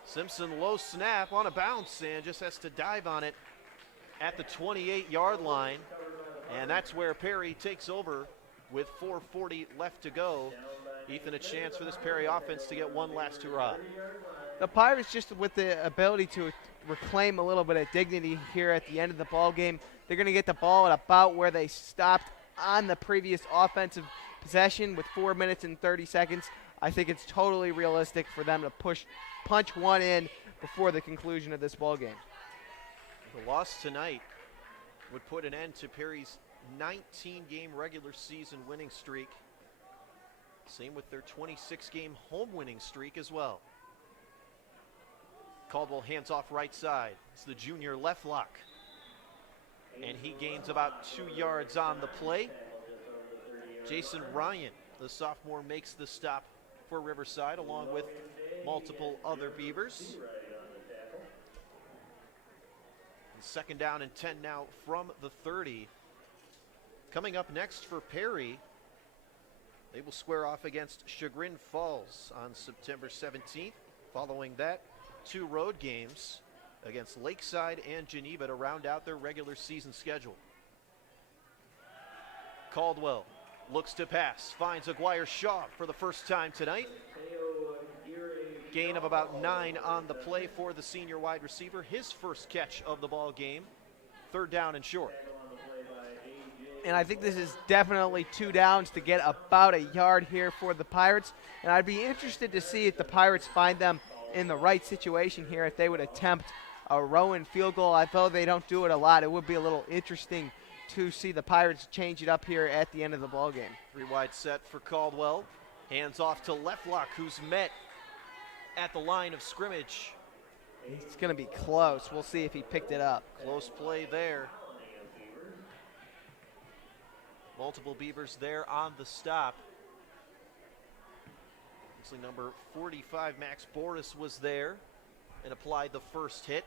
Simpson low snap on a bounce and just has to dive on it at the 28-yard line. And that's where Perry takes over with 4:40 left to go. Ethan, a chance for this Perry offense to get one last hurrah. The Pirates just with the ability to reclaim a little bit of dignity here at the end of the ball game. They're going to get the ball at about where they stopped on the previous offensive possession with 4 minutes and 30 seconds. I think it's totally realistic for them to punch one in before the conclusion of this ball game. The loss tonight would put an end to Perry's 19-game regular season winning streak. Same with their 26-game home winning streak as well. Caldwell hands off right side. It's the junior left lock. And he gains about 2 yards on the play. Jason Ryan, the sophomore, makes the stop for Riverside along with multiple other Beavers. And 2nd down and 10 now from the 30. Coming up next for Perry, they will square off against Chagrin Falls on September 17th. Following that, 2 road games against Lakeside and Geneva to round out their regular season schedule. Caldwell looks to pass, finds Aguirre Shaw for the first time tonight. Gain of about 9 on the play for the senior wide receiver. His first catch of the ball game. 3rd down and short. And I think this is definitely 2 downs to get about a yard here for the Pirates. And I'd be interested to see if the Pirates find them in the right situation here, if they would attempt a Rowan field goal. Although they don't do it a lot, it would be a little interesting to see the Pirates change it up here at the end of the ball game. 3 wide set for Caldwell. Hands off to left lock, who's met at the line of scrimmage. It's going to be close. We'll see if he picked it up. Close play there. Multiple Beavers there on the stop. Looks like number 45, Max Boris, was there and applied the first hit.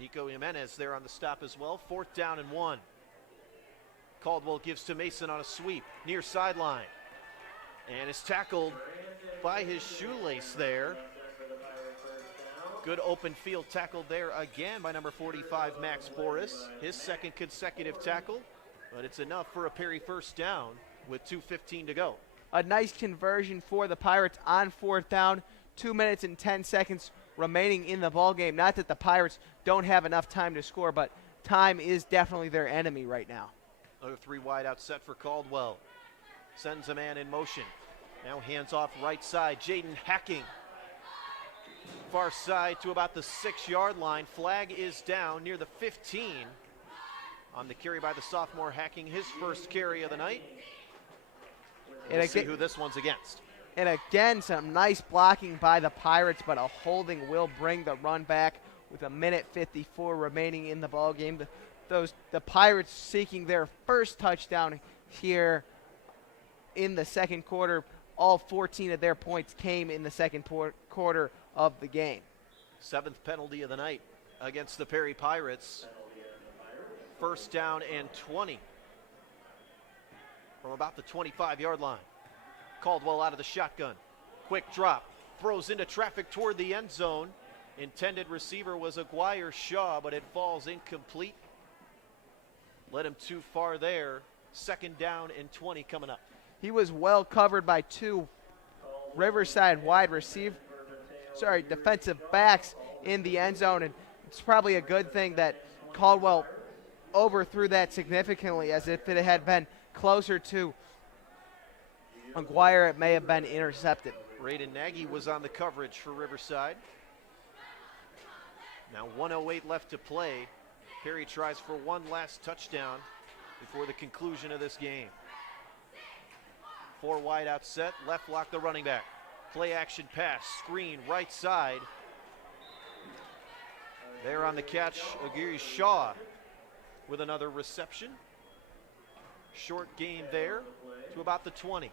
Nico Jimenez there on the stop as well. 4th down and 1. Caldwell gives to Mason on a sweep near sideline. And is tackled by his shoelace there. Good open field tackle there again by number 45, Max Boris. His 2nd consecutive tackle, but it's enough for a Perry first down with 2:15 to go. A nice conversion for the Pirates on 4th down. 2 minutes and 10 seconds remaining in the ball game. Not that the Pirates don't have enough time to score, but time is definitely their enemy right now. Another 3 wide out set for Caldwell. Sends a man in motion. Now hands off right side. Jaden Hacking. Far side to about the 6-yard line. Flag is down near the 15 on the carry by the sophomore Hacking, his first carry of the night. We'll see who this one's against. And again, some nice blocking by the Pirates, but a holding will bring the run back with 1:54 remaining in the ball game. The Pirates seeking their first touchdown here in the second quarter. All 14 of their points came in the second quarter of the game. 7th penalty of the night against the Perry Pirates. 1st down and 20 from about the 25-yard line. Caldwell out of the shotgun. Quick drop. Throws into traffic toward the end zone. Intended receiver was Aguirre Shaw, but it falls incomplete. led him too far there. 2nd down and 20 coming up. He was well covered by 2 Riverside defensive backs in the end zone, and it's probably a good thing that Caldwell overthrew that significantly, as if it had been closer to McGuire, it may have been intercepted. Braden Nagy was on the coverage for Riverside. Now 1:08 left to play. Perry tries for one last touchdown before the conclusion of this game. 4 wide out set, left lock the running back. Play action pass, screen right side. There on the catch, Aguirre Shaw with another reception. Short gain there to about the 20.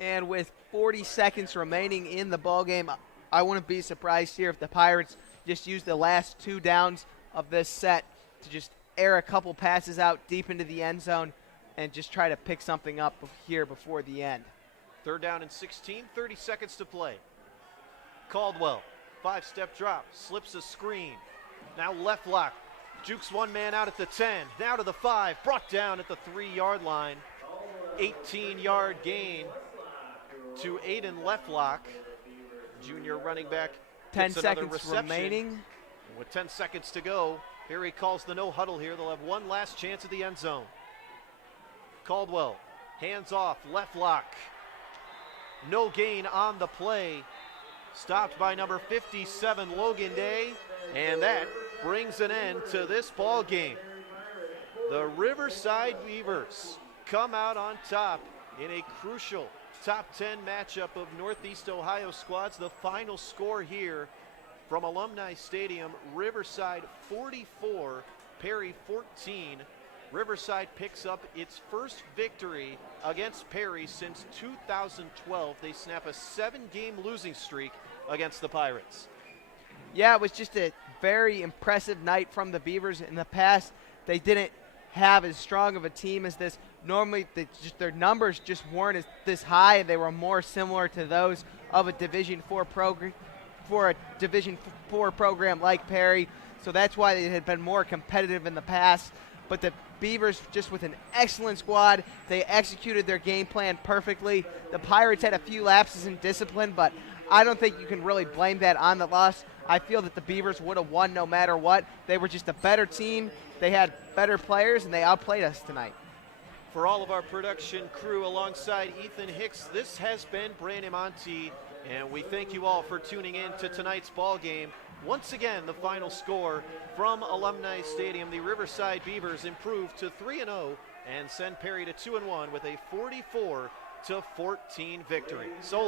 And with 40 seconds remaining in the ball game, I wouldn't be surprised here if the Pirates just use the last 2 downs of this set to just air a couple passes out deep into the end zone and just try to pick something up here before the end. 3rd down and 16, 30 seconds to play. Caldwell, 5-step drop, slips a screen. Now left lock, jukes one man out at the 10, now to the 5, brought down at the 3-yard line. 18-yard gain to Aiden Leftlock. Junior running back. 10 gets another seconds reception. remaining. And with 10 seconds to go, Perry calls the no huddle here. They'll have one last chance at the end zone. Caldwell, hands off, Leftlock. No gain on the play. Stopped by number 57, Logan Day. And that brings an end to this ball game. The Riverside Beavers come out on top in a crucial top 10 matchup of Northeast Ohio squads. The final score here from Alumni Stadium, Riverside 44, Perry 14. Riverside picks up its first victory against Perry since 2012. They snap a 7-game losing streak against the Pirates. Yeah, it was just a very impressive night from the Beavers. In the past, they didn't have as strong of a team as this. Normally, their numbers just weren't this high. They were more similar to those of a Division IV program like Perry. So that's why they had been more competitive in the past. But the Beavers, just with an excellent squad, they executed their game plan perfectly. The Pirates had a few lapses in discipline, but I don't think you can really blame that on the loss. I feel that the Beavers would have won no matter what. They were just a better team. They had better players, and they outplayed us tonight. For all of our production crew alongside Ethan Hicks, this has been Brandon Monty, and we thank you all for tuning in to tonight's ball game. Once again, the final score from Alumni Stadium. The Riverside Beavers improve to 3-0 and send Perry to 2-1 with a 44-14 victory. So